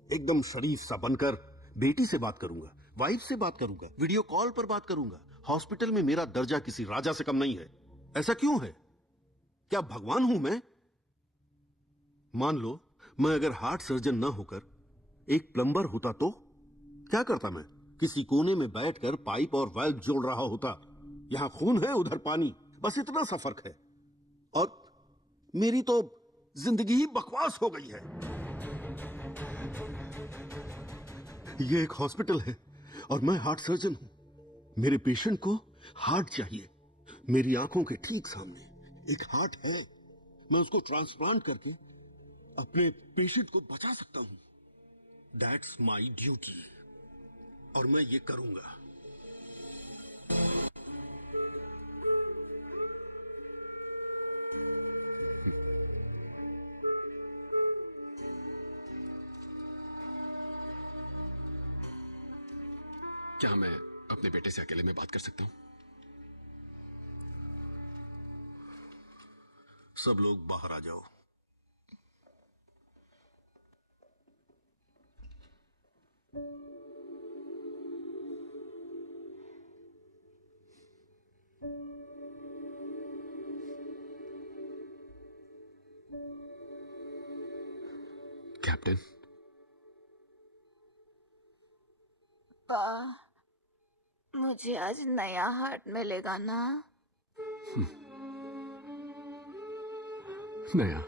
एकदम शरीफ सा बनकर बेटी से बात करूंगा, वाइफ से बात करूंगा, वीडियो कॉल पर बात करूंगा। हॉस्पिटल में मेरा दर्जा किसी राजा से कम नहीं है। ऐसा क्यों है? क्या भगवान हूं मैं? मान लो मैं अगर हार्ट सर्जन ना होकर एक प्लम्बर होता तो क्या करता मैं? किसी कोने में बैठकर पाइप और वाल्व जोड़ रहा होता। यहां खून है, उधर पानी, बस इतना सा फर्क है। और मेरी तो जिंदगी ही बकवास हो गई है। ये एक हॉस्पिटल है और मैं हार्ट सर्जन हूं। मेरे पेशेंट को हार्ट चाहिए। मेरी आंखों के ठीक सामने एक हार्ट है। मैं उसको ट्रांसप्लांट करके अपने पेशेंट को बचा सकता हूं। दैट्स माई ड्यूटी और मैं ये करूंगा। क्या मैं अपने बेटे से अकेले में बात कर सकता हूँ? सब लोग बाहर आ जाओ। कैप्टन, मुझे आज नया हार्ट मिलेगा ना? नया,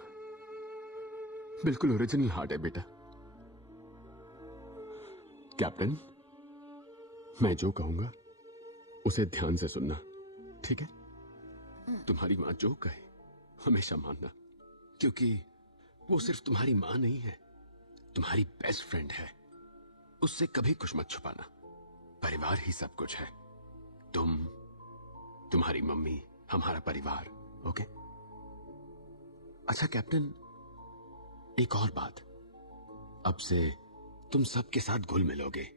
बिल्कुल ओरिजिनल हार्ट है बेटा। कैप्टन, मैं जो कहूंगा उसे ध्यान से सुनना, ठीक है? तुम्हारी मां जो कहे हमेशा मानना, क्योंकि वो सिर्फ तुम्हारी मां नहीं है, तुम्हारी बेस्ट फ्रेंड है। उससे कभी कुछ मत छुपाना। परिवार ही सब कुछ है। तुम, तुम्हारी मम्मी, हमारा परिवार। ओके? अच्छा कैप्टन, एक और बात। अब से तुम सबके साथ घुल मिलोगे,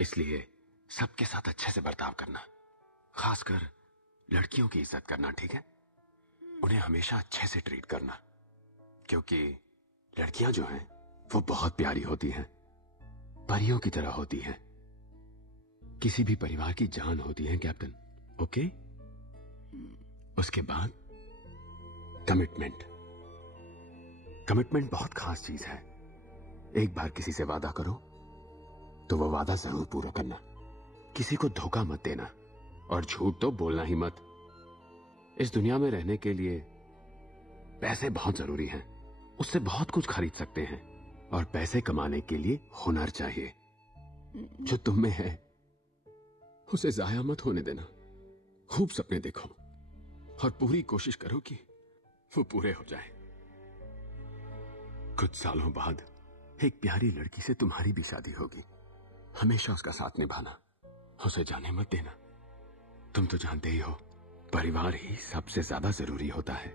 इसलिए सबके साथ अच्छे से बर्ताव करना। खासकर लड़कियों की इज्जत करना, ठीक है? उन्हें हमेशा अच्छे से ट्रीट करना, क्योंकि लड़कियां जो हैं वो बहुत प्यारी होती हैं, परियों की तरह होती हैं, किसी भी परिवार की जान होती हैं कैप्टन। ओके? उसके बाद कमिटमेंट। कमिटमेंट बहुत खास चीज है। एक बार किसी से वादा करो तो वो वादा जरूर पूरा करना। किसी को धोखा मत देना, और झूठ तो बोलना ही मत। इस दुनिया में रहने के लिए पैसे बहुत जरूरी हैं। उससे बहुत कुछ खरीद सकते हैं, और पैसे कमाने के लिए हुनर चाहिए। जो तुम में है उसे जाया मत होने देना। खूब सपने देखो और पूरी कोशिश करो कि वो पूरे हो जाए। कुछ सालों बाद एक प्यारी लड़की से तुम्हारी भी शादी होगी। हमेशा उसका साथ निभाना, उसे जाने मत देना। तुम तो जानते ही हो, परिवार ही सबसे ज्यादा जरूरी होता है।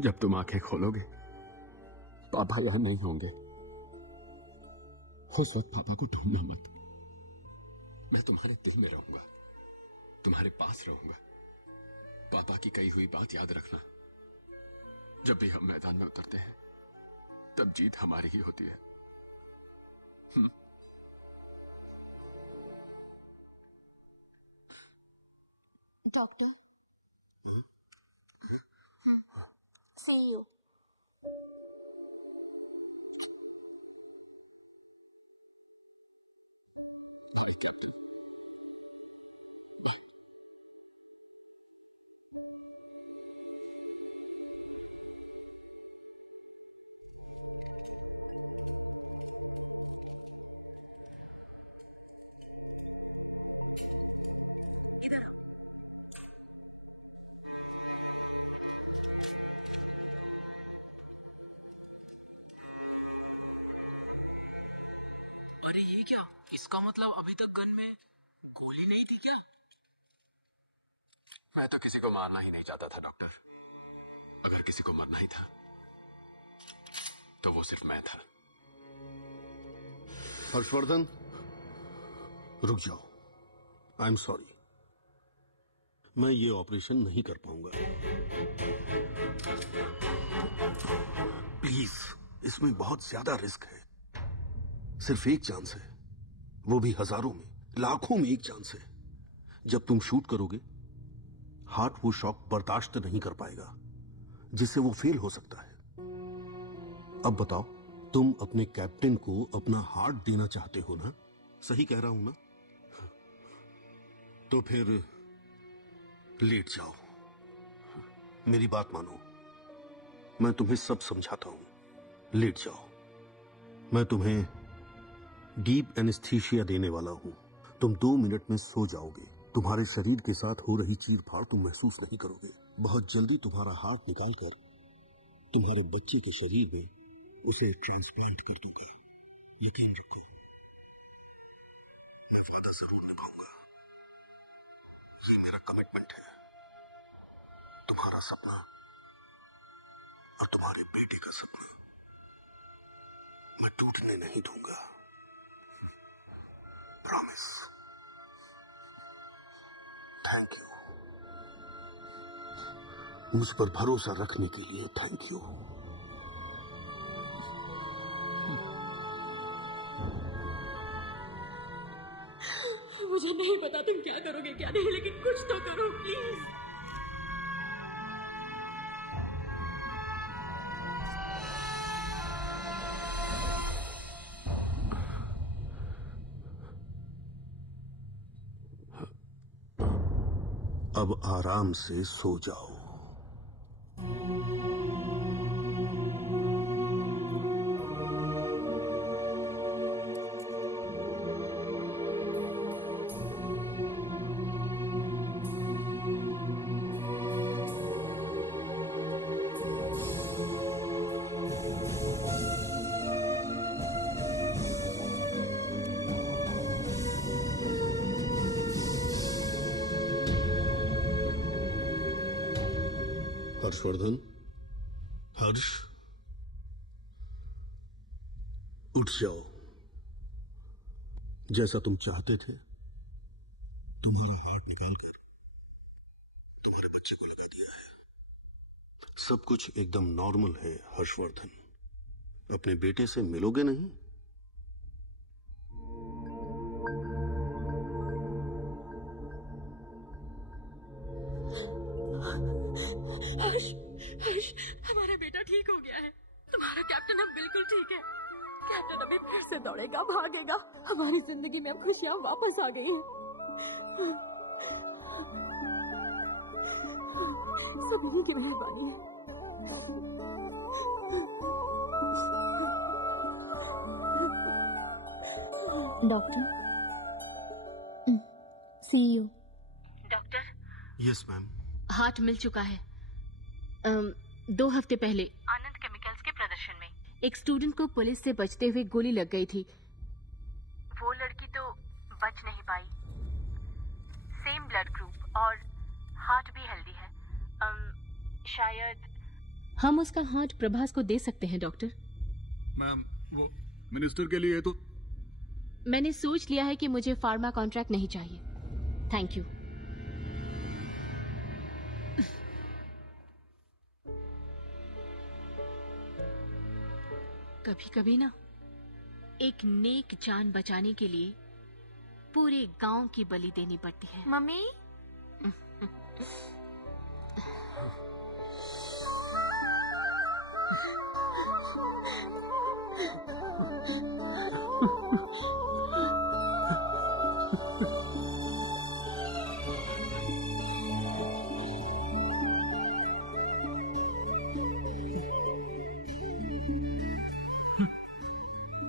जब तुम आंखें खोलोगे पापा यहां नहीं होंगे। उस वक्त पापा को ढूंढना मत। मैं तुम्हारे दिल में रहूंगा, तुम्हारे पास रहूंगा। पापा की कही हुई बात याद रखना। जब भी हम मैदान में उतरते हैं तब जीत हमारी ही होती है। Doctor, see you. अरे ये क्या? इसका मतलब अभी तक गन में गोली नहीं थी क्या? मैं तो किसी को मारना ही नहीं चाहता था डॉक्टर। अगर किसी को मरना ही था तो वो सिर्फ मैं था। हर्षवर्धन, रुक जाओ। आई एम सॉरी, मैं ये ऑपरेशन नहीं कर पाऊंगा। प्लीज, इसमें बहुत ज्यादा रिस्क है। सिर्फ एक चांस है, वो भी हजारों में, लाखों में एक चांस है। जब तुम शूट करोगे, हार्ट वो शॉक बर्दाश्त नहीं कर पाएगा, जिससे वो फेल हो सकता है। अब बताओ, तुम अपने कैप्टन को अपना हार्ट देना चाहते हो ना? सही कह रहा हूं ना? तो फिर लेट जाओ। मेरी बात मानो, मैं तुम्हें सब समझाता हूं। लेट जाओ। मैं तुम्हें डीप एनेस्थीसिया देने वाला हूं। तुम 2 मिनट में सो जाओगे। तुम्हारे शरीर के साथ हो रही चीर-फाड़ तुम महसूस नहीं करोगे। बहुत जल्दी तुम्हारा हार्ट निकालकर तुम्हारे बच्चे के शरीर में उसे ट्रांसप्लांट कर दूंगा। यकीन रखो, मैं वादा जरूर निभाऊंगा। ये मेरा कमिटमेंट है। तुम्हारा सपना और तुम्हारे बेटे का सपना मैं टूटने नहीं दूंगा। प्रॉमिस। थैंक यू, मुझ पर भरोसा रखने के लिए थैंक यू। मुझे नहीं पता तुम क्या करोगे क्या नहीं, लेकिन कुछ तो करो प्लीज। अब आराम से सो जाओ। हर्षवर्धन, हर्ष, उठ जाओ। जैसा तुम चाहते थे, तुम्हारा हार्ट निकालकर तुम्हारे बच्चे को लगा दिया है। सब कुछ एकदम नॉर्मल है हर्षवर्धन। अपने बेटे से मिलोगे नहीं? हर्ष, हर्ष, हमारा बेटा ठीक हो गया है। तुम्हारा कैप्टन अब बिल्कुल ठीक है। कैप्टन अभी फिर से दौड़ेगा, भागेगा। हमारी जिंदगी में अब खुशियां वापस आ गई हैं। सब इन्हीं की मेहरबानी है। Doctor, CEO. Doctor, yes ma'am. Heart मिल चुका है। 2 हफ्ते पहले आनंद केमिकल्स के प्रदर्शन में एक स्टूडेंट को पुलिस से बचते हुए गोली लग गई थी। वो लड़की तो बच नहीं पाई। सेम ब्लड ग्रुप और हार्ट भी हेल्दी है। शायद हम उसका हार्ट प्रभास को दे सकते हैं डॉक्टर। मैम, वो मिनिस्टर के लिए तो मैंने सोच लिया है कि मुझे फार्मा कॉन्ट्रैक्ट नहीं चाहिए। Thank you. कभी कभी ना एक नेक जान बचाने के लिए पूरे गांव की बलि देनी पड़ती है। मम्मी,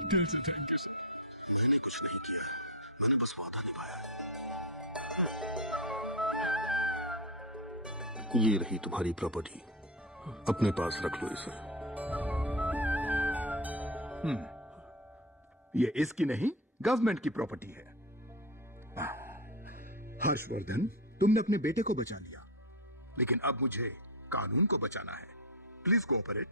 दिल से थैंक यू सर। मैंने कुछ नहीं किया है, मैंने बस वादा निभाया है। ये रही तुम्हारी प्रॉपर्टी, अपने पास रख लो इसे। ये इसकी नहीं, गवर्नमेंट की प्रॉपर्टी है। हर्षवर्धन, तुमने अपने बेटे को बचा लिया, लेकिन अब मुझे कानून को बचाना है। Please cooperate.